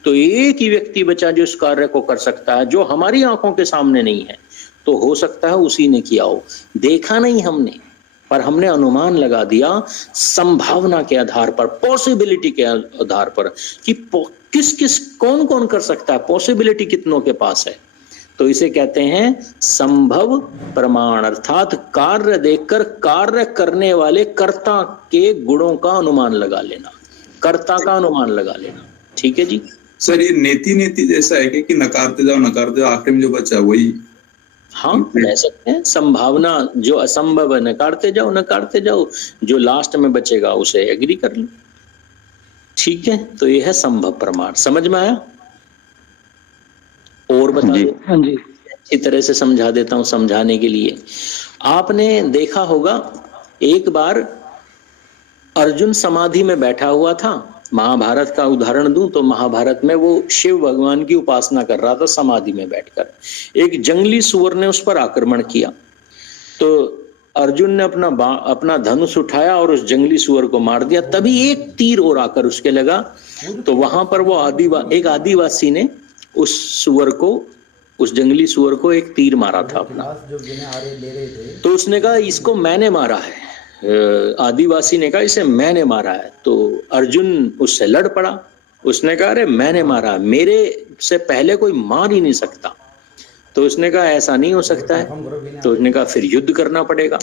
तो एक ही व्यक्ति बचा जो इस कार्य को कर सकता है, जो हमारी आंखों के सामने नहीं है, तो हो सकता है उसी ने किया हो। देखा नहीं हमने, पर हमने अनुमान लगा दिया संभावना के आधार पर, पॉसिबिलिटी के आधार पर कि किस किस कौन कौन कर सकता है, पॉसिबिलिटी कितनों के पास है। तो इसे कहते हैं संभव प्रमाण, अर्थात कार्य देखकर कार्य करने वाले कर्ता के गुणों का अनुमान लगा लेना, कर्ता का अनुमान लगा लेना। ठीक है जी सर, ये नीति जैसा है कि नकारते जाओ, आखिर में जो बचा वही। हाँ, कह सकते हैं संभावना, जो असंभव है नकारते जाओ, जो लास्ट में बचेगा उसे एग्री कर लो। ठीक है, तो ये है संभव प्रमाण। समझ में आया? और बता दो। हाँ जी, अच्छी तरह से समझा देता हूं समझाने के लिए। आपने देखा होगा एक बार अर्जुन समाधि में बैठा हुआ था, महाभारत का उदाहरण दूं तो महाभारत में वो शिव भगवान की उपासना कर रहा था समाधि में बैठकर, एक जंगली सुअर ने उस पर आक्रमण किया, तो अर्जुन ने अपना धनुष उठाया और उस जंगली सुअर को मार दिया। तभी एक तीर और आकर उसके लगा, तो वहां पर वो एक आदिवासी ने उस जंगली सुअर को एक तीर मारा था अपना। तो उसने कहा इसको मैंने मारा है, आदिवासी ने कहा इसे मैंने मारा है। तो अर्जुन उससे लड़ पड़ा, उसने कहा अरे मैंने मारा, मेरे से पहले कोई मार ही नहीं सकता। तो उसने कहा ऐसा नहीं हो सकता है। तो उसने कहा फिर युद्ध करना पड़ेगा।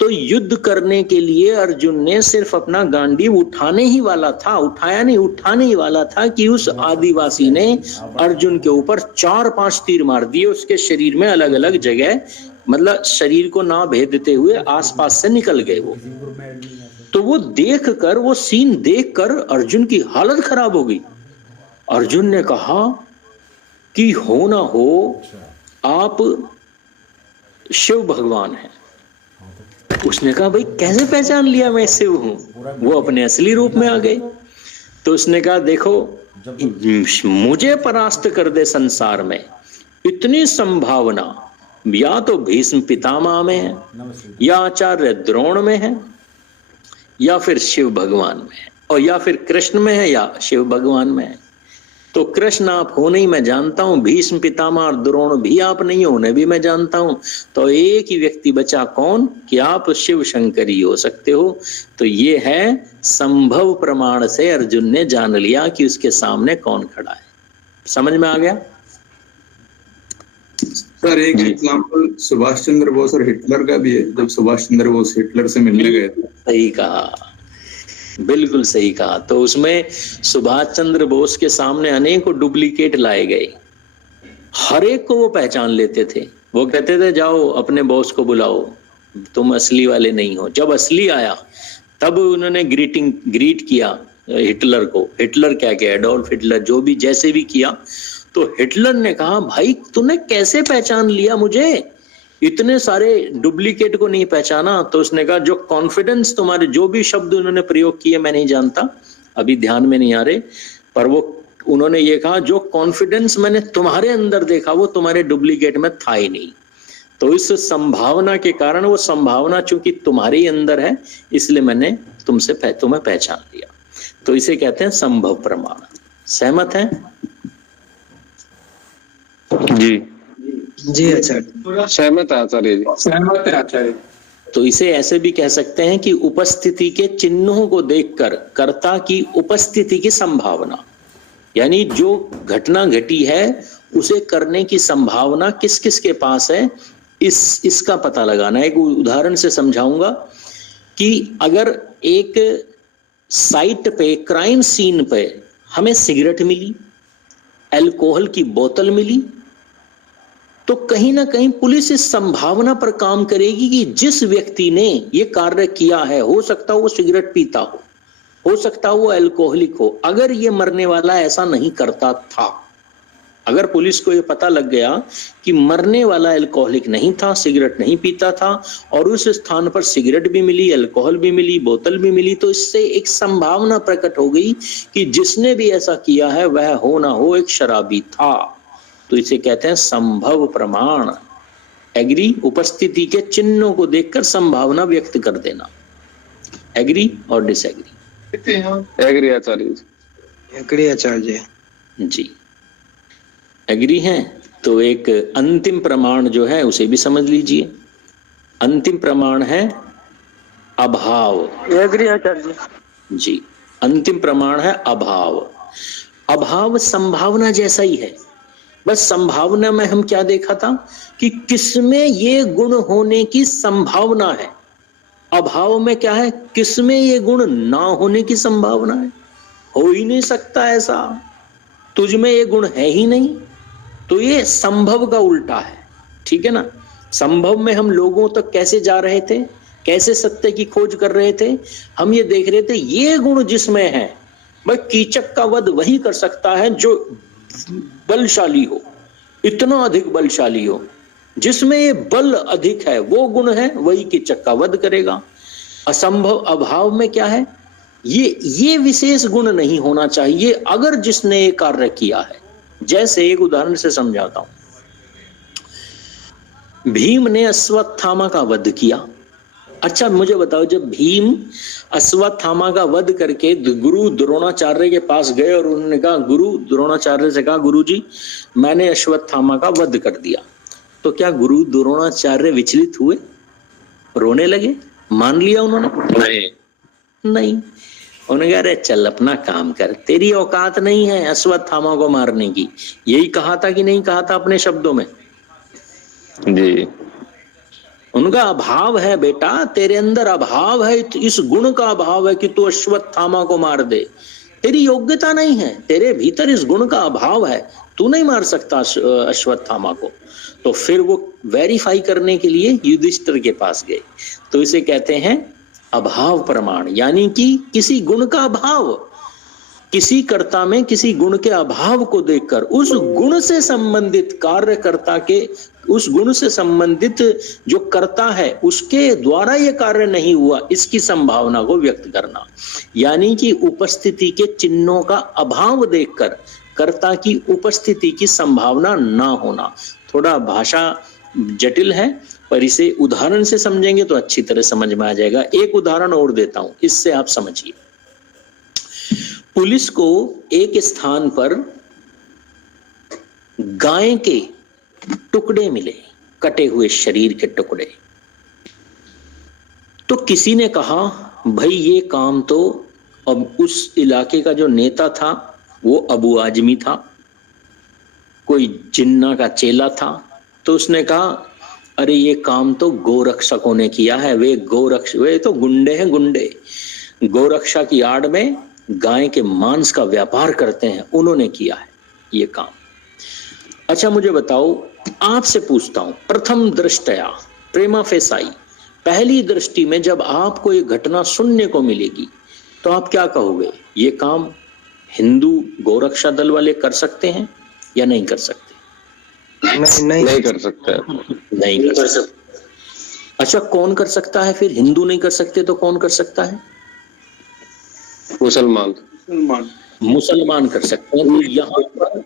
तो युद्ध करने के लिए अर्जुन ने सिर्फ अपना गांडीव उठाने ही वाला था, उठाने ही वाला था कि उस आदिवासी ने अर्जुन के ऊपर 4-5 तीर मार दिए, उसके शरीर में अलग अलग जगह, मतलब शरीर को ना भेदते हुए आसपास से निकल गए वो। तो वो सीन देखकर अर्जुन की हालत खराब हो गई। अर्जुन ने कहा कि हो ना हो आप शिव भगवान हैं। उसने कहा भाई कैसे पहचान लिया मैं शिव हूं? वो अपने असली रूप में आ गए। तो उसने कहा देखो, मुझे परास्त कर दे संसार में इतनी संभावना या तो भीष्म पितामह में है, या आचार्य द्रोण में है, या फिर शिव भगवान में है, और या फिर कृष्ण में है, या शिव भगवान में है। तो कृष्ण आप हो नहीं मैं जानता हूं, भीष्म पितामह और द्रोण भी आप नहीं हो, उन्हें भी मैं जानता हूं। तो एक ही व्यक्ति बचा, कौन? कि आप शिव शंकर ही हो सकते हो। तो ये है संभव प्रमाण से अर्जुन ने जान लिया कि उसके सामने कौन खड़ा है। समझ में आ गया सर? एक एग्जाम्पल सुभाष चंद्र बोस और हिटलर का भी है। जब सुभाष चंद्र बोस हिटलर से मिलने गए थे, सही कहा, बिल्कुल सही कहा। तो उसमें सुभाष चंद्र बोस के सामने अनेकों डुप्लीकेट लाए गए, हर एक को वो पहचान लेते थे। वो कहते थे जाओ अपने बॉस को बुलाओ, तुम असली वाले नहीं हो। जब असली आया तब उन्होंने ग्रीट किया हिटलर को। हिटलर क्या किया, एडोल्फ हिटलर जो भी जैसे भी किया, तो हिटलर ने कहा भाई तूने कैसे पहचान लिया मुझे, इतने सारे डुप्लीकेट को नहीं पहचाना। तो उसने कहा जो कॉन्फिडेंस तुम्हारे, जो भी शब्द उन्होंने प्रयोग किए मैं नहीं जानता, अभी ध्यान में नहीं आ रहे, पर वो उन्होंने ये कहा जो कॉन्फिडेंस मैंने तुम्हारे अंदर देखा वो तुम्हारे डुप्लीकेट में था ही नहीं। तो इस संभावना के कारण, वो संभावना चूंकि तुम्हारे अंदर है, इसलिए मैंने तुम्हें पहचान लिया। तो इसे कहते हैं संभव प्रमाण। सहमत हैं? जी आचार्य, सहमत है आचार्य जी, सहमत है आचार्य। तो इसे ऐसे भी कह सकते हैं कि उपस्थिति के चिन्हों को देखकर कर्ता की उपस्थिति की संभावना, यानी जो घटना घटी है उसे करने की संभावना किस किस के पास है, इसका पता लगाना। एक उदाहरण से समझाऊंगा कि अगर एक साइट पे, क्राइम सीन पे हमें सिगरेट मिली, अल्कोहल की बोतल मिली, तो कहीं ना कहीं पुलिस इस संभावना पर काम करेगी कि जिस व्यक्ति ने ये कार्य किया है, हो सकता हो वो सिगरेट पीता हो सकता हो वो अल्कोहलिक हो। अगर ये मरने वाला ऐसा नहीं करता था, अगर पुलिस को ये पता लग गया कि मरने वाला अल्कोहलिक नहीं था, सिगरेट नहीं पीता था, और उस स्थान पर सिगरेट भी मिली, अल्कोहल भी मिली, बोतल भी मिली, तो इससे एक संभावना प्रकट हो गई कि जिसने भी ऐसा किया है वह हो ना हो एक शराबी था। तो इसे कहते हैं संभव प्रमाण। एग्री? उपस्थिति के चिन्हों को देखकर संभावना व्यक्त कर देना। एग्री और डिसएग्री? एग्री आचार्य जी। एग्री आचार्य जी, एग्री हैं। तो एक अंतिम प्रमाण जो है उसे भी समझ लीजिए। अंतिम प्रमाण है अभाव। एग्री आचार्य जी, अंतिम प्रमाण है अभाव। अभाव संभावना जैसा ही है, बस संभावना में हम क्या देखा था कि किसमें ये गुण होने की संभावना है। अभाव में क्या है, किसमें ये गुण ना होने की संभावना है। हो ही नहीं सकता ऐसा, तुझ में ये गुण है ही नहीं। तो ये संभव का उल्टा है, ठीक है ना। संभव में हम लोगों तक कैसे जा रहे थे, कैसे सत्य की खोज कर रहे थे, हम ये देख रहे थे ये गुण जिसमें है, भाई कीचक का वध वही कर सकता है जो बलशाली हो, इतना अधिक बलशाली हो, जिसमें ये बल अधिक है, वो गुण है, वही कीचक का वध करेगा। असंभव अभाव में क्या है ये विशेष गुण नहीं होना चाहिए अगर जिसने ये कार्य किया है। जैसे एक उदाहरण से समझाता हूं, भीम ने अश्वत्थामा का वध किया। अच्छा मुझे बताओ, जब भीम अश्वत्थामा का वध करके गुरु द्रोणाचार्य के पास गए और उन्होंने कहा, गुरु द्रोणाचार्य से कहा, गुरुजी मैंने अश्वत्थामा का वध कर दिया, तो क्या गुरु द्रोणाचार्य विचलित हुए, रोने लगे, मान लिया उन्होंने? नहीं। उन्होंने कहा, अरे चल अपना काम कर, तेरी औकात नहीं है अश्वत्थामा को मारने की। यही कहा था कि नहीं कहा था अपने शब्दों में? जी। उनका अभाव है बेटा, तेरे अंदर अभाव है, इस गुण का अभाव है कि तू अश्वत्थामा को मार दे। तेरी योग्यता नहीं है, तेरे भीतर इस गुण का अभाव है, तू नहीं मार सकता अश्वत्थामा को। तो फिर वो वेरीफाई करने के लिए युधिष्ठिर के पास गए। तो इसे कहते हैं अभाव प्रमाण, यानी कि किसी गुण का अभाव, किसी कर्ता में किसी गुण के अभाव को देखकर उस गुण से संबंधित कार्यकर्ता के, उस गुण से संबंधित जो कर्ता है उसके द्वारा ये कार्य नहीं हुआ, इसकी संभावना को व्यक्त करना। यानी कि उपस्थिति के चिन्हों का अभाव देखकर कर्ता की उपस्थिति की संभावना ना होना। थोड़ा भाषा जटिल है, पर इसे उदाहरण से समझेंगे तो अच्छी तरह समझ में आ जाएगा। एक उदाहरण और देता हूं, इससे आप समझिए। पुलिस को एक स्थान पर गाय के टुकड़े मिले, कटे हुए शरीर के टुकड़े। तो किसी ने कहा, भाई ये काम तो अब उस इलाके का जो नेता था वो अबू आजमी था, कोई जिन्ना का चेला था। तो उसने कहा, अरे ये काम तो गोरक्षकों ने किया है, वे तो गुंडे हैं, गुंडे गोरक्षा की आड़ में गाय के मांस का व्यापार करते हैं, उन्होंने किया है ये काम। अच्छा मुझे बताओ, आपसे पूछता हूं, प्रथम दृष्टया प्रेमा फेसाई, पहली दृष्टि में जब आपको ये घटना सुनने को मिलेगी तो आप क्या कहोगे? ये काम हिंदू गोरक्षा दल वाले कर सकते हैं या नहीं कर सकते? नहीं कर सकते। नहीं कर सकते। अच्छा कौन कर सकता है फिर? हिंदू नहीं कर सकते तो कौन कर सकता है? मुसलमान कर सकते हैं। तो यहाँ पर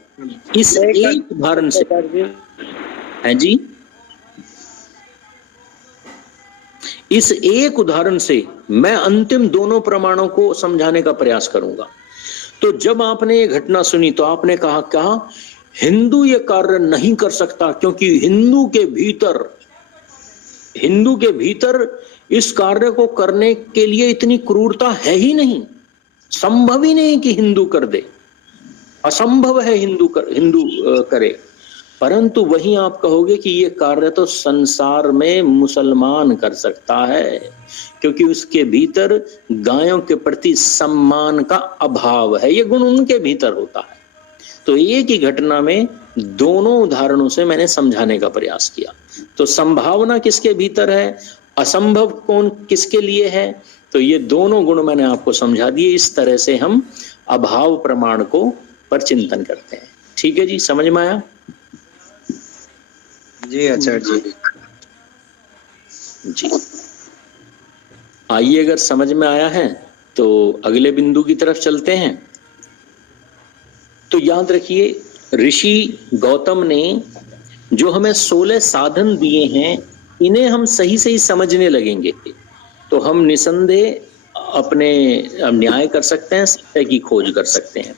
इस एक उदाहरण से है जी, इस एक उदाहरण से मैं अंतिम दोनों प्रमाणों को समझाने का प्रयास करूंगा। तो जब आपने ये घटना सुनी तो आपने कहा हिंदू ये कार्य नहीं कर सकता, क्योंकि हिंदू के भीतर इस कार्य को करने के लिए इतनी क्रूरता है ही नहीं, संभव ही नहीं कि हिंदू कर दे, असंभव है हिंदू करे। परंतु वहीं आप कहोगे कि ये कार्य तो संसार में मुसलमान कर सकता है, क्योंकि उसके भीतर गायों के प्रति सम्मान का अभाव है, ये गुण उनके भीतर होता है। तो एक ही घटना में दोनों उदाहरणों से मैंने समझाने का प्रयास किया। तो संभावना किसके भीतर है, असंभव कौन किसके लिए है, तो ये दोनों गुण मैंने आपको समझा दिए। इस तरह से हम अभाव प्रमाण को पर चिंतन करते हैं। ठीक है जी, समझ में आया? जी आचार्य जी। आइए, अगर समझ में आया है तो अगले बिंदु की तरफ चलते हैं। तो याद रखिए, ऋषि गौतम ने जो हमें 16 साधन दिए हैं, इन्हें हम सही सही समझने लगेंगे तो हम निसंदेह अपने न्याय कर सकते हैं, सत्य की खोज कर सकते हैं।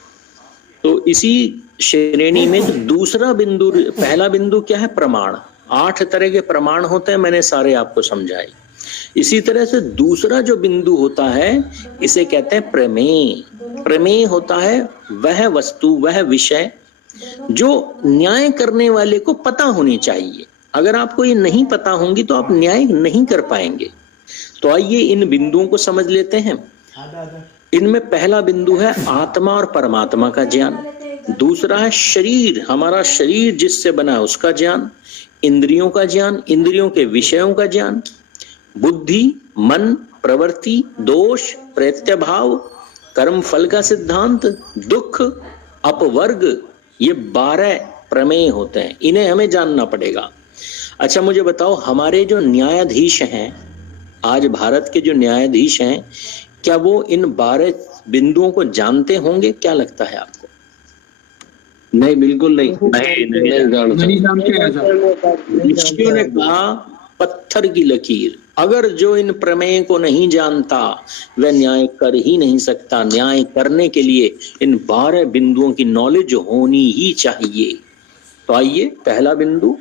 तो इसी श्रेणी में दूसरा बिंदु, पहला बिंदु क्या है? प्रमाण। 8 तरह के प्रमाण होते हैं, मैंने सारे आपको समझाए। इसी तरह से दूसरा जो बिंदु होता है इसे कहते हैं प्रमेय। प्रमेय होता है वह वस्तु, वह विषय जो न्याय करने वाले को पता होनी चाहिए। अगर आपको ये नहीं पता होंगी तो आप न्याय नहीं कर पाएंगे। तो आइए इन बिंदुओं को समझ लेते हैं। इनमें पहला बिंदु है आत्मा और परमात्मा का ज्ञान। दूसरा है शरीर, हमारा शरीर जिससे बना है उसका ज्ञान। इंद्रियों का ज्ञान, इंद्रियों के विषयों का ज्ञान। बुद्धि, मन, प्रवृत्ति, दोष, प्रत्यभाव, कर्म फल का सिद्धांत, दुख, अपवर्ग, ये 12 प्रमेय होते हैं। इन्हें हमें जानना पड़ेगा। अच्छा मुझे बताओ, हमारे जो न्यायाधीश हैं, आज भारत के जो न्यायाधीश हैं, क्या वो इन 12 बिंदुओं को जानते होंगे? क्या लगता है आपको? नहीं, बिल्कुल नहीं जानते। ऋषियों ने कहा पत्थर की लकीर, अगर जो इन प्रमेय को नहीं जानता वह न्याय कर ही नहीं सकता। न्याय करने के लिए इन 12 बिंदुओं की नॉलेज होनी ही चाहिए। तो आइए, पहला बिंदु,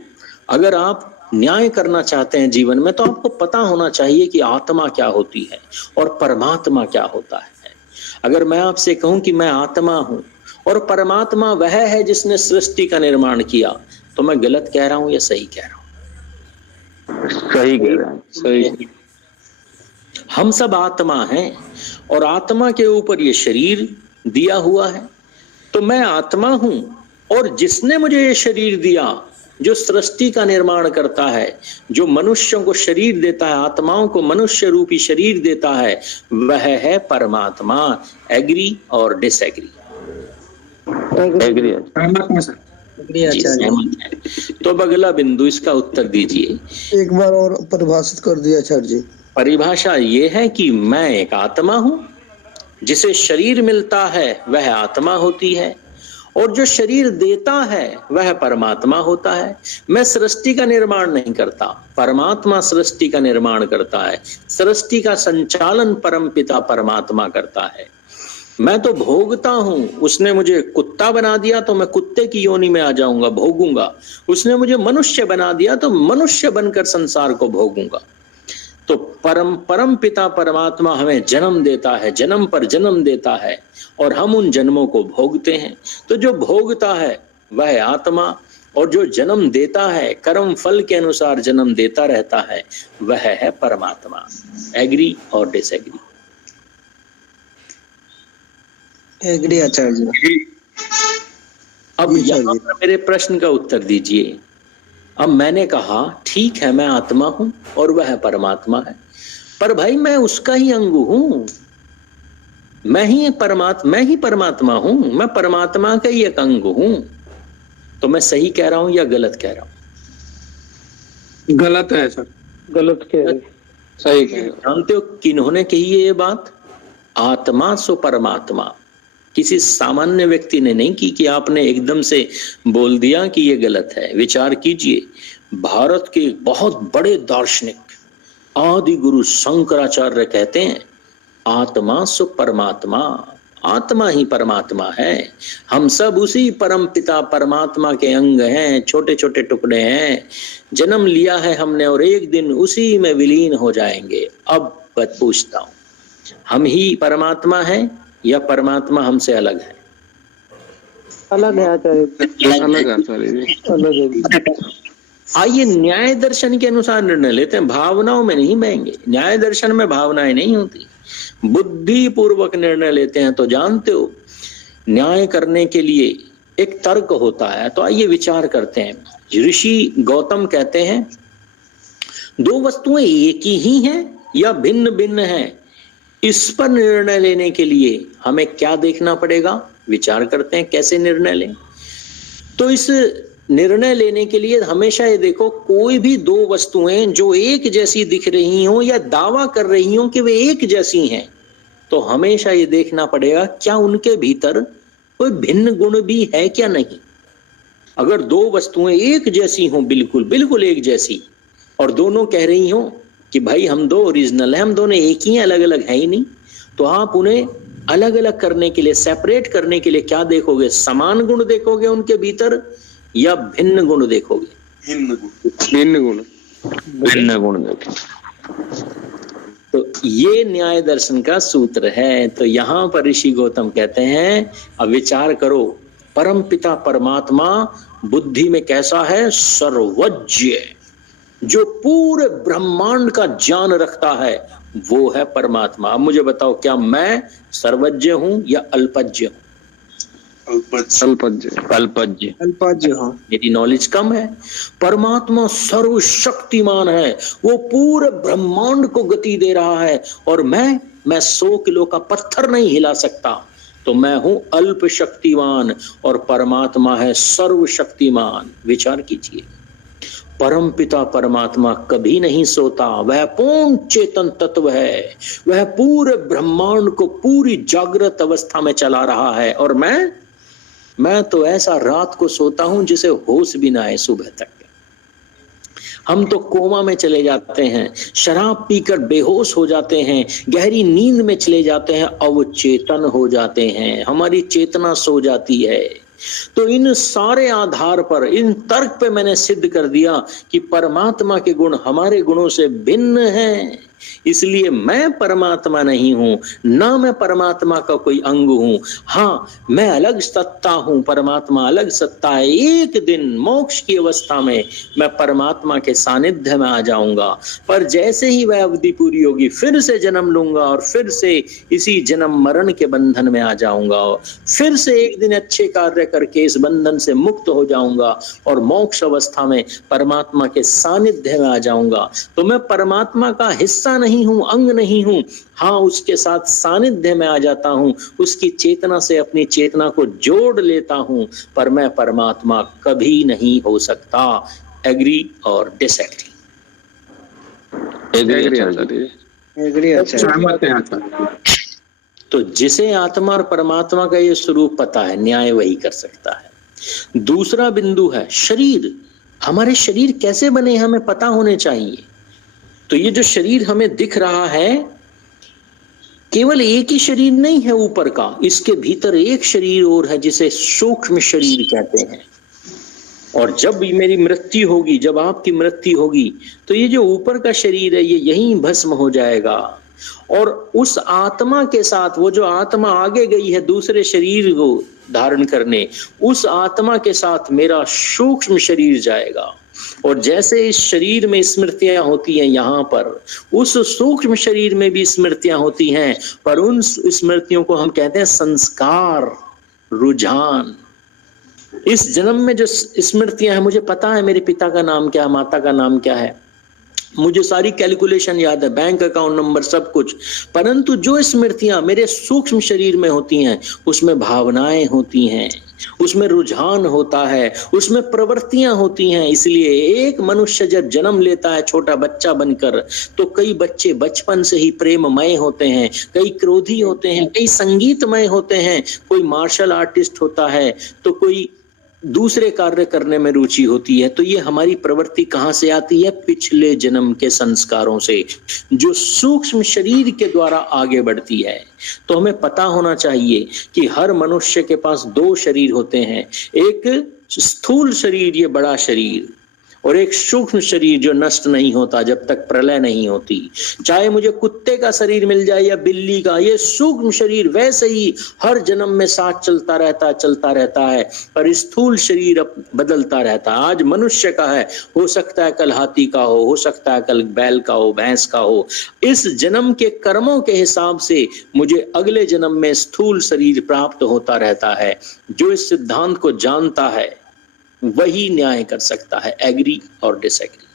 अगर आप न्याय करना चाहते हैं जीवन में तो आपको पता होना चाहिए कि आत्मा क्या होती है और परमात्मा क्या होता है। अगर मैं आपसे कहूं कि मैं आत्मा हूं और परमात्मा वह है जिसने सृष्टि का निर्माण किया, तो मैं गलत कह रहा हूं या सही कह रहा हूं? सही कह रहे हैं, सही। हम सब आत्मा हैं और आत्मा के ऊपर ये शरीर दिया हुआ है। तो मैं आत्मा हूं और जिसने मुझे ये शरीर दिया, जो सृष्टि का निर्माण करता है, जो मनुष्यों को शरीर देता है, आत्माओं को मनुष्य रूपी शरीर देता है, वह है परमात्मा। एग्री और डिसएग्री? एग्री। तो अब अगला बिंदु, इसका उत्तर दीजिए। एक बार और परिभाषित कर दिया आचार्य जी। परिभाषा ये है कि मैं एक आत्मा हूं, जिसे शरीर मिलता है वह आत्मा होती है, और जो शरीर देता है वह परमात्मा होता है। मैं सृष्टि का निर्माण नहीं करता, परमात्मा सृष्टि का निर्माण करता है। सृष्टि का संचालन परमपिता परमात्मा करता है। मैं तो भोगता हूं। उसने मुझे कुत्ता बना दिया तो मैं कुत्ते की योनि में आ जाऊंगा, भोगूंगा। उसने मुझे मनुष्य बना दिया तो मनुष्य बनकर संसार को भोगूंगा। तो परम पिता परमात्मा हमें जन्म देता है, जन्म पर जन्म देता है, और हम उन जन्मों को भोगते हैं। तो जो भोगता है वह आत्मा, और जो जन्म देता है, कर्म फल के अनुसार जन्म देता रहता है, वह है परमात्मा। एग्री और डिसएग्री? एग्री आचार्य जी। अब यहाँ पर मेरे प्रश्न का उत्तर दीजिए। अब मैंने कहा ठीक है, मैं आत्मा हूं और वह परमात्मा है, पर भाई मैं उसका ही अंग हूं। मैं ही परमात्मा हूं, मैं परमात्मा का ही एक अंग हूं। तो मैं सही कह रहा हूं या गलत कह रहा हूं? गलत है सर। गलत कह रहे, सही कह रहे। जानते हो किन्होंने कही है ये बात? आत्मा सो परमात्मा। किसी सामान्य व्यक्ति ने नहीं की कि आपने एकदम से बोल दिया कि ये गलत है। विचार कीजिए। भारत के बहुत बड़े दार्शनिक आदि गुरु शंकराचार्य कहते हैं आत्मा सो परमात्मा, आत्मा ही परमात्मा है। हम सब उसी परम पिता परमात्मा के अंग हैं, छोटे छोटे टुकड़े हैं। जन्म लिया है हमने और एक दिन उसी में विलीन हो जाएंगे। अब मैं पूछता हूं, हम ही परमात्मा है या परमात्मा हमसे अलग है? अलग है आचार्य। अलग है आचार्य, अलग है। आइए न्याय दर्शन के अनुसार निर्णय लेते हैं, भावनाओं में नहीं बहेंगे। न्याय दर्शन में भावनाएं नहीं होती, बुद्धि पूर्वक निर्णय लेते हैं। तो जानते हो न्याय करने के लिए एक तर्क होता है। तो आइए विचार करते हैं। ऋषि गौतम कहते हैं दो वस्तुएं एक ही हैं या भिन्न भिन्न हैं, इस पर निर्णय लेने के लिए हमें क्या देखना पड़ेगा? विचार करते हैं कैसे निर्णय लें। तो इस निर्णय लेने के लिए हमेशा ये देखो, कोई भी दो वस्तुएं जो एक जैसी दिख रही हो या दावा कर रही हो कि वे एक जैसी हैं, तो हमेशा ये देखना पड़ेगा क्या उनके भीतर कोई भिन्न गुण भी है क्या नहीं। अगर दो वस्तुएं एक जैसी हो, बिल्कुल बिल्कुल एक जैसी, और दोनों कह रही हो कि भाई हम दो ओरिजिनल हैं, हम दोनों एक ही हैं, अलग अलग है ही नहीं, तो आप उन्हें अलग अलग करने के लिए, सेपरेट करने के लिए क्या देखोगे? समान गुण देखोगे उनके भीतर या भिन्न गुण देखोगे? भिन्न गुण देखोगे। तो ये न्याय दर्शन का सूत्र है। तो यहां पर ऋषि गौतम कहते हैं अब विचार करो, परम पिता परमात्मा बुद्धि में कैसा है? सर्वज्ञ, जो पूरे ब्रह्मांड का ज्ञान रखता है वो है परमात्मा। अब मुझे बताओ, क्या मैं सर्वज्ञ हूं या अल्पज्ञ हूं? अल्पज्ञ। मेरी नॉलेज कम है। परमात्मा सर्वशक्तिमान है, वो पूरे ब्रह्मांड को गति दे रहा है, और मैं 100 किलो का पत्थर नहीं हिला सकता। तो मैं हूं अल्प शक्तिमान और परमात्मा है सर्वशक्तिमान। विचार कीजिए, परम पिता परमात्मा कभी नहीं सोता, वह पूर्ण चेतन तत्व है, वह पूरे ब्रह्मांड को पूरी जागृत अवस्था में चला रहा है। और मैं तो ऐसा रात को सोता हूं जिसे होश भी ना आए सुबह तक। हम तो कोमा में चले जाते हैं, शराब पीकर बेहोश हो जाते हैं, गहरी नींद में चले जाते हैं, अवचेतन हो जाते हैं, हमारी चेतना सो जाती है। तो इन सारे आधार पर, इन तर्क पे मैंने सिद्ध कर दिया कि परमात्मा के गुण हमारे गुणों से भिन्न हैं, इसलिए मैं परमात्मा नहीं हूं, ना मैं परमात्मा का कोई अंग हूं। हाँ, मैं अलग सत्ता हूं, परमात्मा अलग सत्ता है। एक दिन मोक्ष की अवस्था में मैं परमात्मा के सानिध्य में आ जाऊंगा, पर जैसे ही वह अवधि पूरी होगी फिर से जन्म लूंगा और फिर से इसी जन्म मरण के बंधन में आ जाऊंगा। फिर से एक दिन अच्छे कार्य करके इस बंधन से मुक्त हो जाऊंगा और मोक्ष अवस्था में परमात्मा के सानिध्य में आ जाऊंगा। तो मैं परमात्मा का हिस्सा नहीं हूं, अंग नहीं हूं। हाँ, उसके साथ सानिध्य में आ जाता हूं, उसकी चेतना से अपनी चेतना को जोड़ लेता हूं, पर मैं परमात्मा कभी नहीं हो सकता। एग्री और डिसएग्री? तो जिसे आत्मा और परमात्मा का ये स्वरूप पता है, न्याय वही कर सकता है। दूसरा बिंदु है शरीर। हमारे शरीर कैसे बने हमें पता होने चाहिए। तो ये जो शरीर हमें दिख रहा है, केवल एक ही शरीर नहीं है ऊपर का, इसके भीतर एक शरीर और है जिसे सूक्ष्म शरीर कहते हैं। और जब मेरी मृत्यु होगी, जब आपकी मृत्यु होगी, तो ये जो ऊपर का शरीर है ये यहीं भस्म हो जाएगा। और उस आत्मा के साथ, वो जो आत्मा आगे गई है दूसरे शरीर को धारण करने, उस आत्मा के साथ मेरा सूक्ष्म शरीर जाएगा। और जैसे इस शरीर में स्मृतियां होती हैं यहाँ पर, उस सूक्ष्म शरीर में भी स्मृतियां होती हैं, पर उन स्मृतियों को हम कहते हैं संस्कार, रुझान। इस जन्म में जो स्मृतियां हैं, मुझे पता है मेरे पिता का नाम क्या है, माता का नाम क्या है, मुझे सारी कैलकुलेशन याद है, बैंक अकाउंट नंबर सब कुछ, परंतु जो स्मृतियां मेरे सूक्ष्म शरीर में होती हैं उसमें भावनाएं होती हैं, उसमें रुझान होता है, उसमें प्रवृत्तियां होती हैं। इसलिए एक मनुष्य जब जन्म लेता है छोटा बच्चा बनकर, तो कई बच्चे बचपन से ही प्रेममय होते हैं, कई क्रोधी होते हैं, कई संगीतमय होते हैं, कोई मार्शल आर्टिस्ट होता है, तो कोई दूसरे कार्य करने में रुचि होती है। तो ये हमारी प्रवृत्ति कहाँ से आती है? पिछले जन्म के संस्कारों से, जो सूक्ष्म शरीर के द्वारा आगे बढ़ती है। तो हमें पता होना चाहिए कि हर मनुष्य के पास दो शरीर होते हैं, एक स्थूल शरीर, ये बड़ा शरीर, और एक सूक्ष्म शरीर जो नष्ट नहीं होता जब तक प्रलय नहीं होती। चाहे मुझे कुत्ते का शरीर मिल जाए या बिल्ली का, ये सूक्ष्म शरीर वैसे ही हर जन्म में साथ चलता रहता है, पर स्थूल शरीर बदलता रहता है। आज मनुष्य का है, हो सकता है कल हाथी का हो सकता है कल बैल का हो, भैंस का हो। इस जन्म के कर्मों के हिसाब से मुझे अगले जन्म में स्थूल शरीर प्राप्त होता रहता है। जो इस सिद्धांत को जानता है वही न्याय कर सकता है। एग्री और डिसएग्री?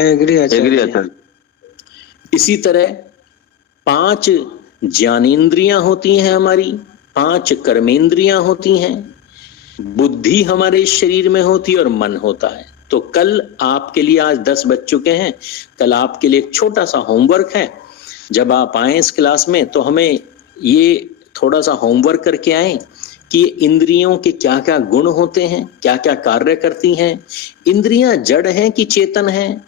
एग्री। इसी तरह 5 ज्ञानेंद्रियां होती हैं हमारी, 5 कर्मेंद्रियां होती हैं, बुद्धि हमारे शरीर में होती है और मन होता है। तो कल आपके लिए, आज 10 बज चुके हैं, कल आपके लिए एक छोटा सा होमवर्क है। जब आप आए इस क्लास में तो हमें ये थोड़ा सा होमवर्क करके आए कि इंद्रियों के क्या क्या गुण होते हैं, क्या क्या कार्य करती हैं, इंद्रियां जड़ हैं कि चेतन हैं,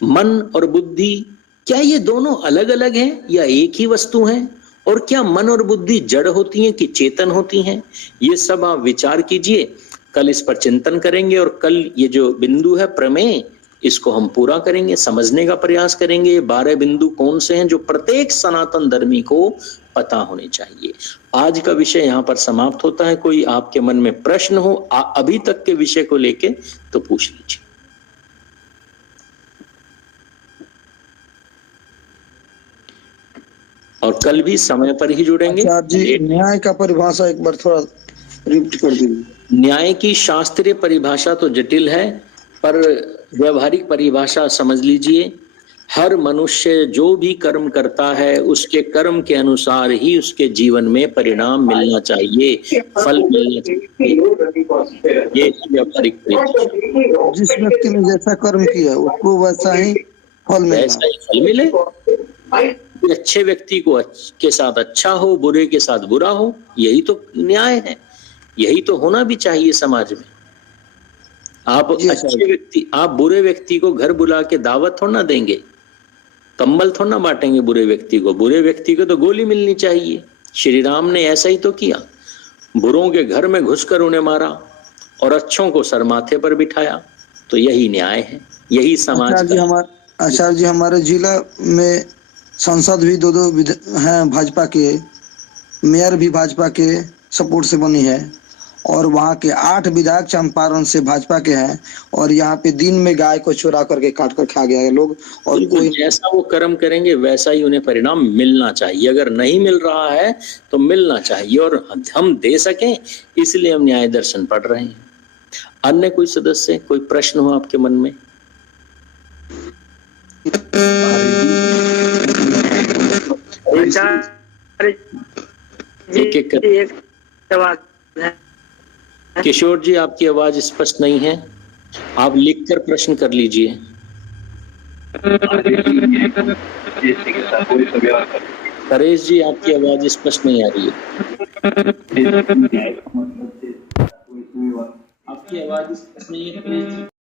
मन और बुद्धि क्या ये दोनों अलग अलग हैं या एक ही वस्तु हैं, और क्या मन और बुद्धि जड़ होती हैं कि चेतन होती हैं। ये सब आप विचार कीजिए, कल इस पर चिंतन करेंगे और कल ये जो बिंदु है प्रमेय, इसको हम पूरा करेंगे, समझने का प्रयास करेंगे। ये 12 बिंदु कौन से हैं जो प्रत्येक सनातन धर्मी को पता होने चाहिए। आज का विषय यहाँ पर समाप्त होता है। कोई आपके मन में प्रश्न हो अभी तक के विषय को लेके तो पूछ लीजिए। और कल भी समय पर ही जुड़ेंगे। जी, न्याय का परिभाषा एक बार थोड़ा रिपीट कर दीजिए। न्याय की शास्त्रीय परिभाषा तो जटिल है, पर व्यवहारिक परिभाषा समझ लीजिए। हर मनुष्य जो भी कर्म करता है उसके कर्म के अनुसार ही उसके जीवन में परिणाम मिलना चाहिए, फल मिलना चाहिए। ये व्यावहारिक जिस व्यक्ति ने जैसा कर्म किया उसको वैसा ही फल मिले। अच्छे व्यक्ति को के साथ अच्छा हो, बुरे के साथ बुरा हो, यही तो न्याय है, यही तो होना भी चाहिए समाज में। आप अच्छे व्यक्ति, आप बुरे व्यक्ति को घर बुला के दावत थोड़ा ना देंगे, कंबल थोड़ा ना बांटेंगे बुरे व्यक्ति को। बुरे व्यक्ति को तो गोली मिलनी चाहिए। श्री राम ने ऐसा ही तो किया, बुरों के घर में घुसकर उन्हें मारा और अच्छों को सर माथे पर बिठाया। तो यही न्याय है, यही समाज। आचार्य जी हमारे जिला में सांसद भी दो हैं भाजपा के, मेयर भी भाजपा के सपोर्ट से बनी है, और वहाँ के 8 विधायक चंपारण से भाजपा के हैं, और यहाँ पे दिन में गाय को चुरा करके काट कर खा गया है लोग। और कोई जैसा वो कर्म करेंगे वैसा ही उन्हें परिणाम मिलना चाहिए। अगर नहीं मिल रहा है तो मिलना चाहिए, और हम दे सकें इसलिए हम न्याय दर्शन पढ़ रहे हैं। अन्य कोई सदस्य, कोई प्रश्न हो आपके मन में? एक एक किशोर जी, आपकी आवाज स्पष्ट नहीं है, आप लिखकर प्रश्न कर लीजिए। परेश जी, आपकी आवाज स्पष्ट नहीं आ रही है। आपकी आवाज स्पष्ट नहीं है।